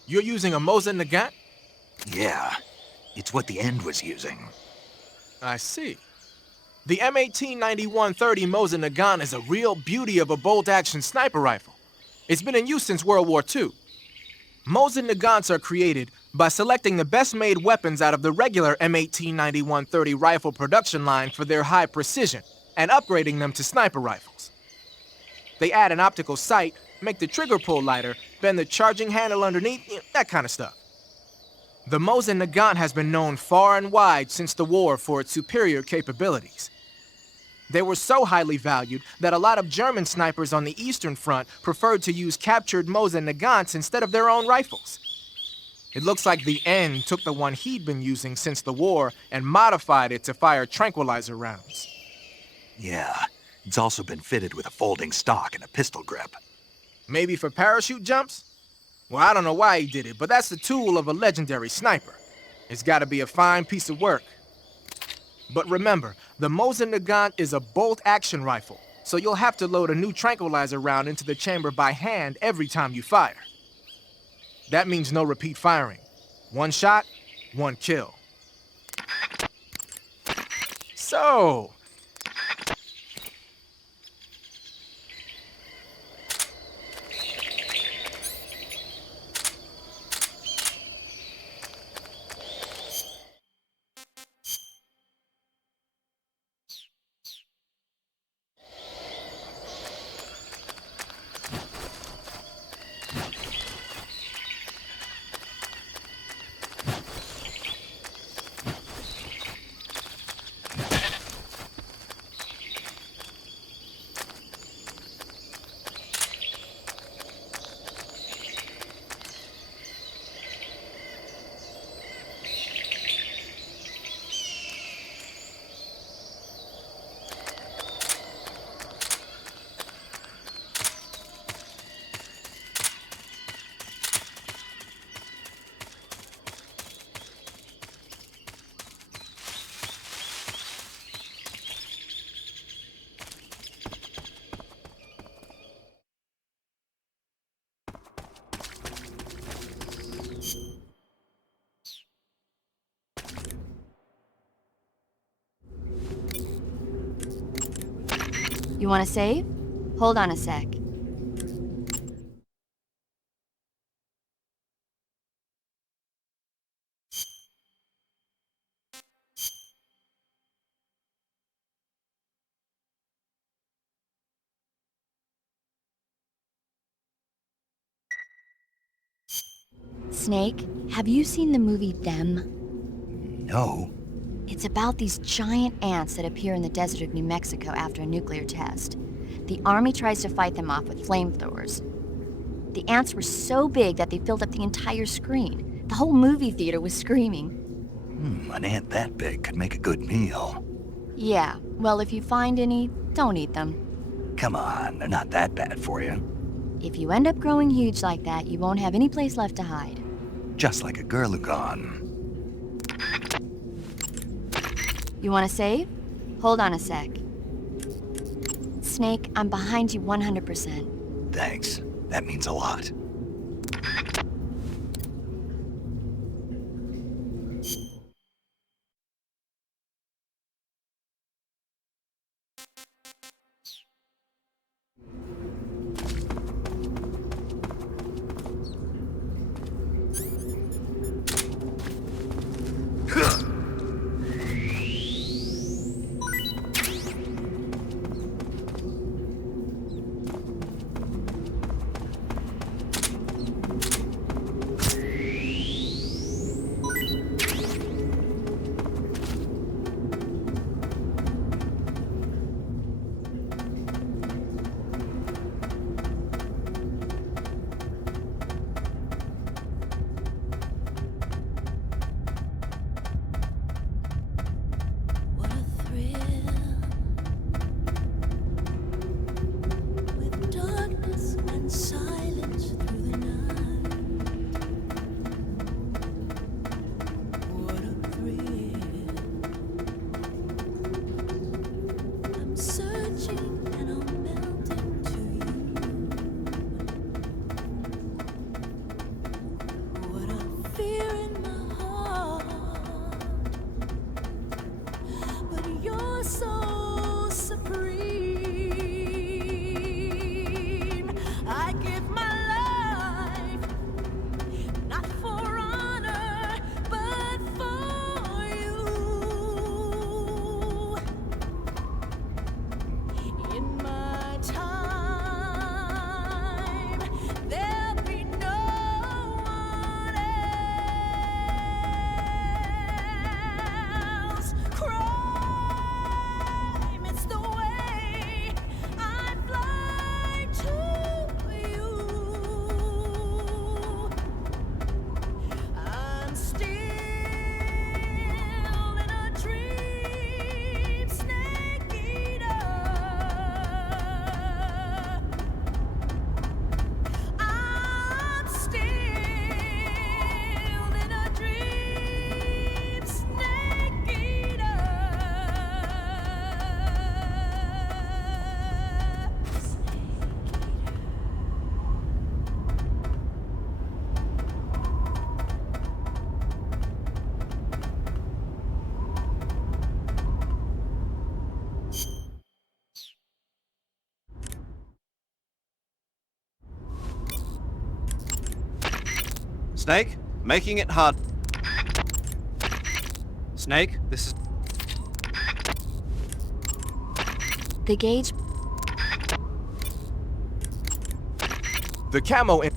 You're using a Mosin Nagant? Yeah, it's what the End was using. I see. The M1891-30 Mosin Nagant is a real beauty of a bolt-action sniper rifle. It's been in use since World War II. Mosin Nagants are created by selecting the best-made weapons out of the regular M1891-30 rifle production line for their high precision and upgrading them to sniper rifles. They add an optical sight, make the trigger pull lighter, bend the charging handle underneath, that kind of stuff. The Mosin Nagant has been known far and wide since the war for its superior capabilities. They were so highly valued that a lot of German snipers on the Eastern Front preferred to use captured Mosin Nagants instead of their own rifles. It looks like the End took the one he'd been using since the war and modified it to fire tranquilizer rounds. Yeah, it's also been fitted with a folding stock and a pistol grip. Maybe for parachute jumps? Well, I don't know why he did it, but that's the tool of a legendary sniper. It's gotta be a fine piece of work. But remember, the Mosin Nagant is a bolt-action rifle, so you'll have to load a new tranquilizer round into the chamber by hand every time you fire. That means no repeat firing. One shot, one kill. So, You want to save? Hold on a sec. Snake, have you seen the movie Them? No. It's about these giant ants that appear in the desert of New Mexico after a nuclear test. The army tries to fight them off with flamethrowers. The ants were so big that they filled up the entire screen. The whole movie theater was screaming. An ant that big could make a good meal. Yeah, well, if you find any, don't eat them. Come on, they're not that bad for you. If you end up growing huge like that, you won't have any place left to hide. Just like a Gurlugon. You want to save? Hold on a sec. Snake, I'm behind you 100%. Thanks. That means a lot. Snake, making it hard. Snake, this is... The gauge... The camo in...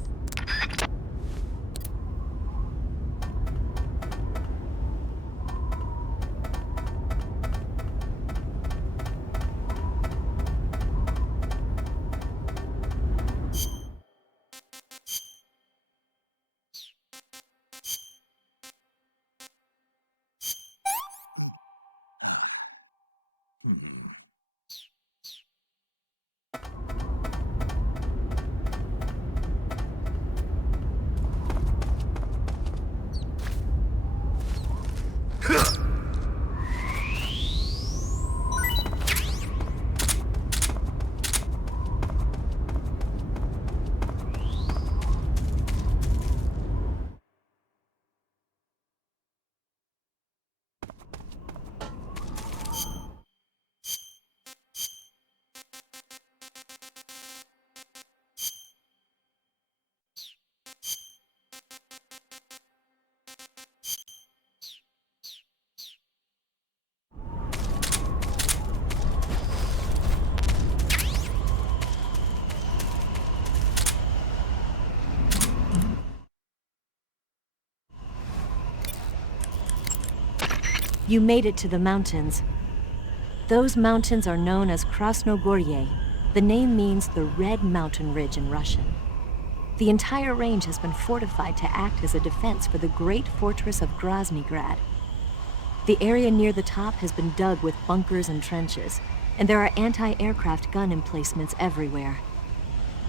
You made it to the mountains. Those mountains are known as Krasnogorye. The name means the Red Mountain Ridge in Russian. The entire range has been fortified to act as a defense for the great fortress of Groznygrad. The area near the top has been dug with bunkers and trenches, and there are anti-aircraft gun emplacements everywhere.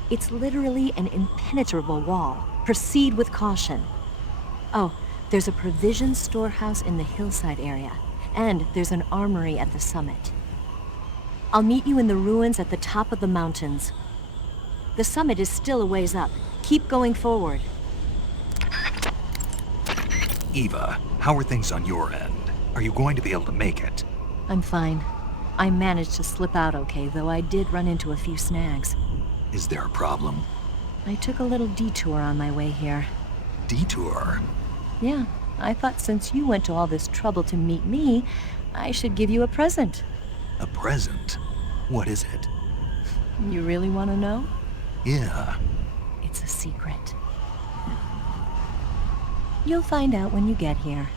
It's literally an impenetrable wall. Proceed with caution. Oh, there's a provision storehouse in the hillside area, and there's an armory at the summit. I'll meet you in the ruins at the top of the mountains. The summit is still a ways up. Keep going forward. Eva, how are things on your end? Are you going to be able to make it? I'm fine. I managed to slip out okay, though I did run into a few snags. Is there a problem? I took a little detour on my way here. Detour? Yeah, I thought since you went to all this trouble to meet me, I should give you a present. A present? What is it? You really want to know? Yeah. It's a secret. You'll find out when you get here.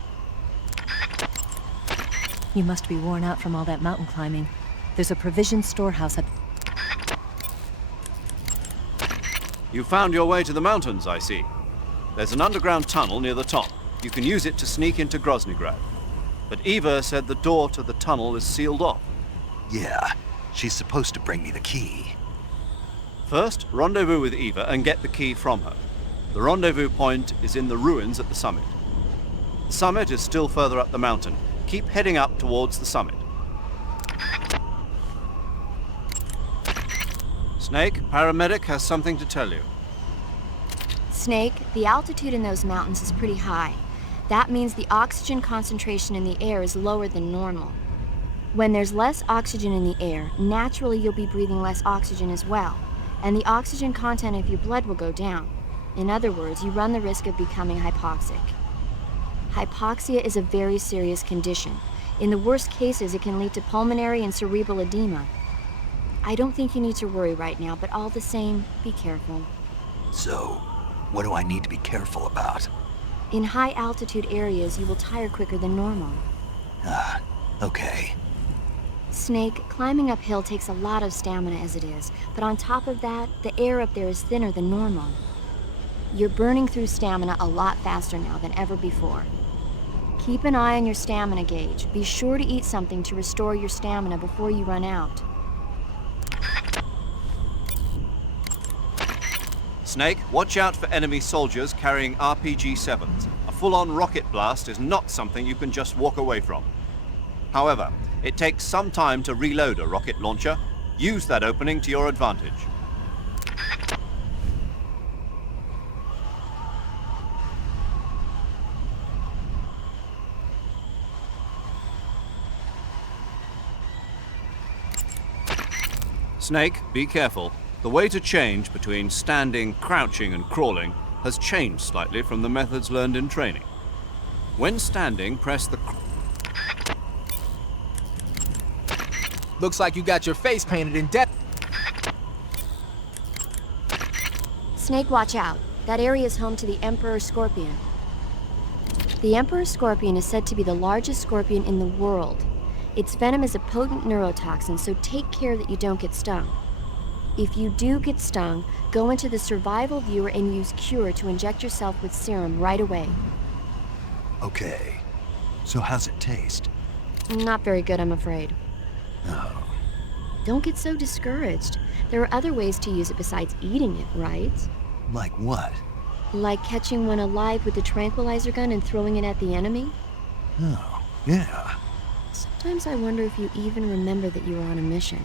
You must be worn out from all that mountain climbing. There's a provision storehouse at... You found your way to the mountains, I see. There's an underground tunnel near the top. You can use it to sneak into Groznygrad. But Eva said the door to the tunnel is sealed off. Yeah, she's supposed to bring me the key. First, rendezvous with Eva and get the key from her. The rendezvous point is in the ruins at the summit. The summit is still further up the mountain. Keep heading up towards the summit. Snake, paramedic has something to tell you. Snake, the altitude in those mountains is pretty high. That means the oxygen concentration in the air is lower than normal. When there's less oxygen in the air, naturally you'll be breathing less oxygen as well, and the oxygen content of your blood will go down. In other words, you run the risk of becoming hypoxic. Hypoxia is a very serious condition. In the worst cases, it can lead to pulmonary and cerebral edema. I don't think you need to worry right now, but all the same, be careful. So, what do I need to be careful about? In high altitude areas, you will tire quicker than normal. Okay. Snake, climbing uphill takes a lot of stamina as it is, but on top of that, the air up there is thinner than normal. You're burning through stamina a lot faster now than ever before. Keep an eye on your stamina gauge. Be sure to eat something to restore your stamina before you run out. Snake, watch out for enemy soldiers carrying RPG-7s. A full-on rocket blast is not something you can just walk away from. However, it takes some time to reload a rocket launcher. Use that opening to your advantage. Snake, be careful. The way to change between standing, crouching, and crawling has changed slightly from the methods learned in training. When standing, press the... Looks like you got your face painted in death. Snake, watch out. That area is home to the Emperor Scorpion. The Emperor Scorpion is said to be the largest scorpion in the world. Its venom is a potent neurotoxin, so take care that you don't get stung. If you do get stung, go into the survival viewer and use Cure to inject yourself with serum right away. Okay. So how's it taste? Not very good, I'm afraid. Oh. Don't get so discouraged. There are other ways to use it besides eating it, right? Like what? Like catching one alive with a tranquilizer gun and throwing it at the enemy? Oh, yeah. Sometimes I wonder if you even remember that you were on a mission.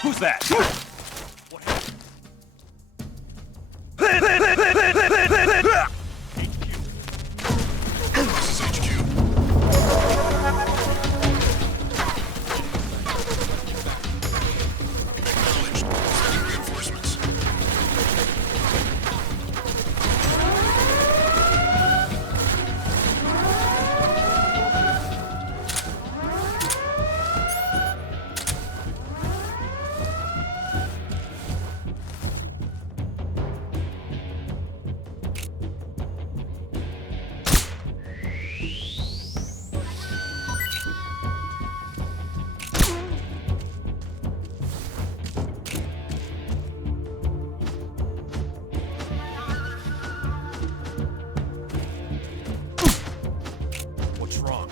Who's that? This is HQ. Acknowledged. Sending reinforcements. What's wrong?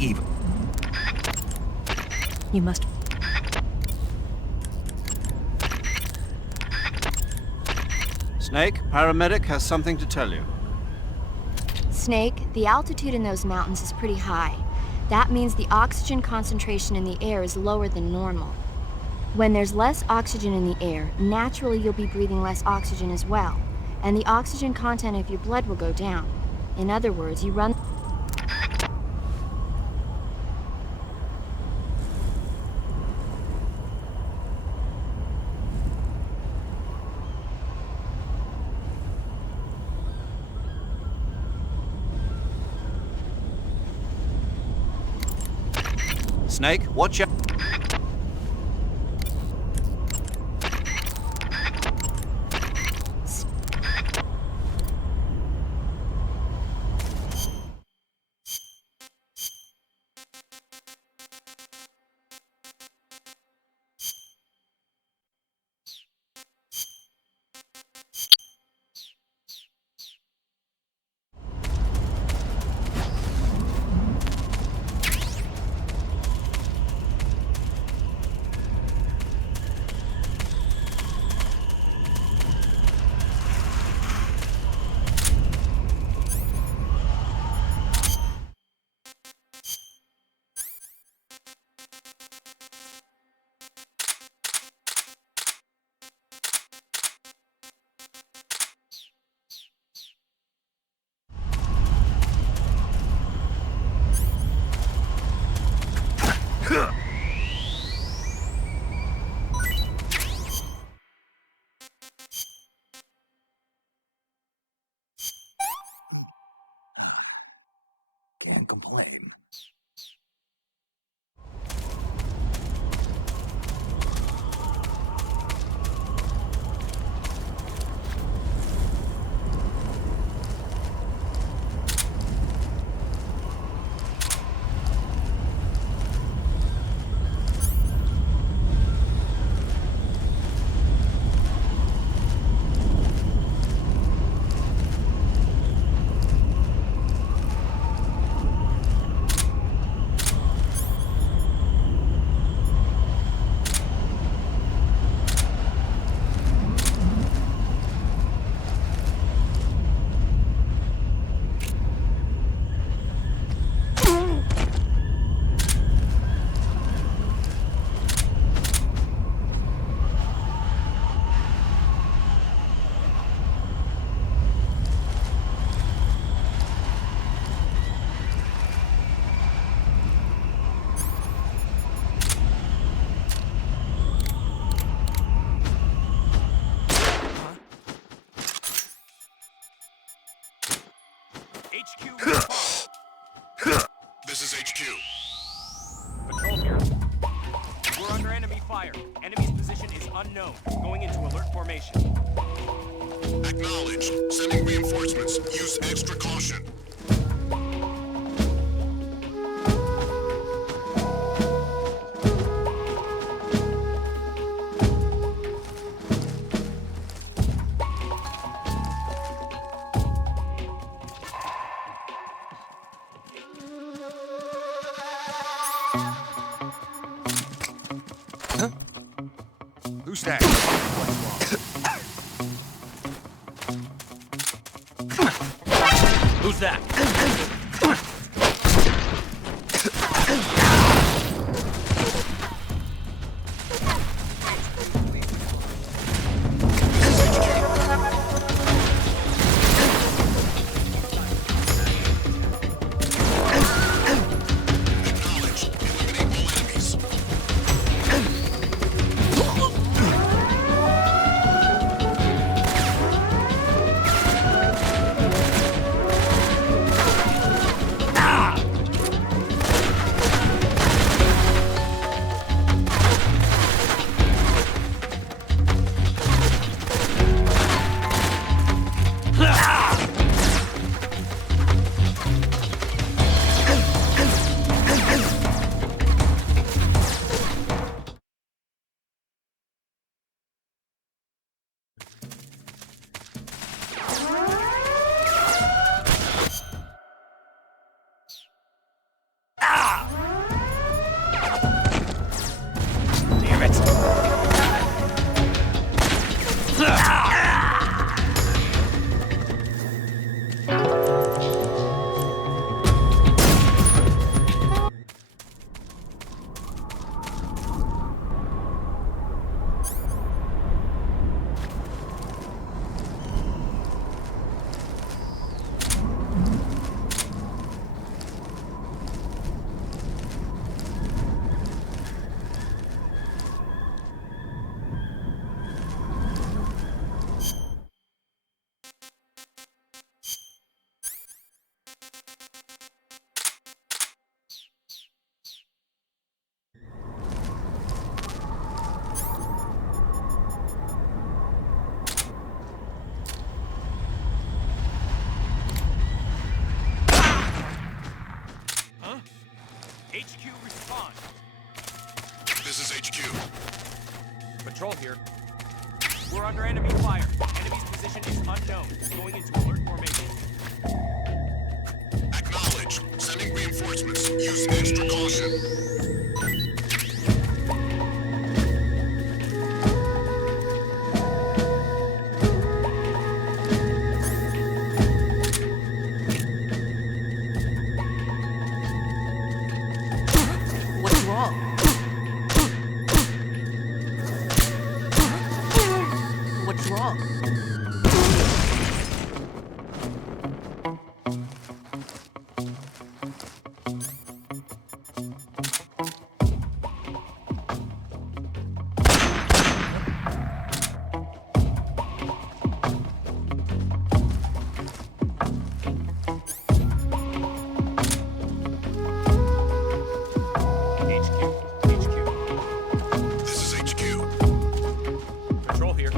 Evil. You must... Snake, paramedic has something to tell you. Snake, the altitude in those mountains is pretty high. That means the oxygen concentration in the air is lower than normal. When there's less oxygen in the air, naturally you'll be breathing less oxygen as well. and the oxygen content of your blood will go down. In other words, you run... Snake, watch out. Can't complain. HQ respond. This is HQ. Patrol here. We're under enemy fire. Enemy's position is unknown. Going into alert formation. Acknowledged. Sending reinforcements. Use extra caution. Who's that? Who's that? Patrol here. We're under enemy fire. Enemy's position is unknown. Going into alert formation. Acknowledge. Sending reinforcements. Use extra caution. What's wrong? What's wrong? This is HQ. Patrol here.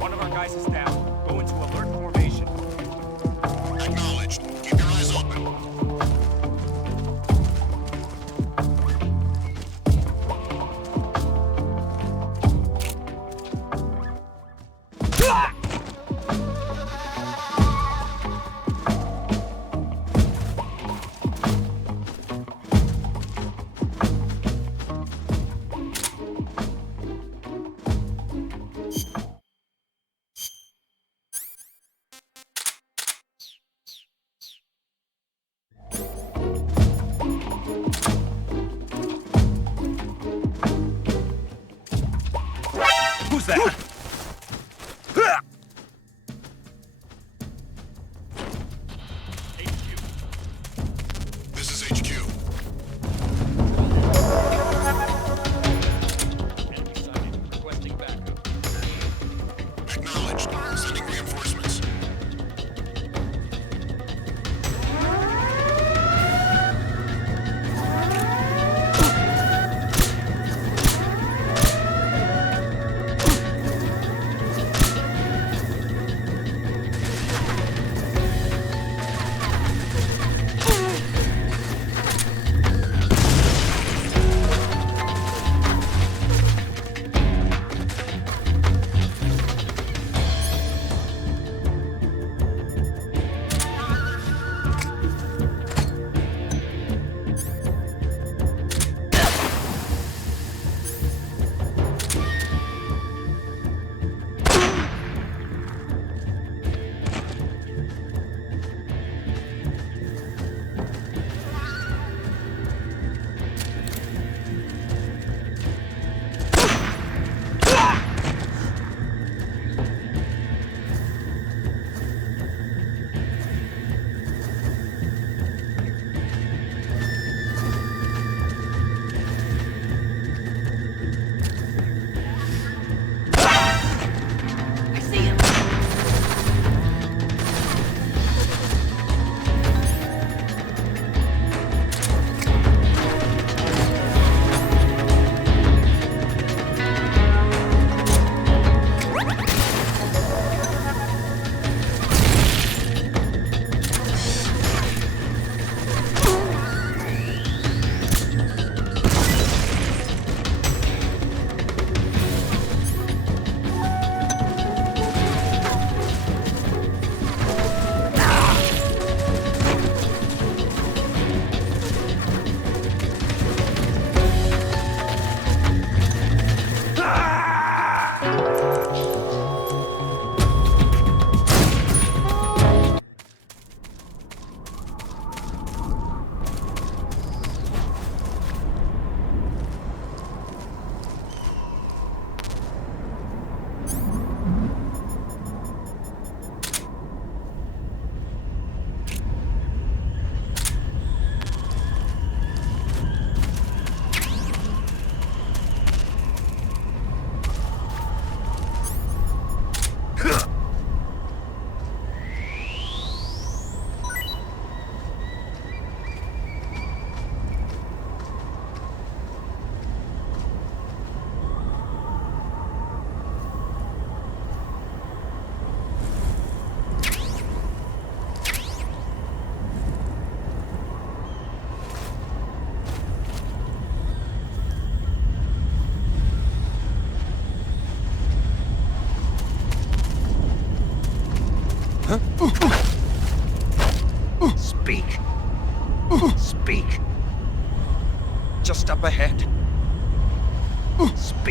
One of our guys is down. Go into alert formation. Acknowledged. Keep your eyes open. Who's that? This is HQ. Enemy sighted. Requesting backup. Acknowledged. Sending reinforcements.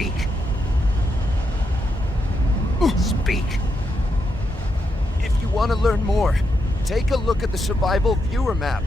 Speak. Speak. If you want to learn more, take a look at the survival viewer map.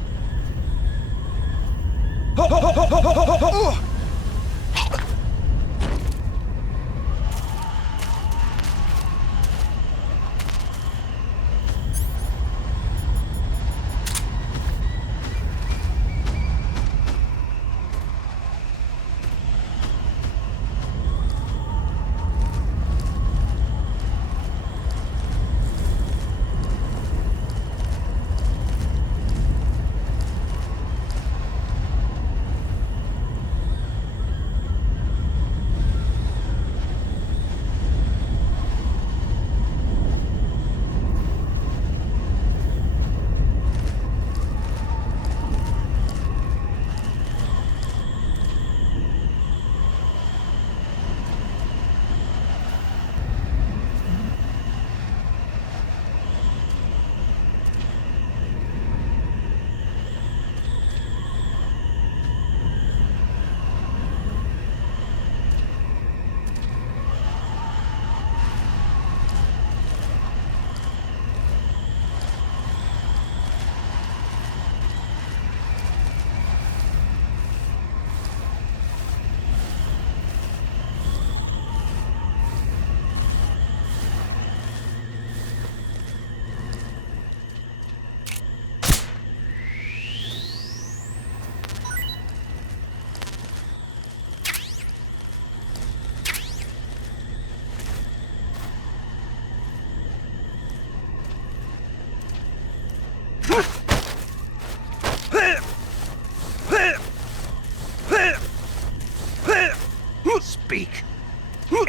Speak.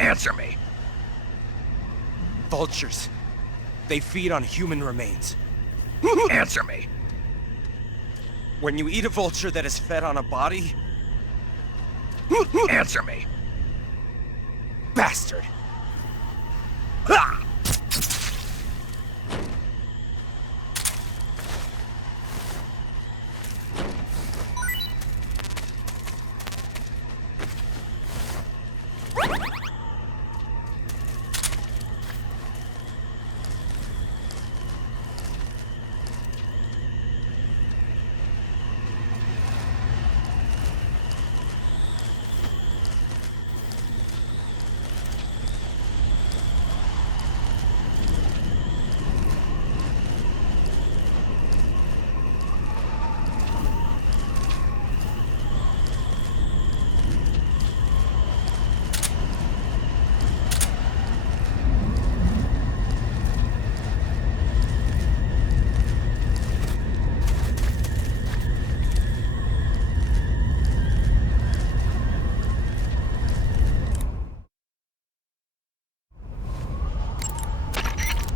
Answer me. Vultures. They feed on human remains. Answer me. When you eat a vulture that is fed on a body... Answer me. Bastard.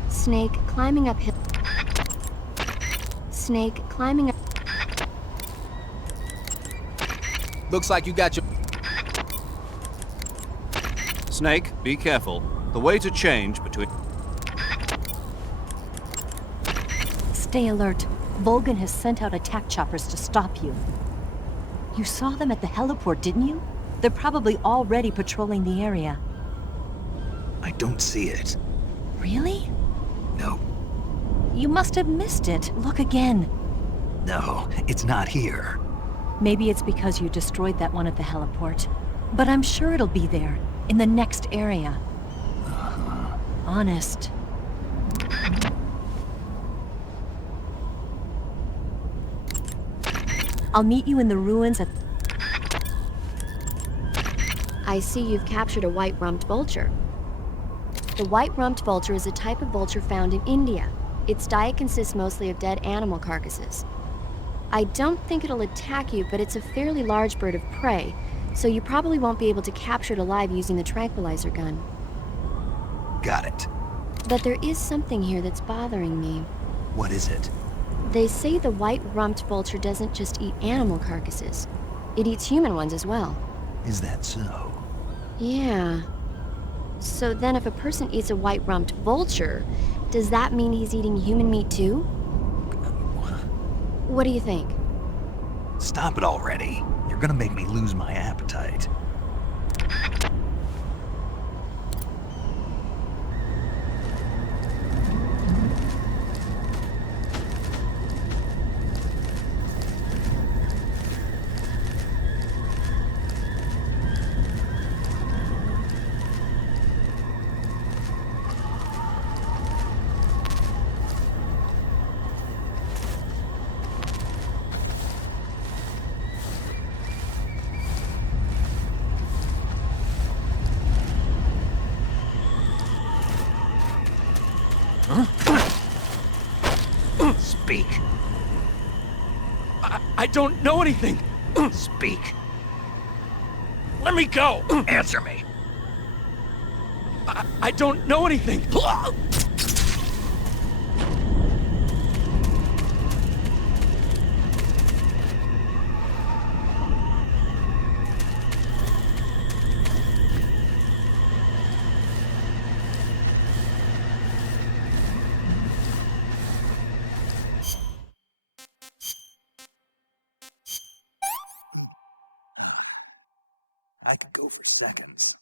Snake climbing up hill. Snake climbing up. Looks like you got your... Snake, be careful. The way to change between... Stay alert. Volgan has sent out attack choppers to stop you. You saw them at the heliport, didn't you? They're probably already patrolling the area. I don't see it. Really? No. You must have missed it. Look again. No, it's not here. Maybe it's because you destroyed that one at the heliport. But I'm sure it'll be there, in the next area. Honest. I'll meet you in the ruins at... I see you've captured a white-rumped vulture. The white-rumped vulture is a type of vulture found in India. Its diet consists mostly of dead animal carcasses. I don't think it'll attack you, but it's a fairly large bird of prey, so you probably won't be able to capture it alive using the tranquilizer gun. Got it. But there is something here that's bothering me. What is it? They say the white-rumped vulture doesn't just eat animal carcasses. It eats human ones as well. Is that so? Yeah. So then if a person eats a white-rumped vulture, does that mean he's eating human meat too? What do you think? Stop it already. You're gonna make me lose my appetite. Speak. I don't know anything. Speak. Let me go. Answer me. I don't know anything. I could go for seconds.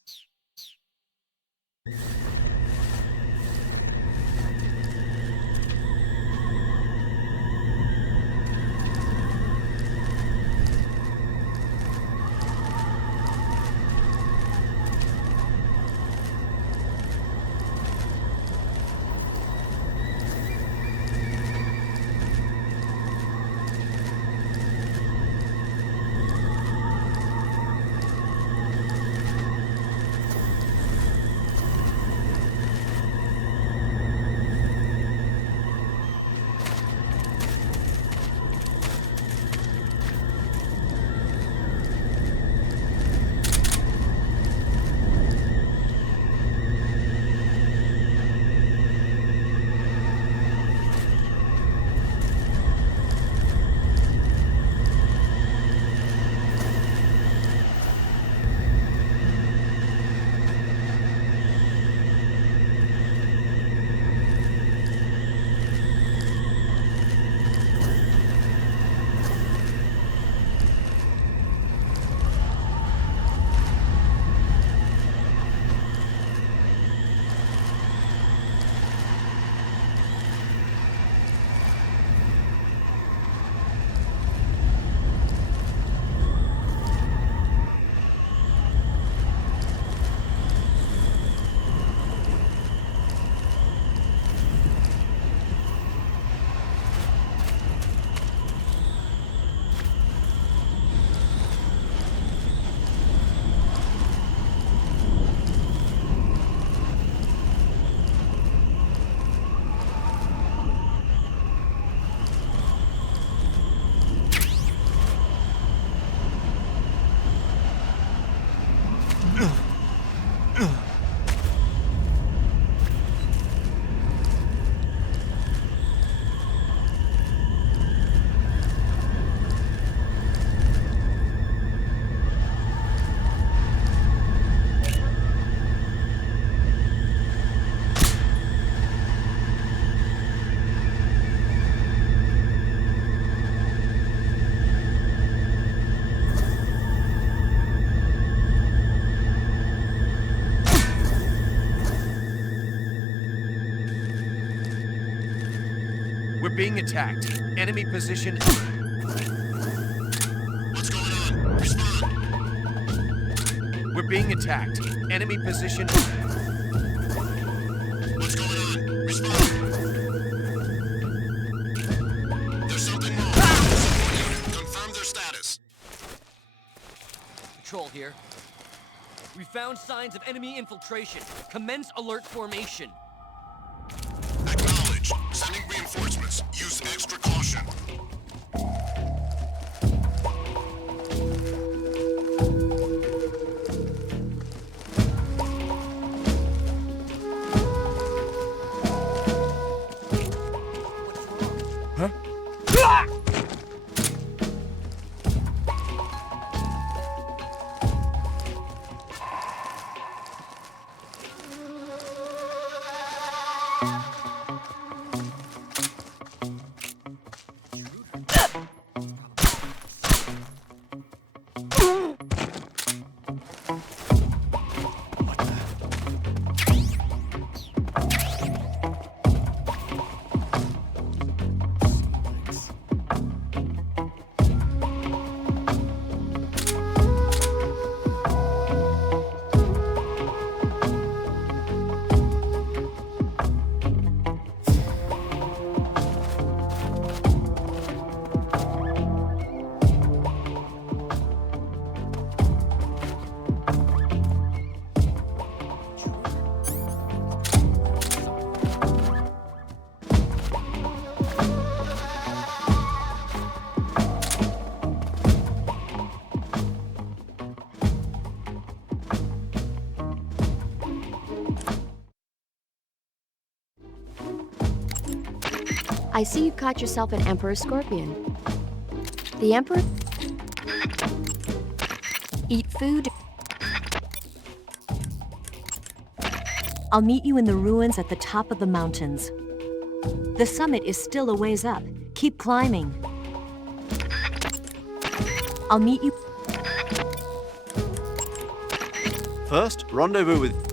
We're being attacked. Enemy position. What's going on? Respond. We're being attacked. Enemy position. What's going on? Respond. There's something wrong. Support unit. Confirm their status. Patrol here. We found signs of enemy infiltration. Commence alert formation. Acknowledge. Sending reinforcements. Use extra caution. I see you've caught yourself an Emperor Scorpion. The Emperor... Eat food. I'll meet you in the ruins at the top of the mountains. The summit is still a ways up. Keep climbing. I'll meet you... First, rendezvous with...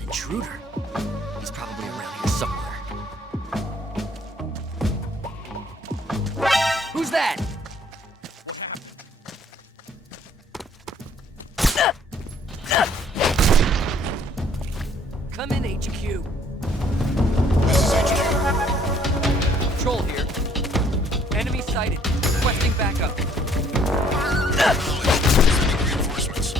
Intruder? He's probably around here somewhere. Who's that? Come in, HQ. This is HQ. Patrol here. Enemy sighted. Requesting backup. Sending reinforcements.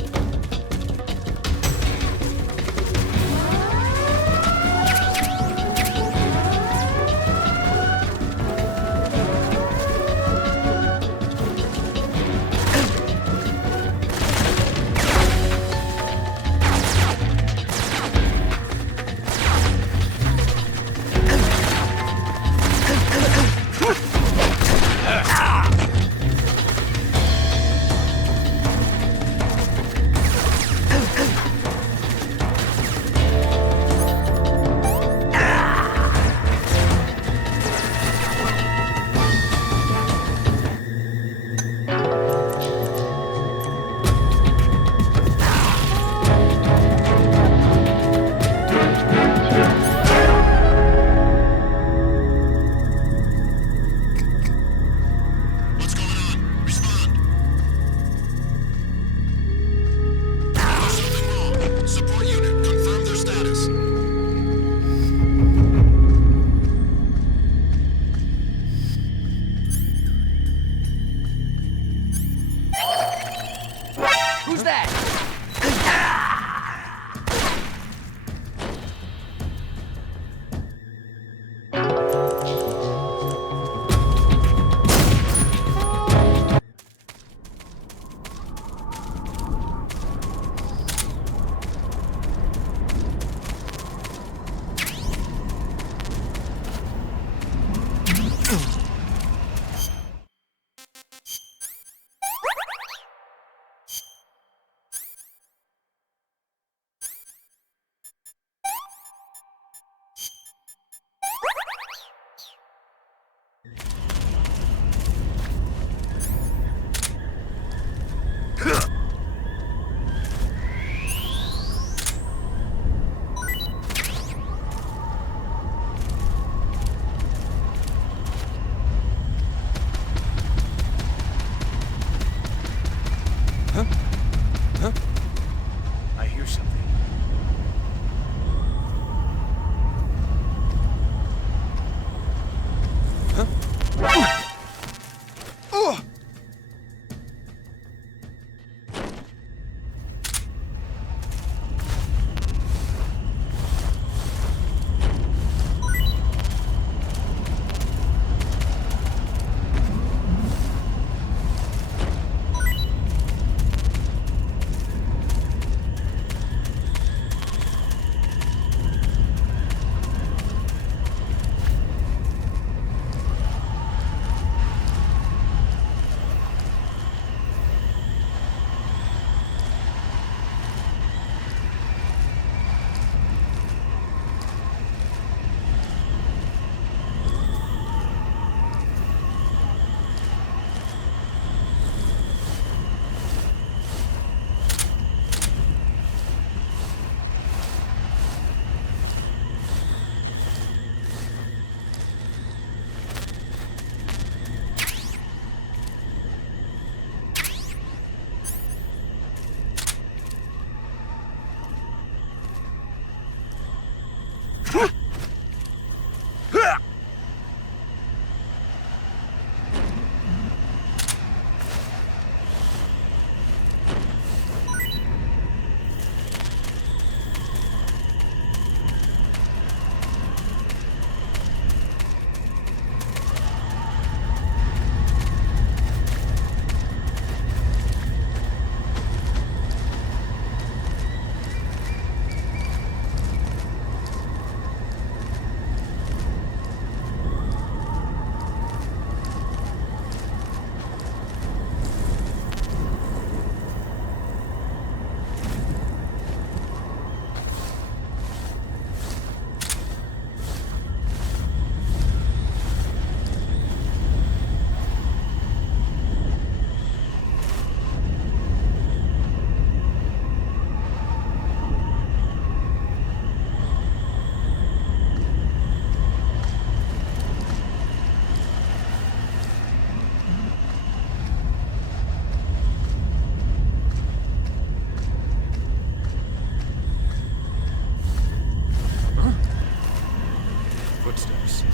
footsteps.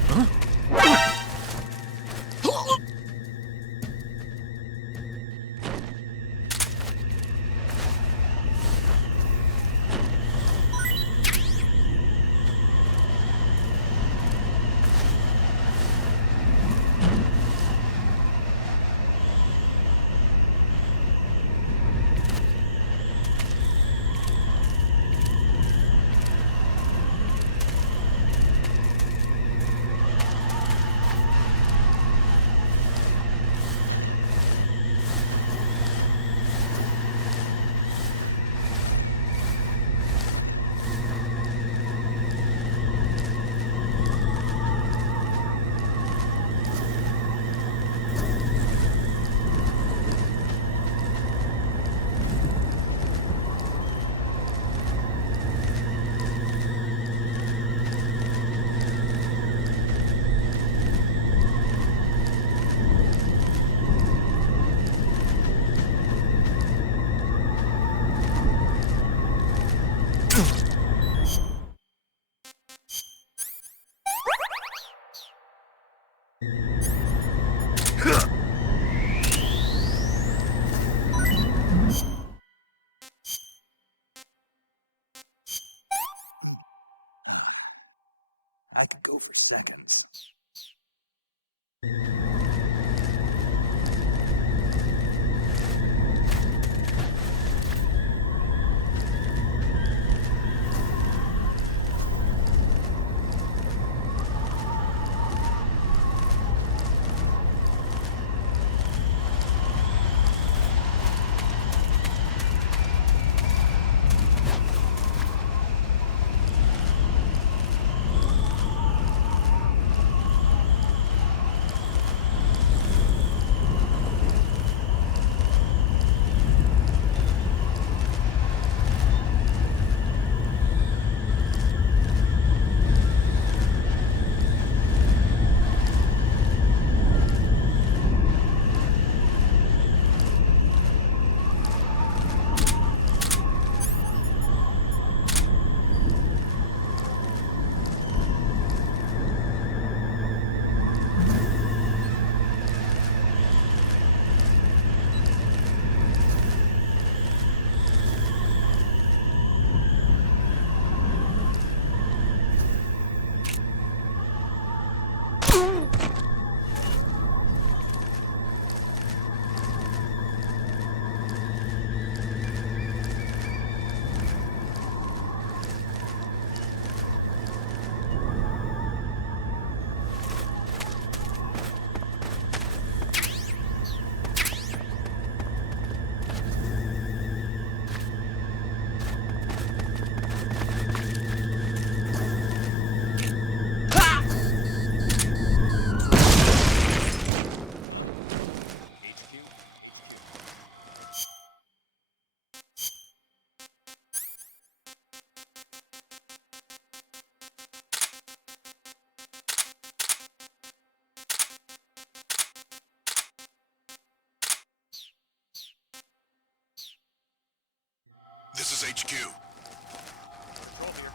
I could go for seconds. This is HQ. Control here.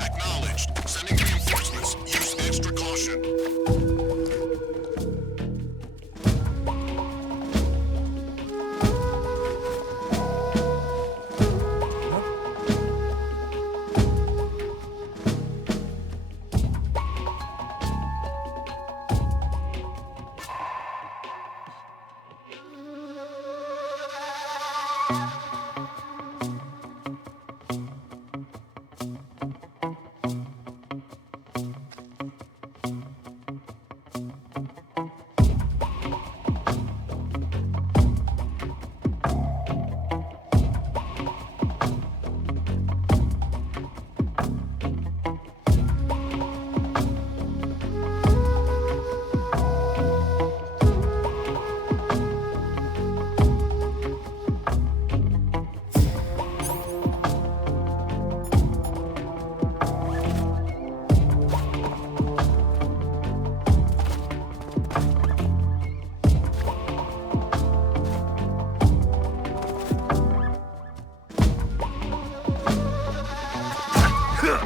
Acknowledged. Sending reinforcements. Use extra caution. What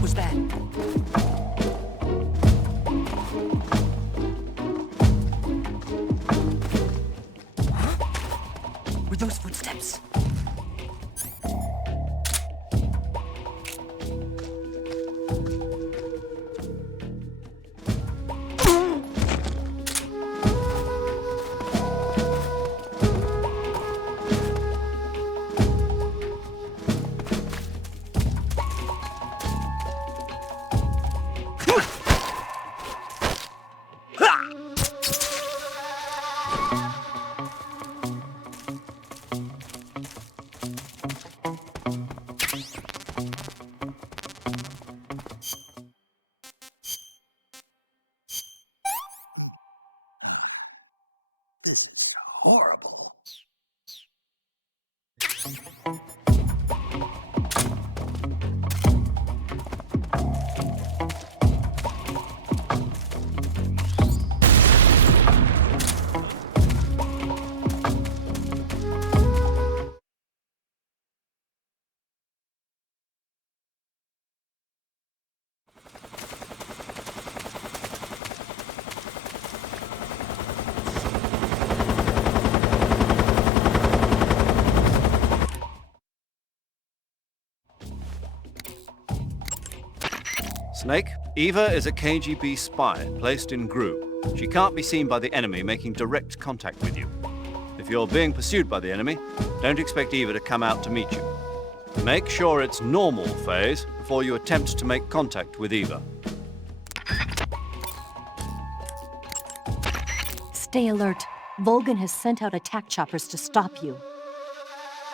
was that? Were those footsteps? This is horrible. Snake, Eva is a KGB spy placed in GRU. She can't be seen by the enemy making direct contact with you. If you're being pursued by the enemy, don't expect Eva to come out to meet you. Make sure it's normal phase before you attempt to make contact with Eva. Stay alert. Volgan has sent out attack choppers to stop you.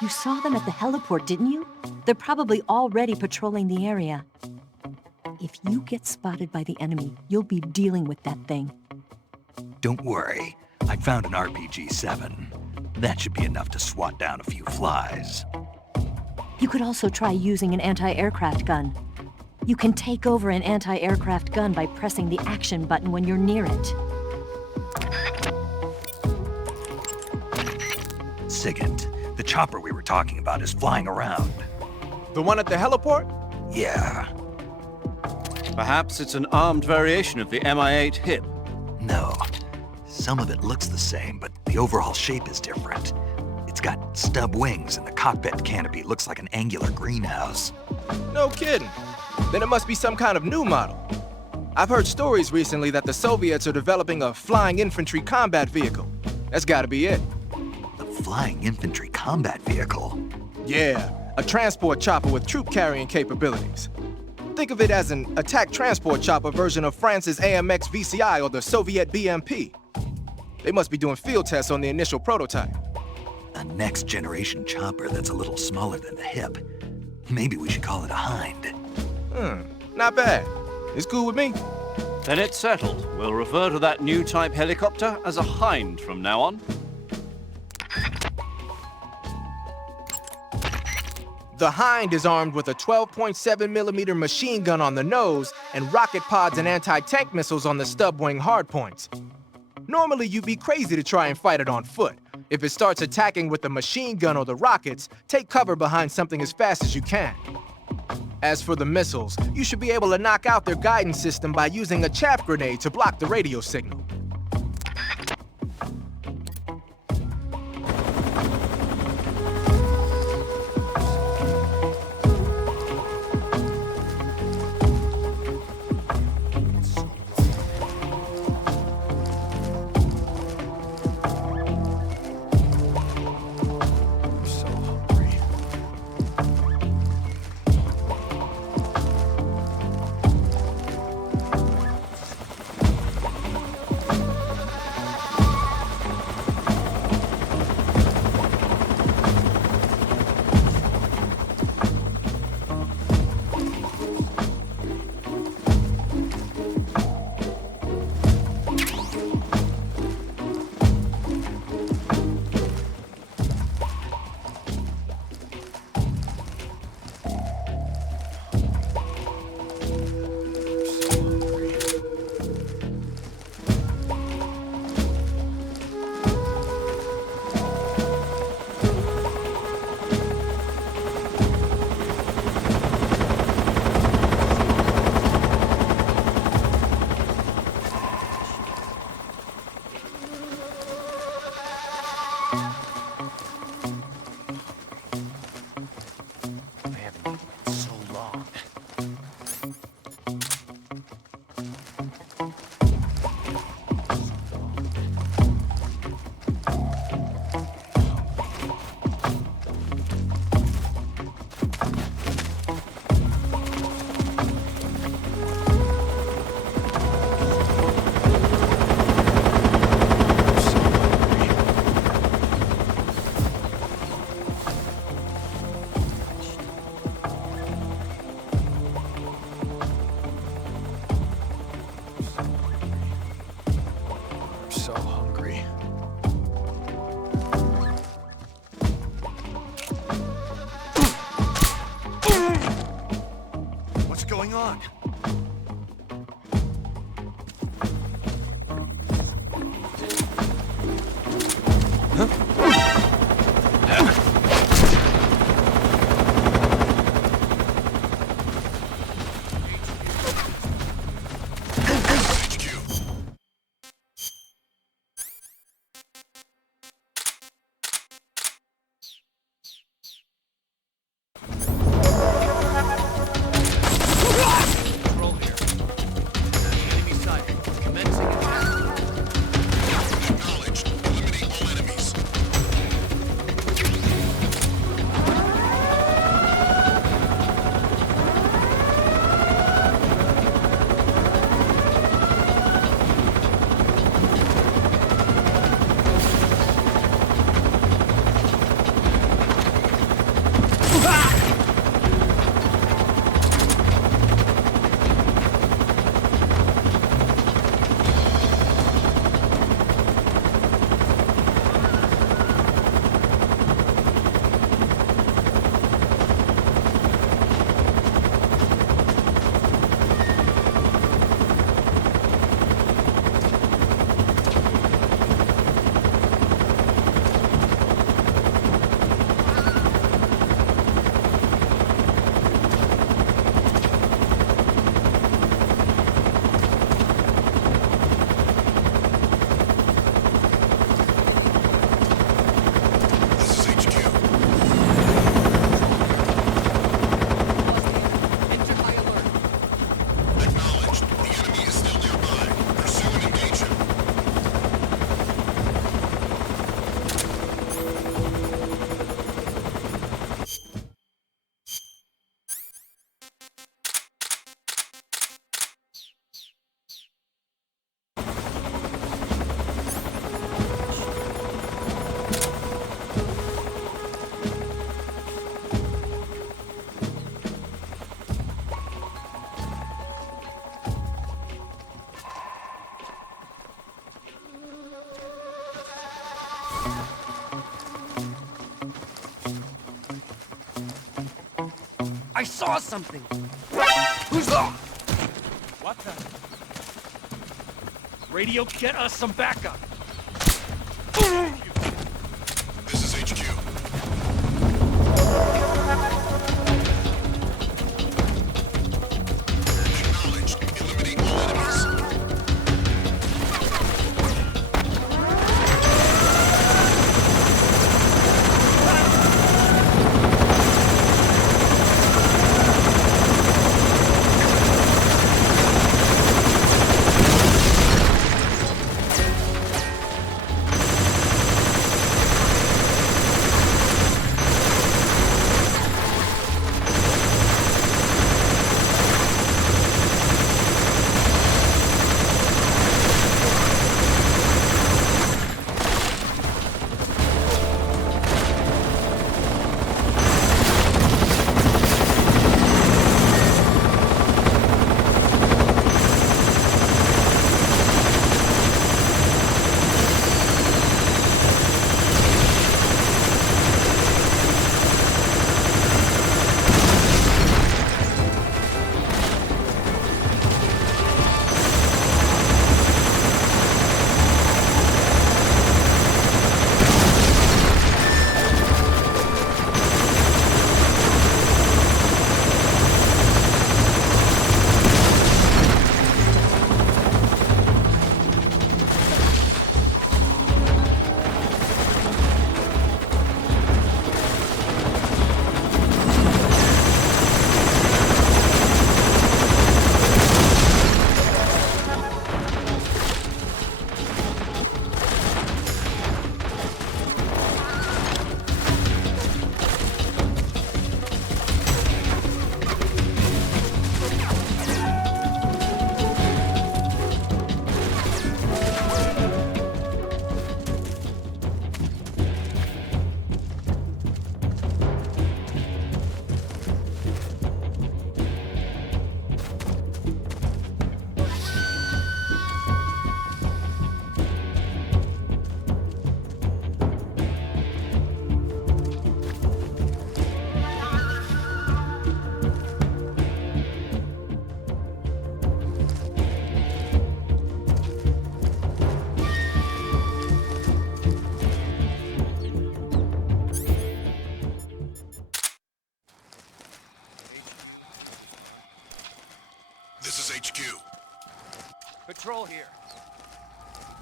You saw them at the heliport, didn't you? They're probably already patrolling the area. If you get spotted by the enemy, you'll be dealing with that thing. Don't worry. I found an RPG-7. That should be enough to swat down a few flies. You could also try using an anti-aircraft gun. You can take over an anti-aircraft gun by pressing the action button when you're near it. Sigint, the chopper we were talking about is flying around. The one at the heliport? Yeah. Perhaps it's an armed variation of the Mi-8 HIP. No. Some of it looks the same, but the overall shape is different. It's got stub wings, and the cockpit canopy looks like an angular greenhouse. No kidding. Then it must be some kind of new model. I've heard stories recently that the Soviets are developing a flying infantry combat vehicle. That's gotta be it. A flying infantry combat vehicle? Yeah, a transport chopper with troop-carrying capabilities. Think of it as an attack transport chopper version of France's AMX VCI or the Soviet BMP. They must be doing field tests on the initial prototype. A next-generation chopper that's a little smaller than the HIP. Maybe we should call it a Hind. Not bad. It's cool with me. Then it's settled. We'll refer to that new type helicopter as a Hind from now on. The Hind is armed with a 12.7mm machine gun on the nose and rocket pods and anti-tank missiles on the stub wing hardpoints. Normally, you'd be crazy to try and fight it on foot. If it starts attacking with the machine gun or the rockets, take cover behind something as fast as you can. As for the missiles, you should be able to knock out their guidance system by using a chaff grenade to block the radio signal. so hungry. What's going on? Control here. Enemy sighted. Commencing attack. Acknowledged. Eliminate all enemies. This is HQ. Enter high alert. Acknowledged. The enemy is still nearby. Pursue and engage him. I saw something. Who's that? What the? Radio, get us some backup. This is HQ. Acknowledged. Eliminate all enemies.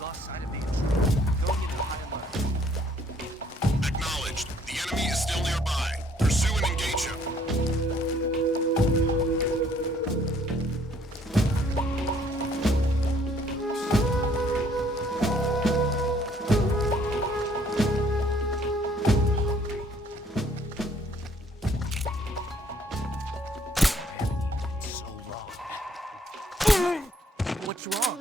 Lost sight of the intruder. Going into high alert. Acknowledged. The enemy is still nearby. Pursue and engage him. What's wrong?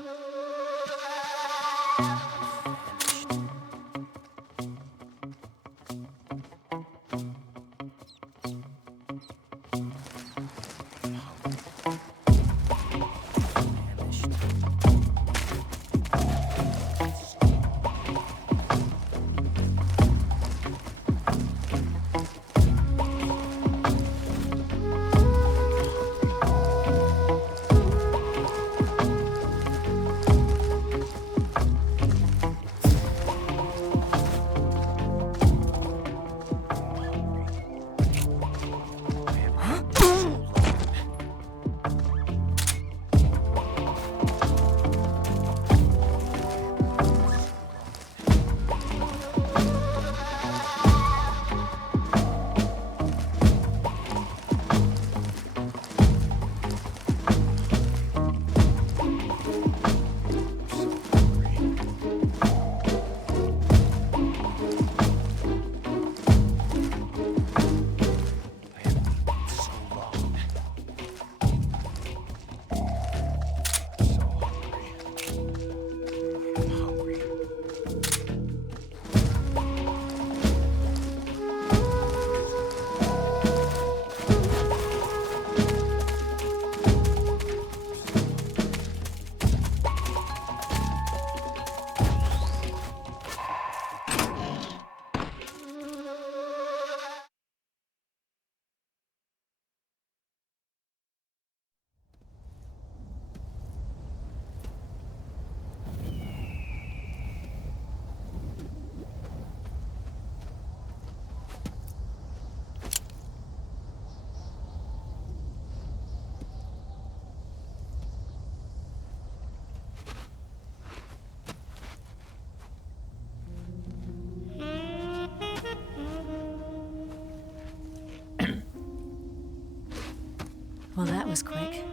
Well, that was quick.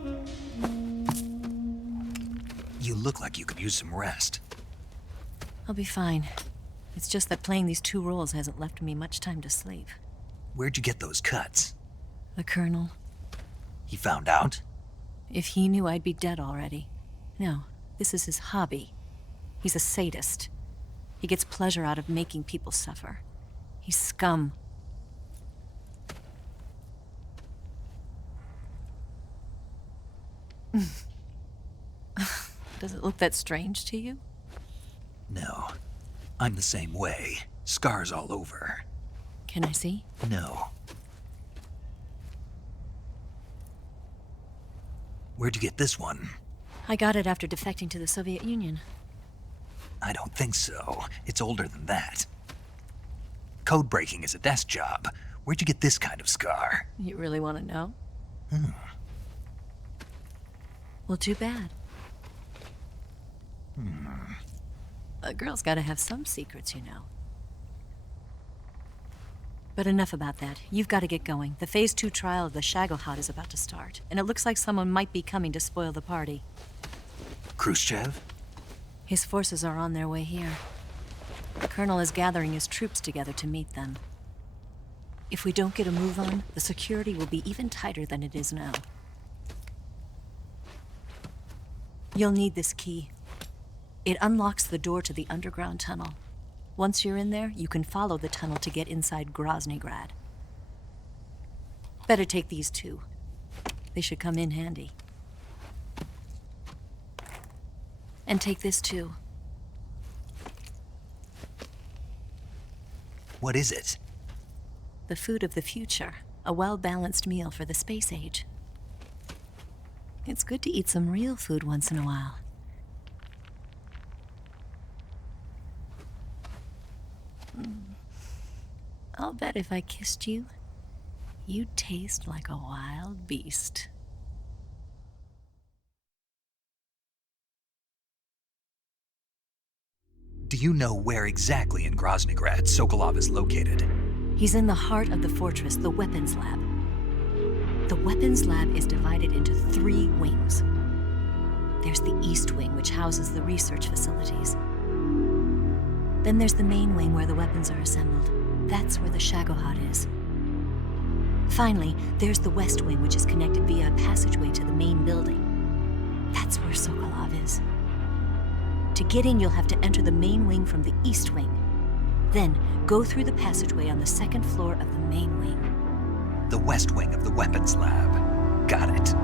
You look like you could use some rest. I'll be fine. It's just that playing these 2 roles hasn't left me much time to sleep. Where'd you get those cuts? The Colonel. He found out? If he knew, I'd be dead already. No, this is his hobby. He's a sadist. He gets pleasure out of making people suffer. He's scum. Does it look that strange to you? No. I'm the same way. Scars all over. Can I see? No. Where'd you get this one? I got it after defecting to the Soviet Union. I don't think so. It's older than that. Code breaking is a desk job. Where'd you get this kind of scar? You really want to know? Well, too bad. A girl's gotta have some secrets, you know. But enough about that. You've got to get going. The Phase 2 trial of the Shagelhot is about to start, and it looks like someone might be coming to spoil the party. Khrushchev? His forces are on their way here. The Colonel is gathering his troops together to meet them. If we don't get a move on, the security will be even tighter than it is now. You'll need this key. It unlocks the door to the underground tunnel. Once you're in there, you can follow the tunnel to get inside Groznygrad. Better take these 2. They should come in handy. And take this too. What is it? The food of the future. A well-balanced meal for the space age. It's good to eat some real food once in a while. I'll bet if I kissed you, you'd taste like a wild beast. you know where exactly in Groznygrad Sokolov is located? He's in the heart of the fortress, the weapons lab. The weapons lab is divided into 3 wings. There's the East Wing, which houses the research facilities. Then there's the main wing where the weapons are assembled. That's where the Shagohod is. Finally, there's the West Wing, which is connected via a passageway to the main building. That's where Sokolov is. To get in, you'll have to enter the main wing from the East Wing. Then, go through the passageway on the 2nd floor of the main wing. The West Wing of the weapons lab. Got it.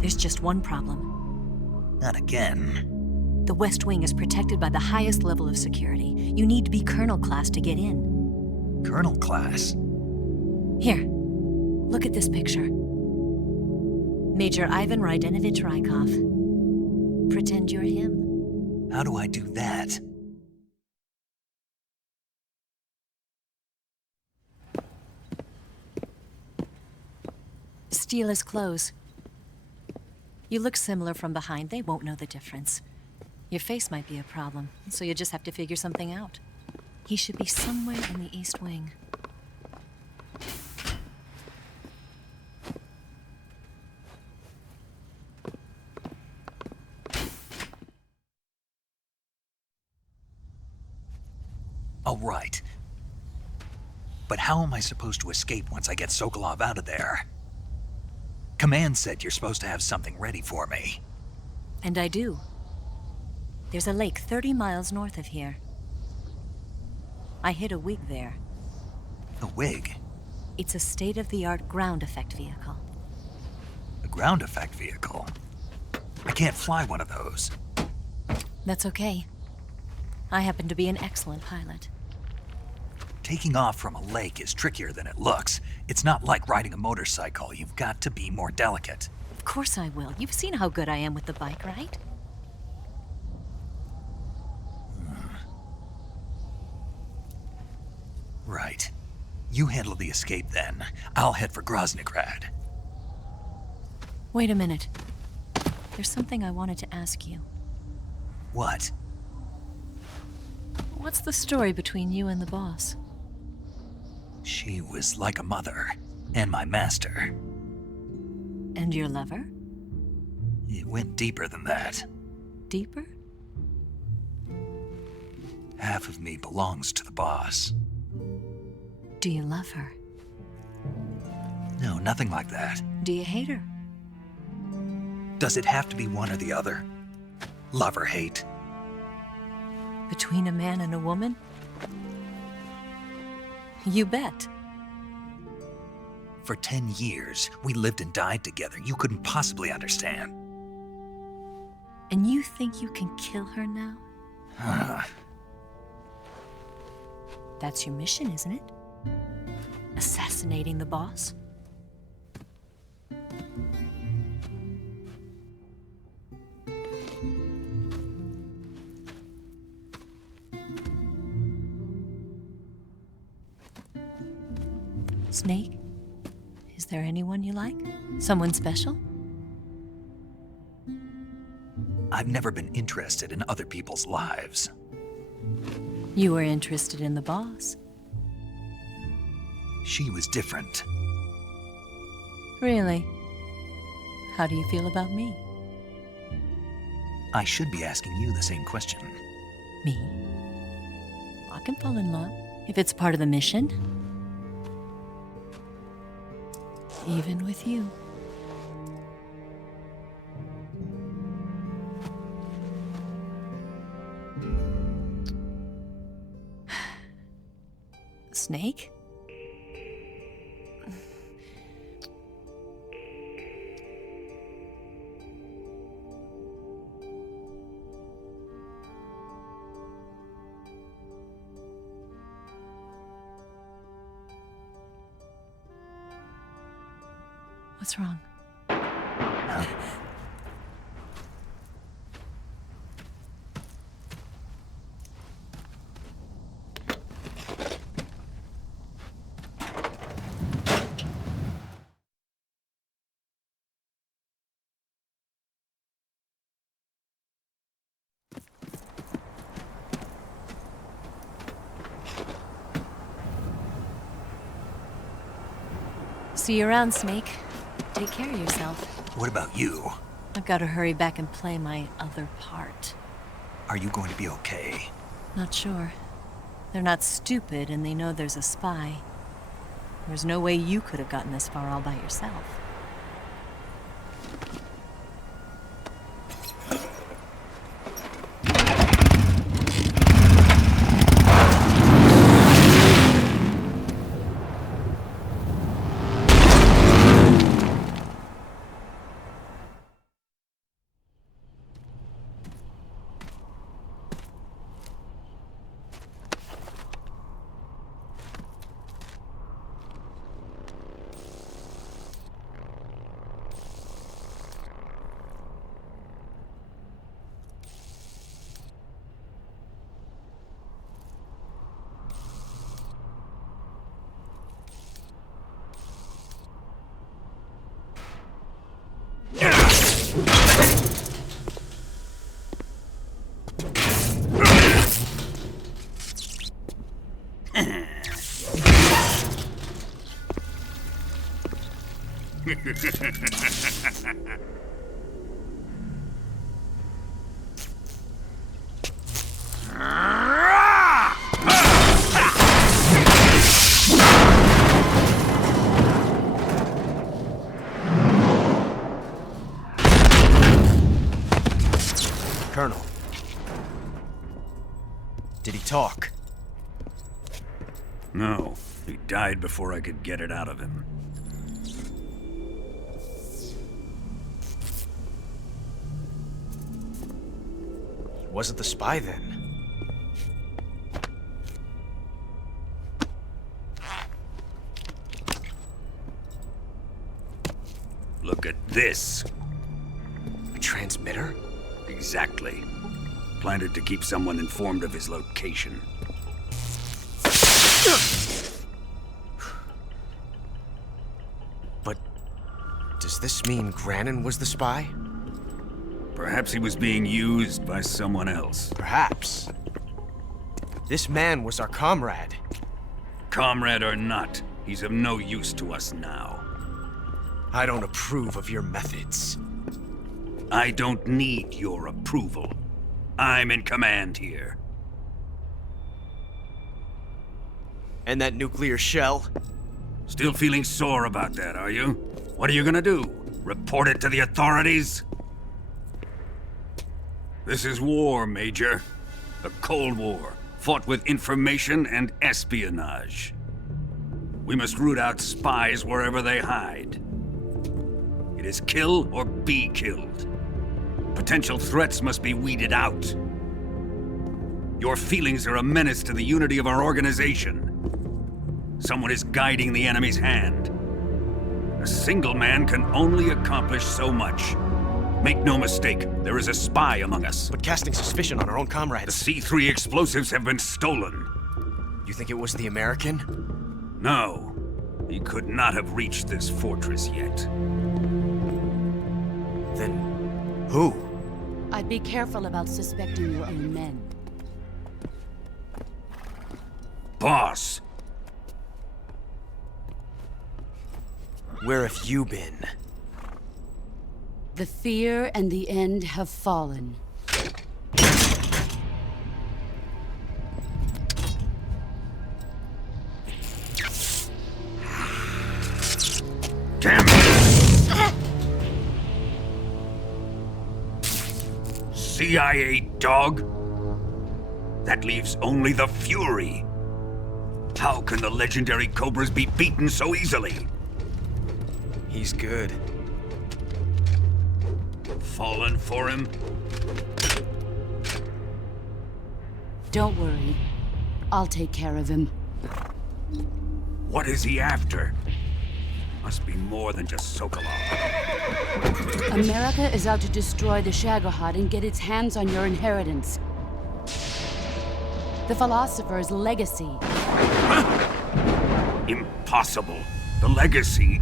There's just one problem. Not again. The West Wing is protected by the highest level of security. You need to be Colonel class to get in. Colonel class? Here, look at this picture. Major Ivan Rydenovich Rykov. Pretend you're him. How do I do that? Steal his clothes. You look similar from behind. They won't know the difference. Your face might be a problem, so you just have to figure something out. He should be somewhere in the East Wing. All right. But how am I supposed to escape once I get Sokolov out of there? Command said you're supposed to have something ready for me. And I do. There's a lake 30 miles north of here. I hid a wig there. A wig? It's a state-of-the-art ground effect vehicle. A ground effect vehicle? I can't fly one of those. That's okay. I happen to be an excellent pilot. Taking off from a lake is trickier than it looks. It's not like riding a motorcycle. You've got to be more delicate. Of course I will. You've seen how good I am with the bike, right? Right. You handle the escape then. I'll head for Groznygrad. Wait a minute. There's something I wanted to ask you. What? What's the story between you and the boss? She was like a mother, and my master. And your lover? It went deeper than that. Deeper? Half of me belongs to the boss. Do you love her? No, nothing like that. Do you hate her? Does it have to be one or the other? Love or hate? Between a man and a woman? You bet. For 10 years, we lived and died together. You couldn't possibly understand. And you think you can kill her now? That's your mission, isn't it? Assassinating the boss? Snake? Is there anyone you like? Someone special? I've never been interested in other people's lives. You were interested in the boss. She was different. Really? How do you feel about me? I should be asking you the same question. Me? I can fall in love if it's part of the mission. Even with you. Snake? What's wrong? See you around, Snake. Take care of yourself. What about you? I've got to hurry back and play my other part. Are you going to be okay? Not sure. They're not stupid, and they know there's a spy. There's no way you could have gotten this far all by yourself. Colonel. Did he talk? No, he died before I could get it out of him. Was it the spy then? Look at this. A transmitter? Exactly. Planted to keep someone informed of his location. But does this mean Granin was the spy? Perhaps he was being used by someone else. Perhaps. This man was our comrade. Comrade or not, he's of no use to us now. I don't approve of your methods. I don't need your approval. I'm in command here. And that nuclear shell? Still feeling sore about that, are you? What are you gonna do? Report it to the authorities? This is war, Major. A Cold War, fought with information and espionage. We must root out spies wherever they hide. It is kill or be killed. Potential threats must be weeded out. Your feelings are a menace to the unity of our organization. Someone is guiding the enemy's hand. A single man can only accomplish so much. Make no mistake, there is a spy among us. But casting suspicion on our own The comrades... C3 explosives have been stolen. You think it was the American? No, he could not have reached this fortress yet. Then who? I'd be careful about suspecting your own men. Boss! Where have you been? The fear and the end have fallen. Damn it! CIA dog? That leaves only the Fury. How can the legendary Cobras be beaten so easily? He's good. Fallen for him? Don't worry. I'll take care of him. What is he after? Must be more than just Sokolov. America is out to destroy the Shagohod and get its hands on your inheritance. The philosopher's legacy. Impossible. The legacy,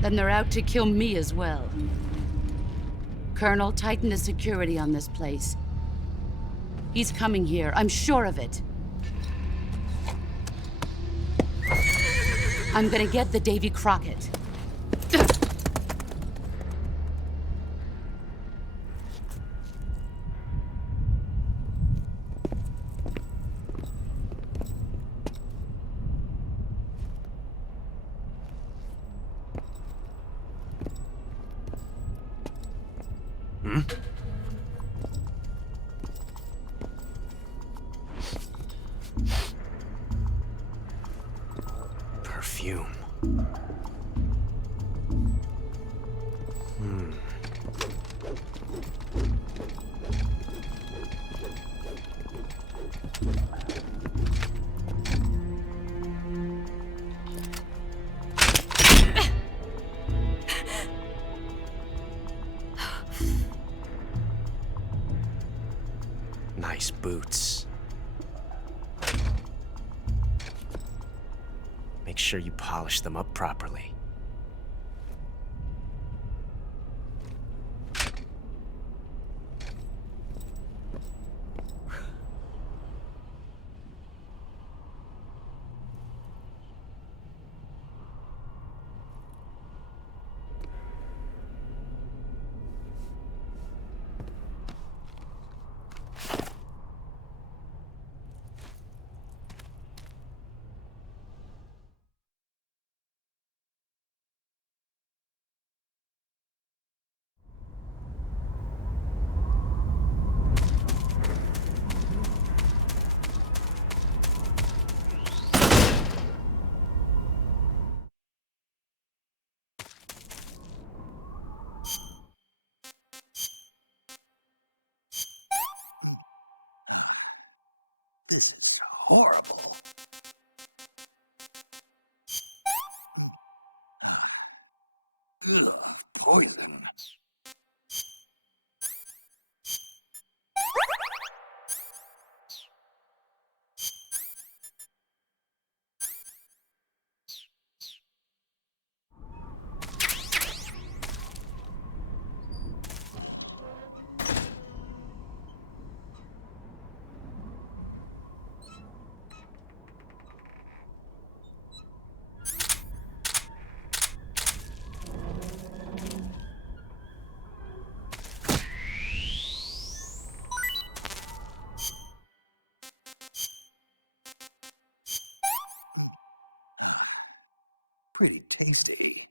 Then they're out to kill me as well. Colonel, tighten the security on this place. He's coming here, I'm sure of it. I'm gonna get the Davy Crockett. Perfume. Nice boots. Make sure you polish them up properly. Horrible. Ugh, poison. Pretty tasty.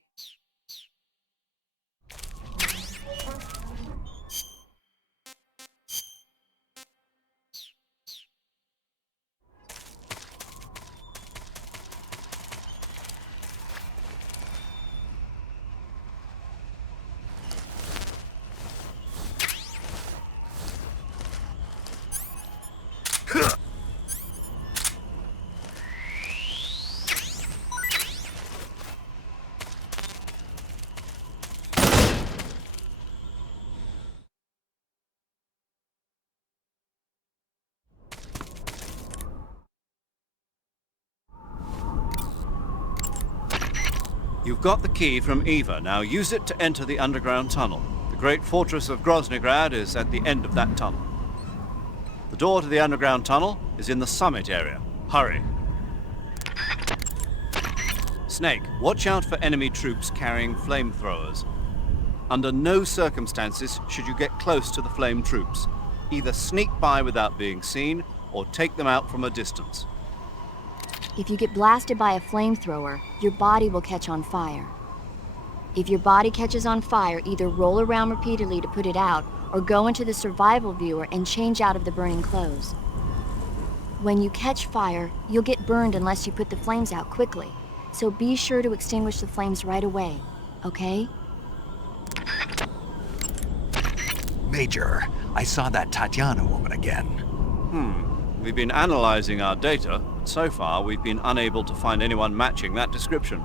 You've got the key from Eva. Now use it to enter the underground tunnel. The great fortress of Groznygrad is at the end of that tunnel. The door to the underground tunnel is in the summit area. Hurry. Snake, watch out for enemy troops carrying flamethrowers. Under no circumstances should you get close to the flame troops. Either sneak by without being seen, or take them out from a distance. If you get blasted by a flamethrower, your body will catch on fire. If your body catches on fire, either roll around repeatedly to put it out, or go into the survival viewer and change out of the burning clothes. When you catch fire, you'll get burned unless you put the flames out quickly. So be sure to extinguish the flames right away, okay? Major, I saw that Tatiana woman again. We've been analyzing our data, but so far we've been unable to find anyone matching that description.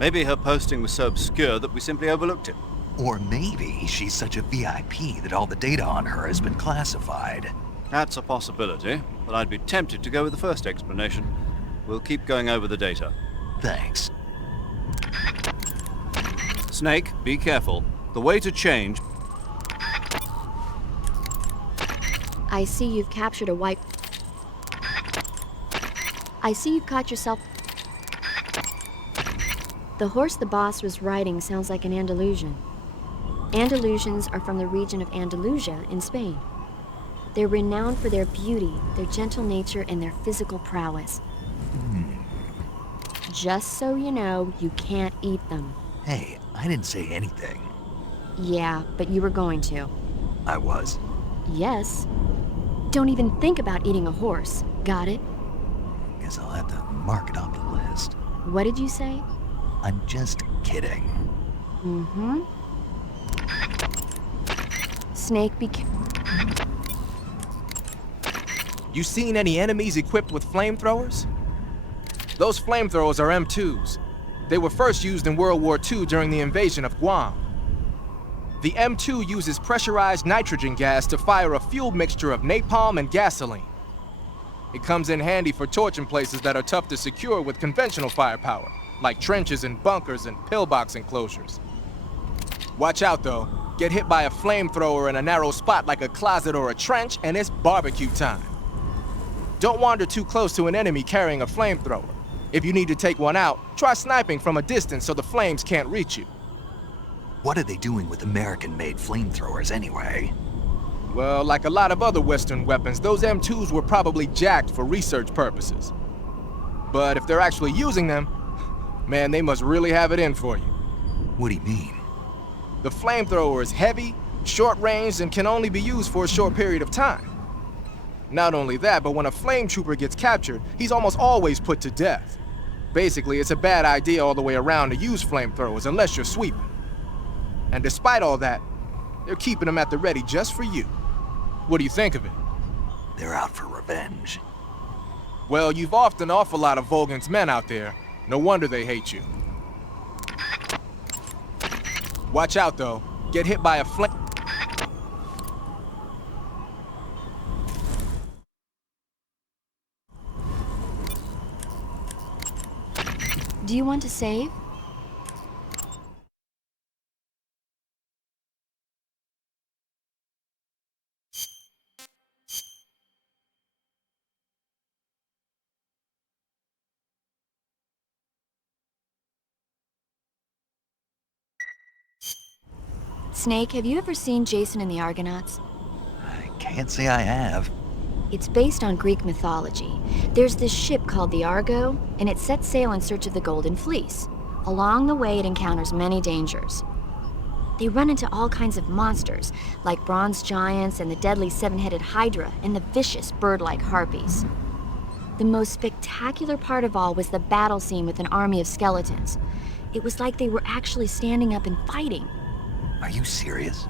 Maybe her posting was so obscure that we simply overlooked it. Or maybe she's such a VIP that all the data on her has been classified. That's a possibility, but I'd be tempted to go with the first explanation. We'll keep going over the data. Thanks. Snake, be careful. The way to change... I see you've captured a white... I see you've caught yourself... The horse the boss was riding sounds like an Andalusian. Andalusians are from the region of Andalusia in Spain. They're renowned for their beauty, their gentle nature, and their physical prowess. Just so you know, you can't eat them. Hey, I didn't say anything. Yeah, but you were going to. I was. Yes. Don't even think about eating a horse. Got it? Guess I'll have to mark it off the list. What did you say? I'm just kidding. Mm-hmm. Snake, You seen any enemies equipped with flamethrowers? Those flamethrowers are M2s. They were first used in World War II during the invasion of Guam. The M2 uses pressurized nitrogen gas to fire a fuel mixture of napalm and gasoline. It comes in handy for torching places that are tough to secure with conventional firepower, like trenches and bunkers and pillbox enclosures. Watch out though. Get hit by a flamethrower in a narrow spot like a closet or a trench, and it's barbecue time. Don't wander too close to an enemy carrying a flamethrower. If you need to take one out, try sniping from a distance so the flames can't reach you. What are they doing with American-made flamethrowers anyway? Well, like a lot of other Western weapons, those M2s were probably jacked for research purposes. But if they're actually using them, man, they must really have it in for you. What do you mean? The flamethrower is heavy, short-ranged, and can only be used for a short period of time. Not only that, but when a flame trooper gets captured, he's almost always put to death. Basically, it's a bad idea all the way around to use flamethrowers unless you're sweeping. And despite all that, they're keeping them at the ready just for you. What do you think of it? They're out for revenge. Well, you've offed an awful lot of Volgan's men out there. No wonder they hate you. Watch out, though. Get hit by a flame... Do you want to save? Snake, have you ever seen Jason and the Argonauts? I can't say I have. It's based on Greek mythology. There's this ship called the Argo, and it sets sail in search of the Golden Fleece. Along the way, it encounters many dangers. They run into all kinds of monsters, like bronze giants and the deadly seven-headed Hydra and the vicious bird-like harpies. The most spectacular part of all was the battle scene with an army of skeletons. It was like they were actually standing up and fighting. Are you serious?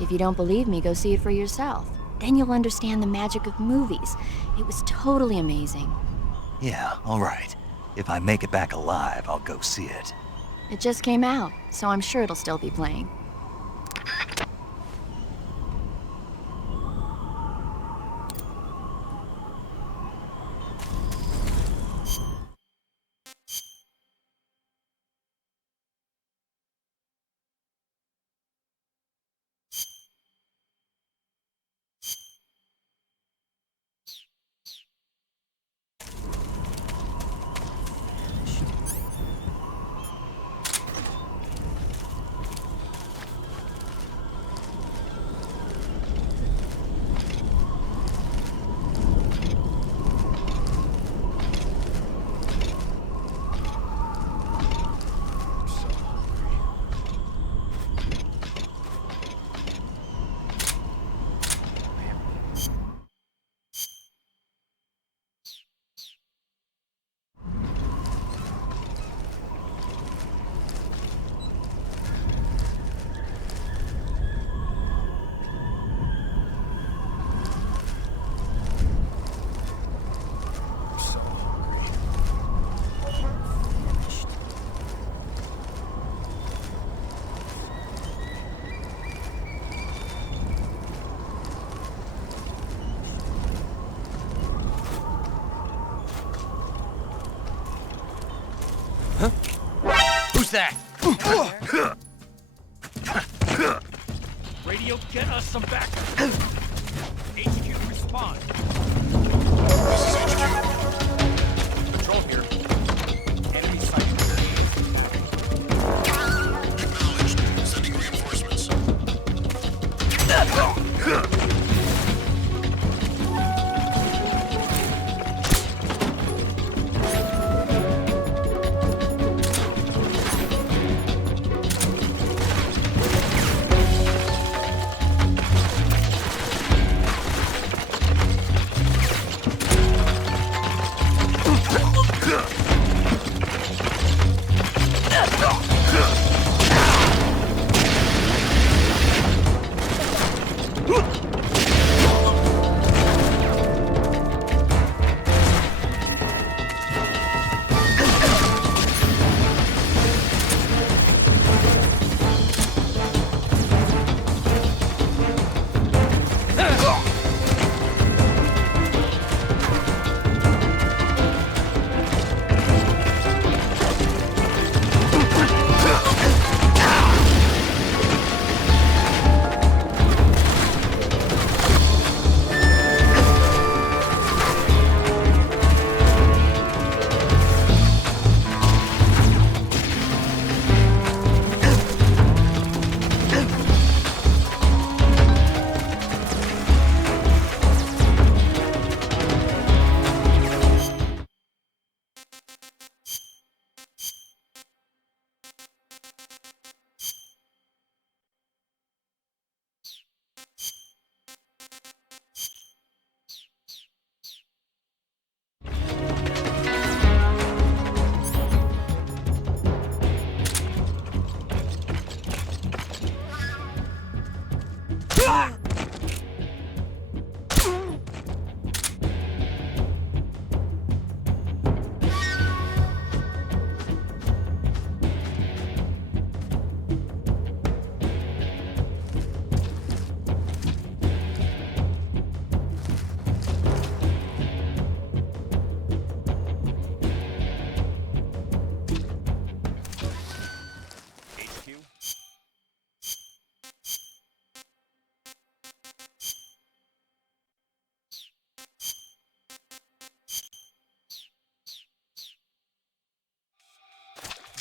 If you don't believe me, go see it for yourself. Then you'll understand the magic of movies. It was totally amazing. Yeah, all right. If I make it back alive, I'll go see it. It just came out, so I'm sure it'll still be playing. Who's that? Radio, get us some backup. HQ, respond. This is HQ. Control here. Enemy sighted.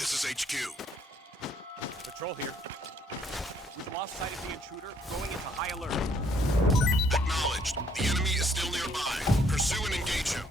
This is HQ. Patrol here. We've lost sight of the intruder, going into high alert. Acknowledged. The enemy is still nearby. Pursue and engage him.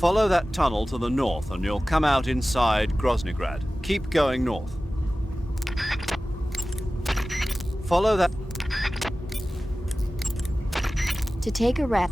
Follow that tunnel to the north and you'll come out inside Groznygrad. Keep going north. Follow that... To take a rep.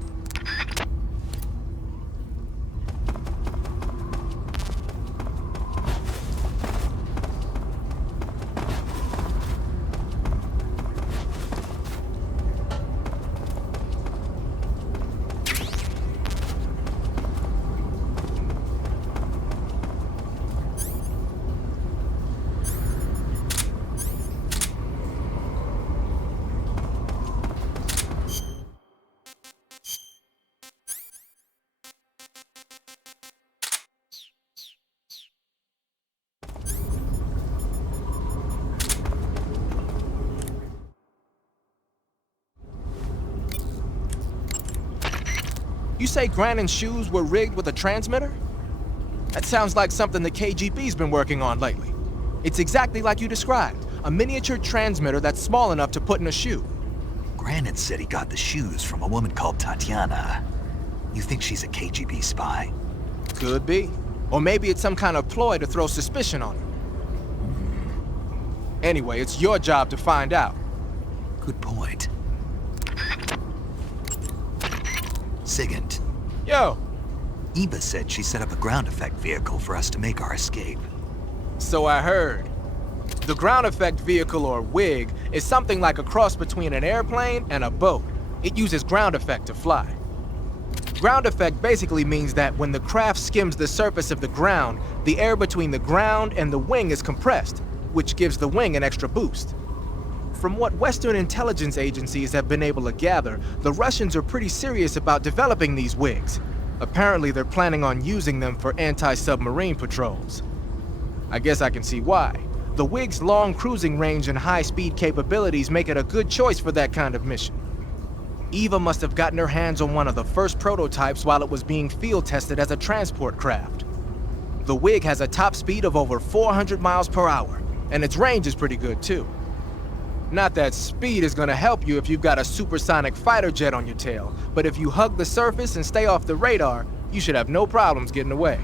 say Grannon's shoes were rigged with a transmitter? That sounds like something the KGB's been working on lately. It's exactly like you described, a miniature transmitter that's small enough to put in a shoe. Grannon said he got the shoes from a woman called Tatiana. You think she's a KGB spy? Could be. Or maybe it's some kind of ploy to throw suspicion on her. Anyway, it's your job to find out. Good point. Sigint. Yo! Eva said she set up a ground effect vehicle for us to make our escape. So I heard. The ground effect vehicle, or WIG, is something like a cross between an airplane and a boat. It uses ground effect to fly. Ground effect basically means that when the craft skims the surface of the ground, the air between the ground and the wing is compressed, which gives the wing an extra boost. From what Western intelligence agencies have been able to gather, the Russians are pretty serious about developing these WIGs. Apparently, they're planning on using them for anti-submarine patrols. I guess I can see why. The WIG's long cruising range and high-speed capabilities make it a good choice for that kind of mission. Eva must have gotten her hands on one of the first prototypes while it was being field tested as a transport craft. The WIG has a top speed of over 400 miles per hour, and its range is pretty good too. Not that speed is gonna help you if you've got a supersonic fighter jet on your tail, but if you hug the surface and stay off the radar, you should have no problems getting away.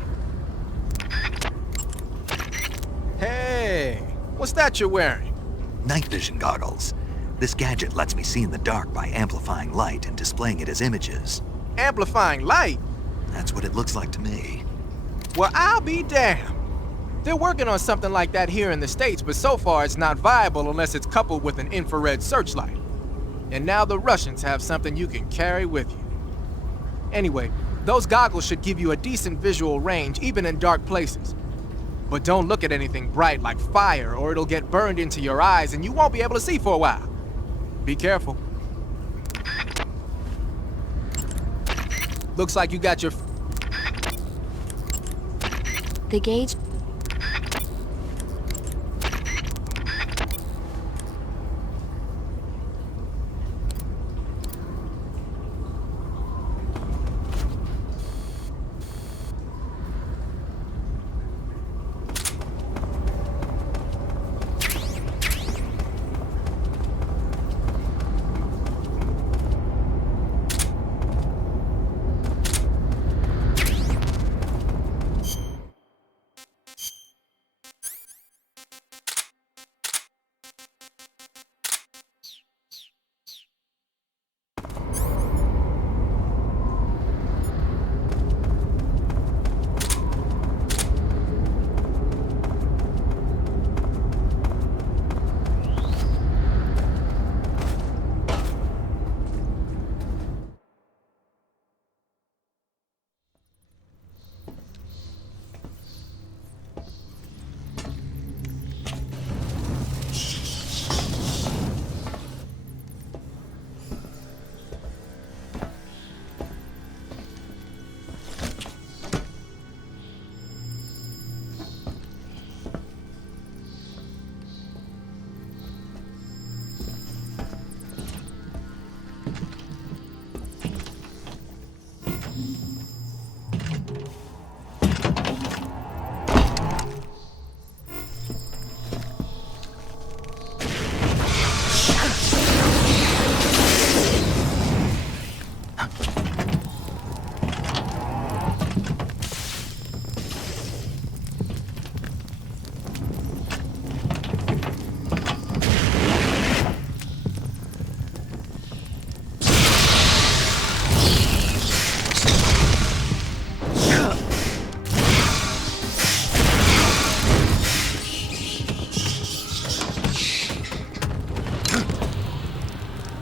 Hey, what's that you're wearing? Night vision goggles. This gadget lets me see in the dark by amplifying light and displaying it as images. Amplifying light? That's what it looks like to me. Well, I'll be damned. They're working on something like that here in the States, but so far it's not viable unless it's coupled with an infrared searchlight. And now the Russians have something you can carry with you. Anyway, those goggles should give you a decent visual range even in dark places. But don't look at anything bright like fire or it'll get burned into your eyes and you won't be able to see for a while. Be careful. Looks like you got your... The gauge...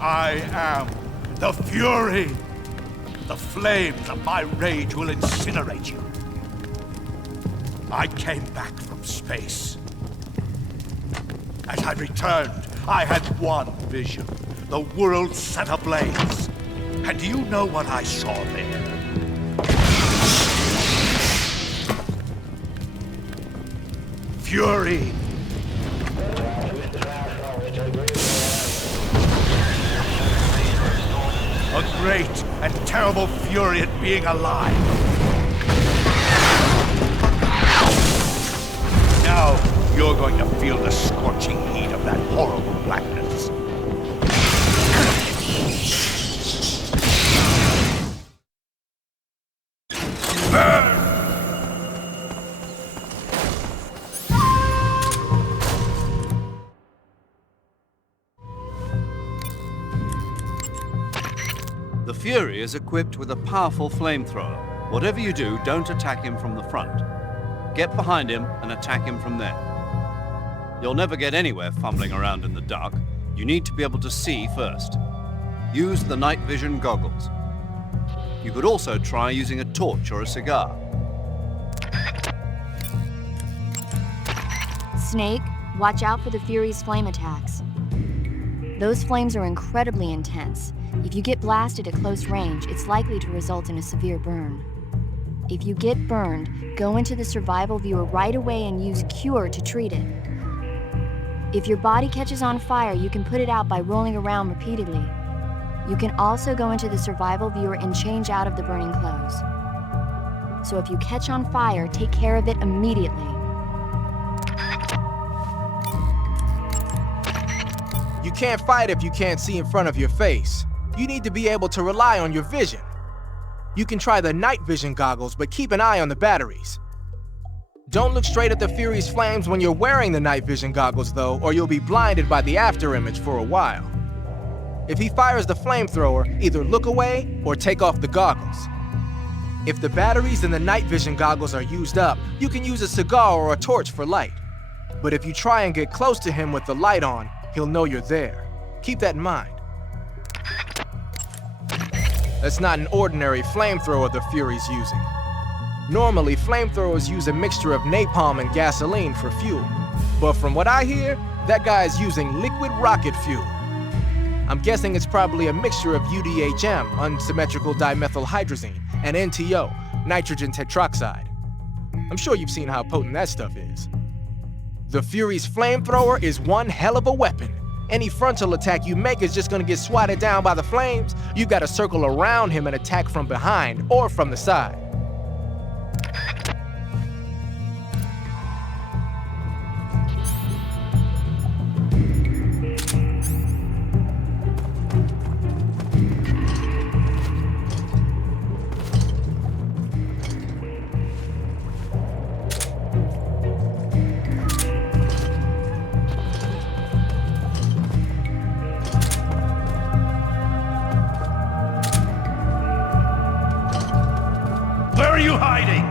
I am the Fury. The flames of my rage will incinerate you. I came back from space. As I returned, I had one vision. The world set ablaze. And do you know what I saw there? Fury. A great and terrible fury at being alive. Now you're going to feel the scorching heat of that horrible blackness. The Fury is equipped with a powerful flamethrower. Whatever you do, don't attack him from the front. Get behind him and attack him from there. You'll never get anywhere fumbling around in the dark. You need to be able to see first. Use the night vision goggles. You could also try using a torch or a cigar. Snake, watch out for the Fury's flame attacks. Those flames are incredibly intense. If you get blasted at close range, it's likely to result in a severe burn. If you get burned, go into the survival viewer right away and use Cure to treat it. If your body catches on fire, you can put it out by rolling around repeatedly. You can also go into the survival viewer and change out of the burning clothes. So if you catch on fire, take care of it immediately. You can't fight if you can't see in front of your face. You need to be able to rely on your vision. You can try the night vision goggles, but keep an eye on the batteries. Don't look straight at the Fury's flames when you're wearing the night vision goggles though, or you'll be blinded by the after image for a while. If he fires the flamethrower, either look away or take off the goggles. If the batteries in the night vision goggles are used up, you can use a cigar or a torch for light. But if you try and get close to him with the light on, he'll know you're there. Keep that in mind. That's not an ordinary flamethrower the Fury's using. Normally, flamethrowers use a mixture of napalm and gasoline for fuel. But from what I hear, that guy is using liquid rocket fuel. I'm guessing it's probably a mixture of UDHM, unsymmetrical dimethylhydrazine, and NTO, nitrogen tetroxide. I'm sure you've seen how potent that stuff is. The Fury's flamethrower is one hell of a weapon. Any frontal attack you make is just gonna get swatted down by the flames. You gotta circle around him and attack from behind or from the side. Where are you hiding?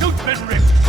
suit's been ripped!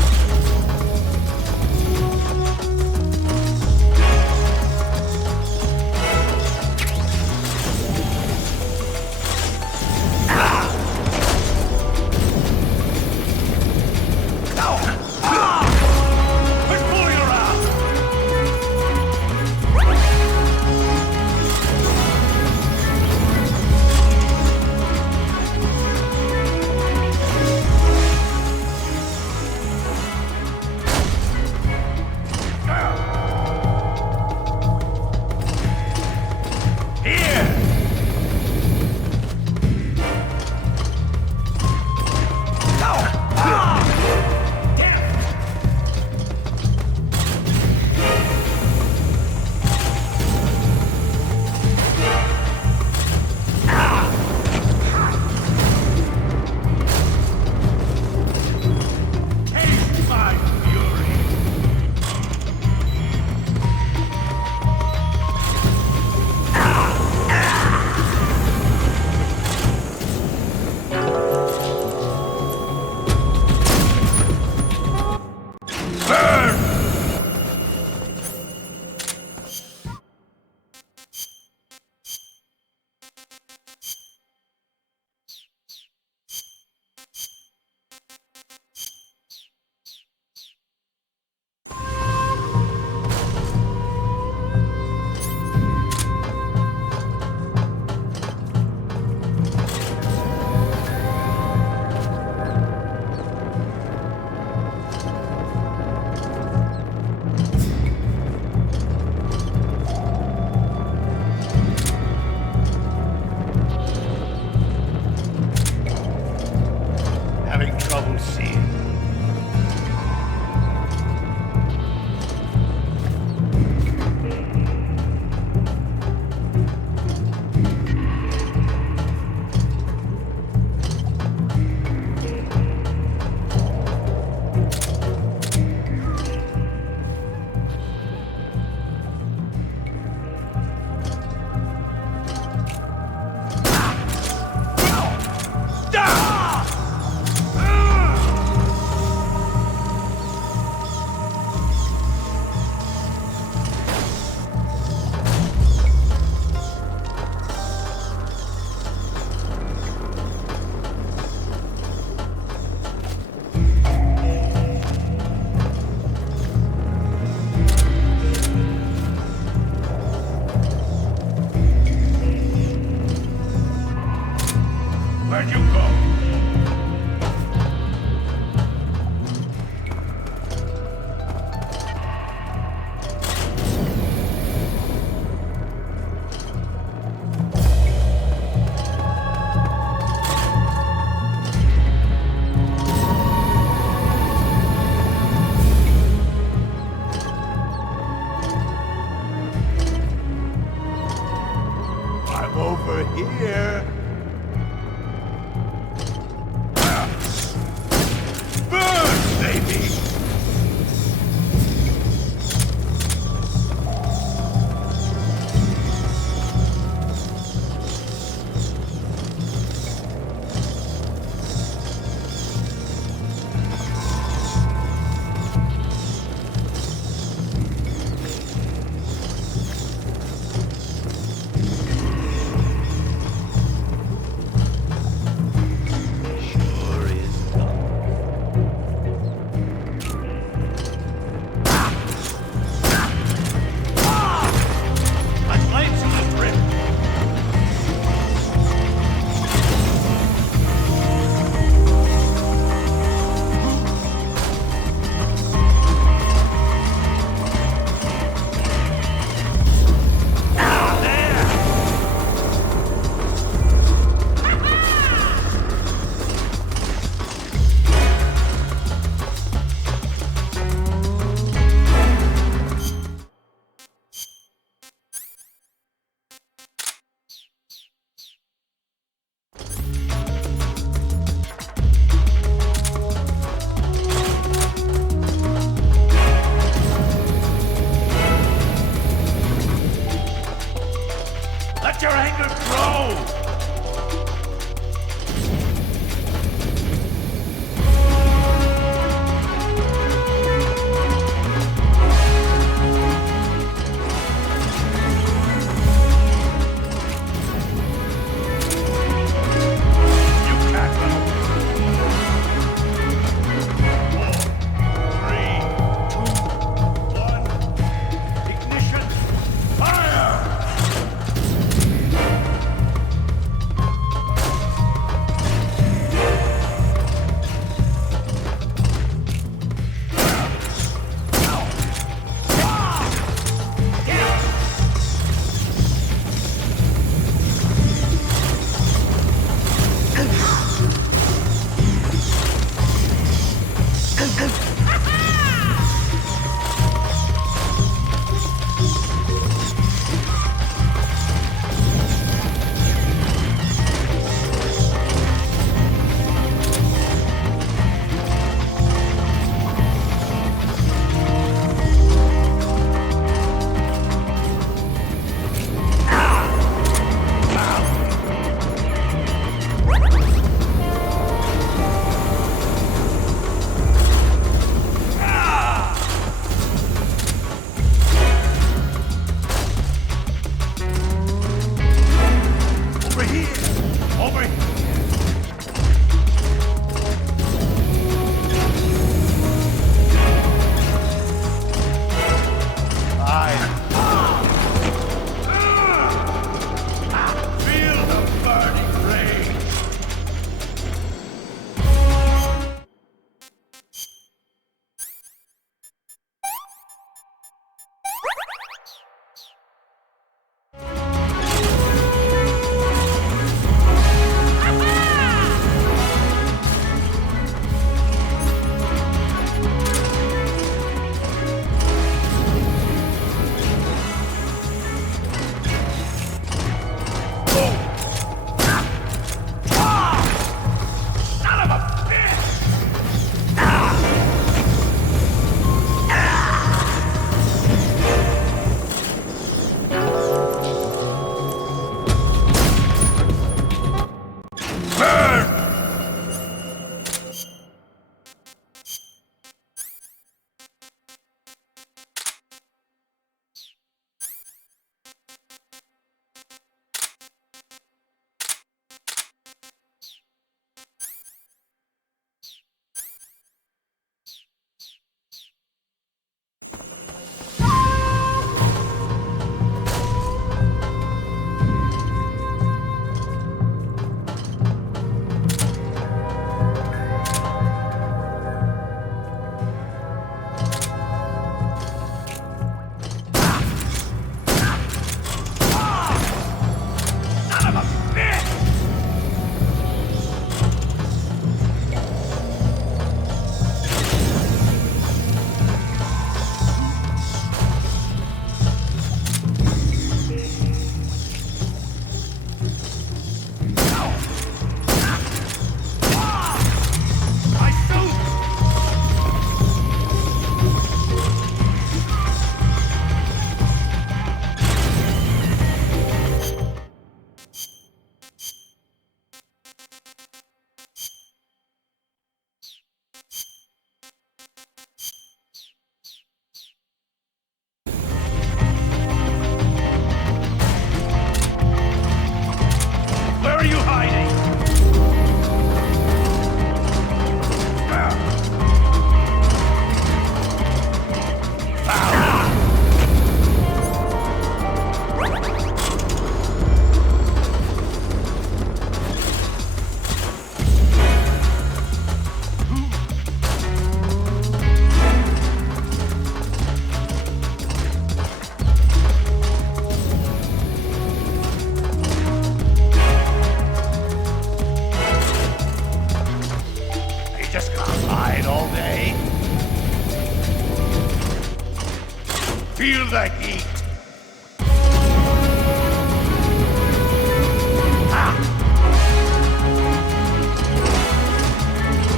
Feel the heat.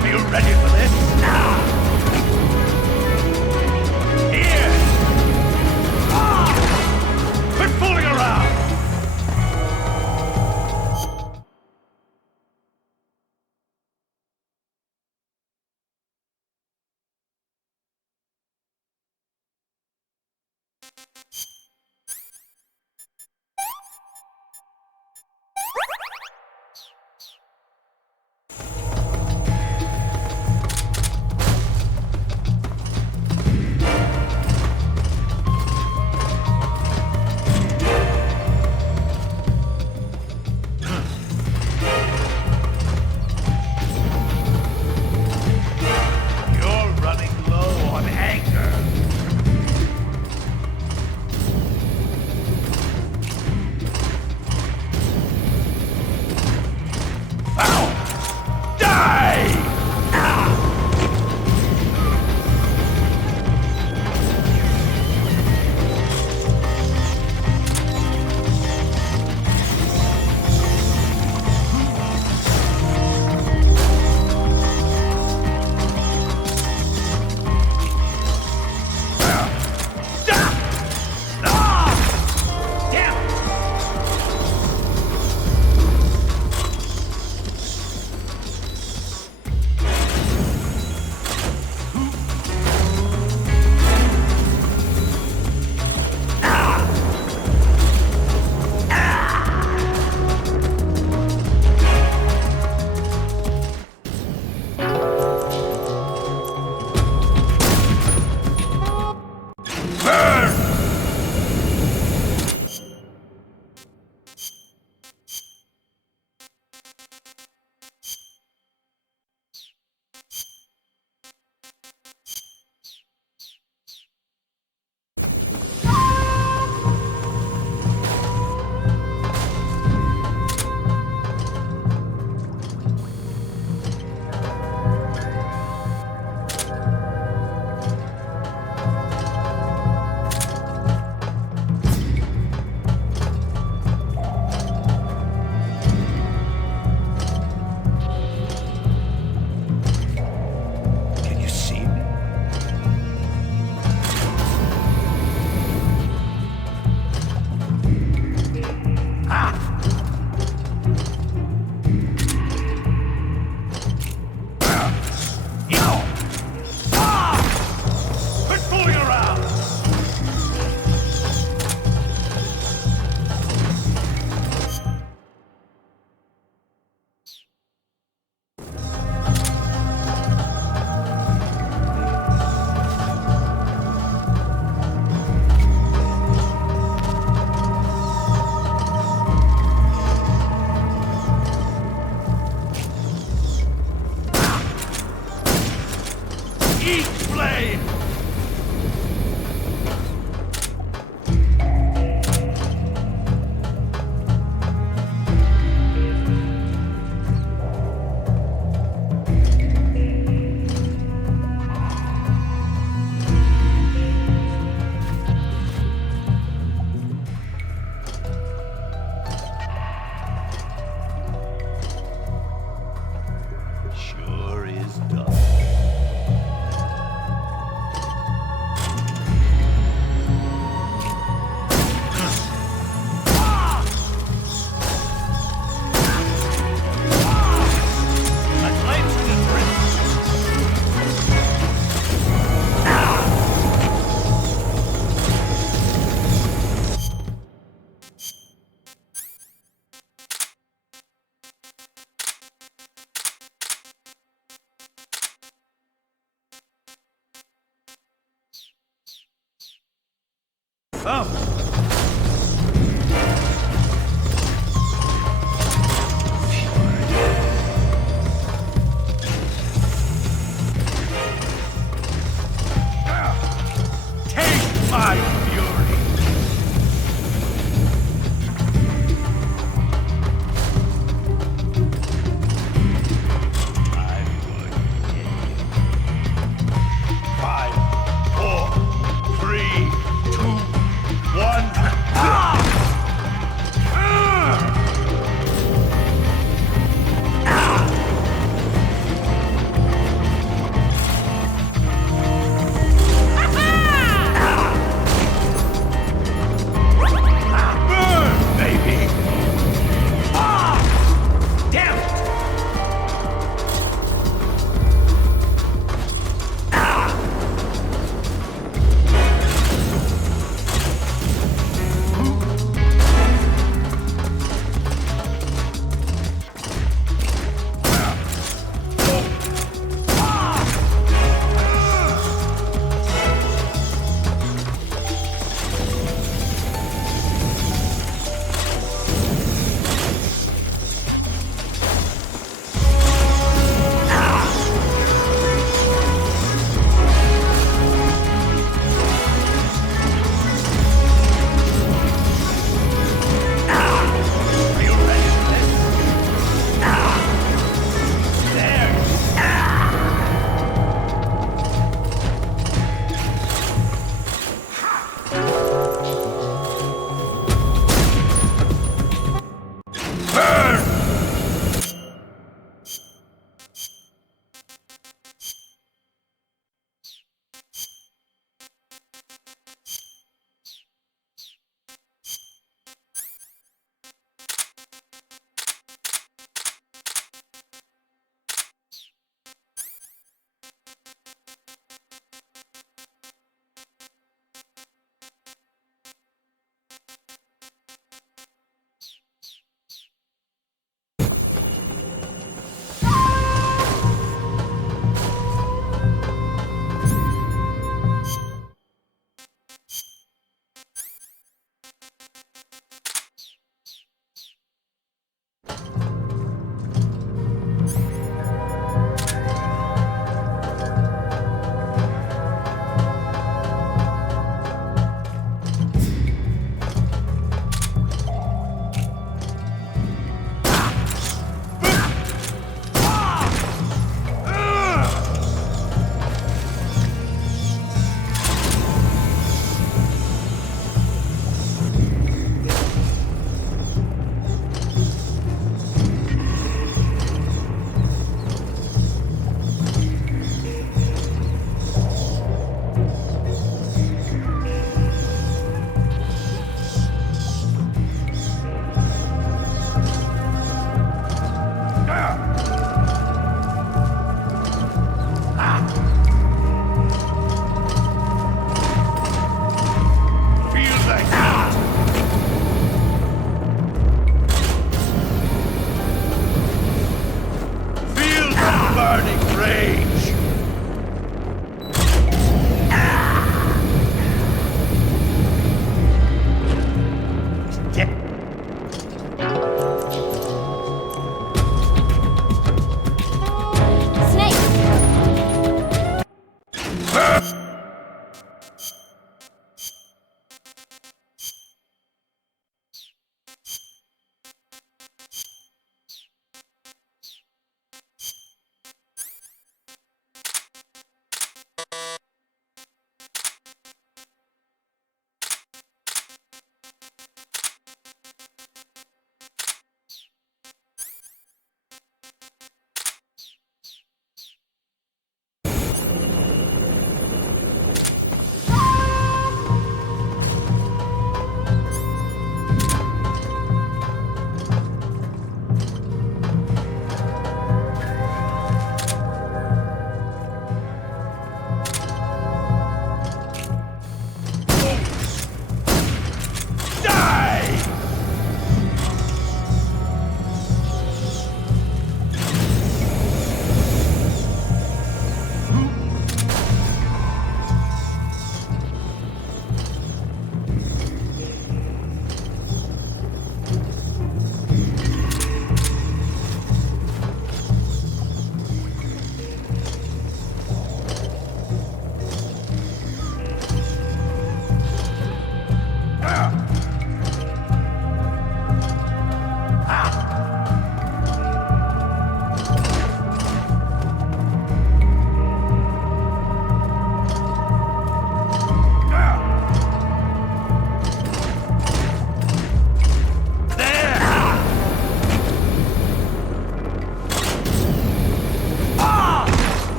Are you ready for this? Here! Quit fooling around!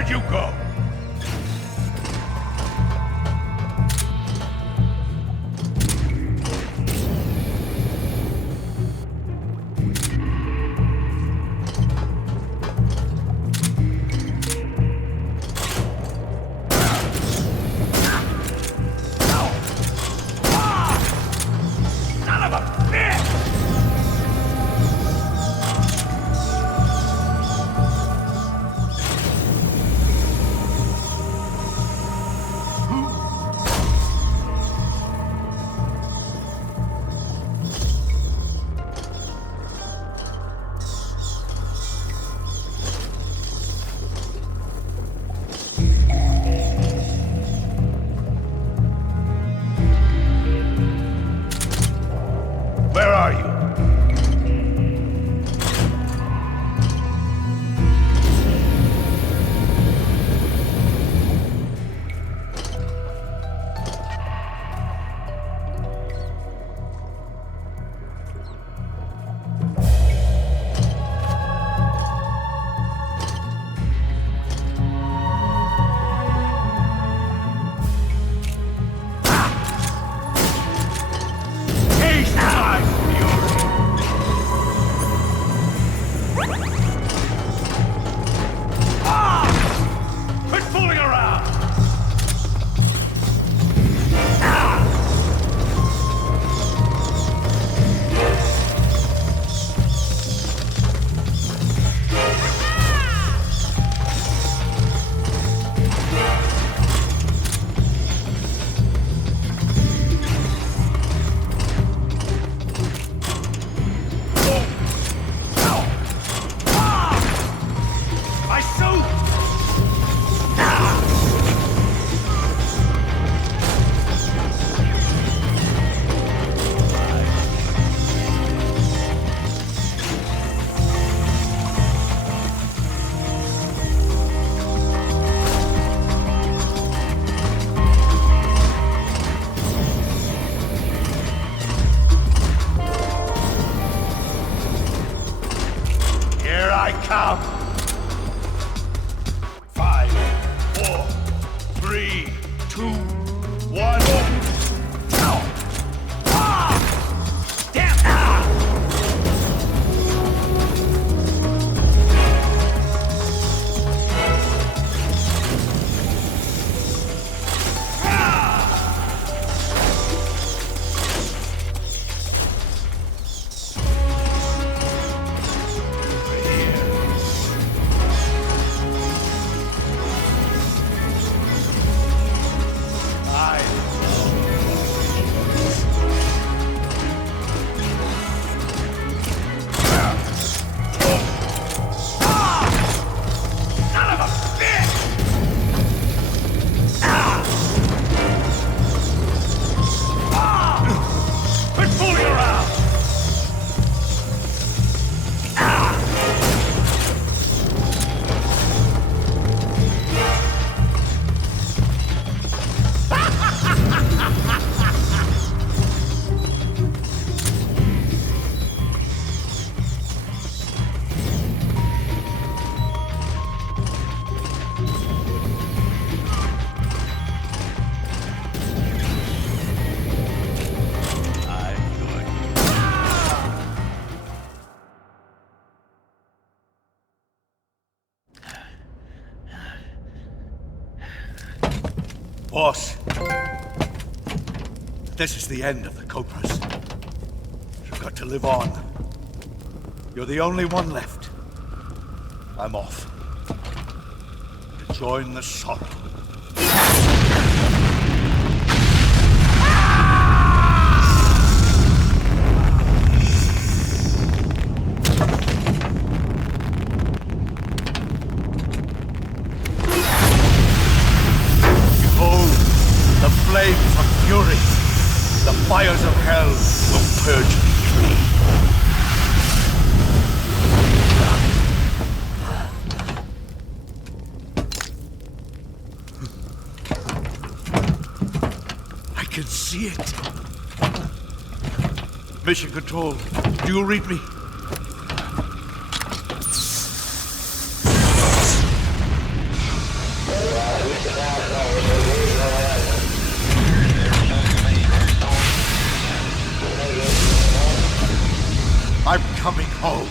Where'd you go? I come. 5, 4, 3, 2, 1. Boss, this is the end of the Cobras. You've got to live on. You're the only one left. I'm off. To join the sorrow. Flames of fury, the fires of hell will purge me clean. I can see it. Mission Control, do you read me? I'm coming home.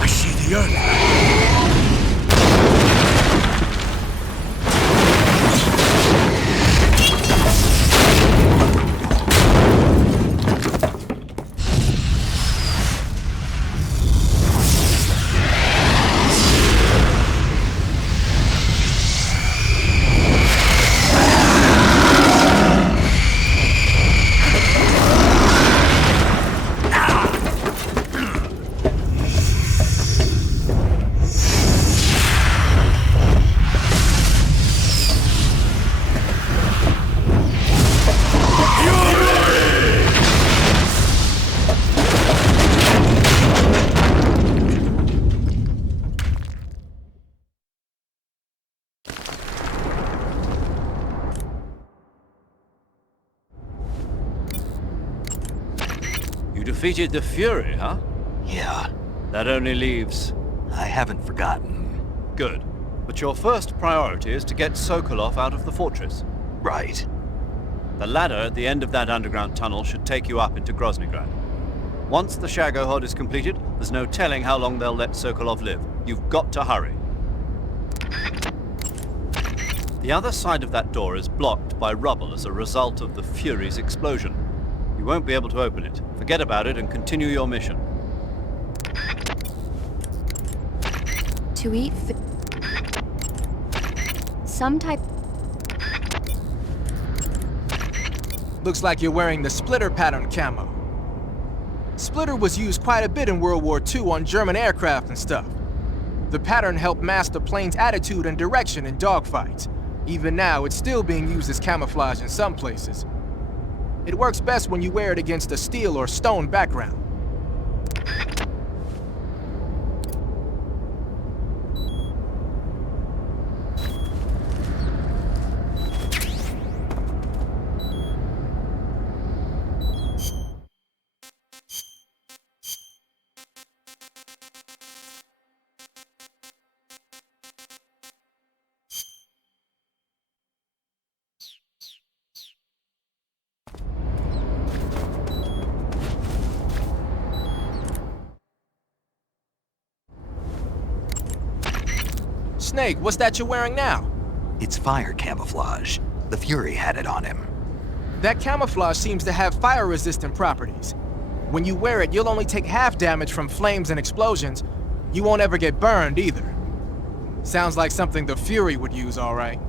I see the earth. Defeated the Fury, huh? Yeah. That only leaves... I haven't forgotten. Good. But your first priority is to get Sokolov out of the fortress. Right. The ladder at the end of that underground tunnel should take you up into Groznygrad. Once the Shagohod is completed, there's no telling how long they'll let Sokolov live. You've got to hurry. The other side of that door is blocked by rubble as a result of the Fury's explosion. You won't be able to open it. Forget about it and continue your mission. To eat some type... Looks like you're wearing the splitter pattern camo. Splitter was used quite a bit in World War II on German aircraft and stuff. The pattern helped mask the plane's attitude and direction in dogfights. Even now, it's still being used as camouflage in some places. It works best when you wear it against a steel or stone background. Snake, what's that you're wearing now? It's fire camouflage. The Fury had it on him. That camouflage seems to have fire-resistant properties. When you wear it, you'll only take half damage from flames and explosions. You won't ever get burned, either. Sounds like something the Fury would use, all right.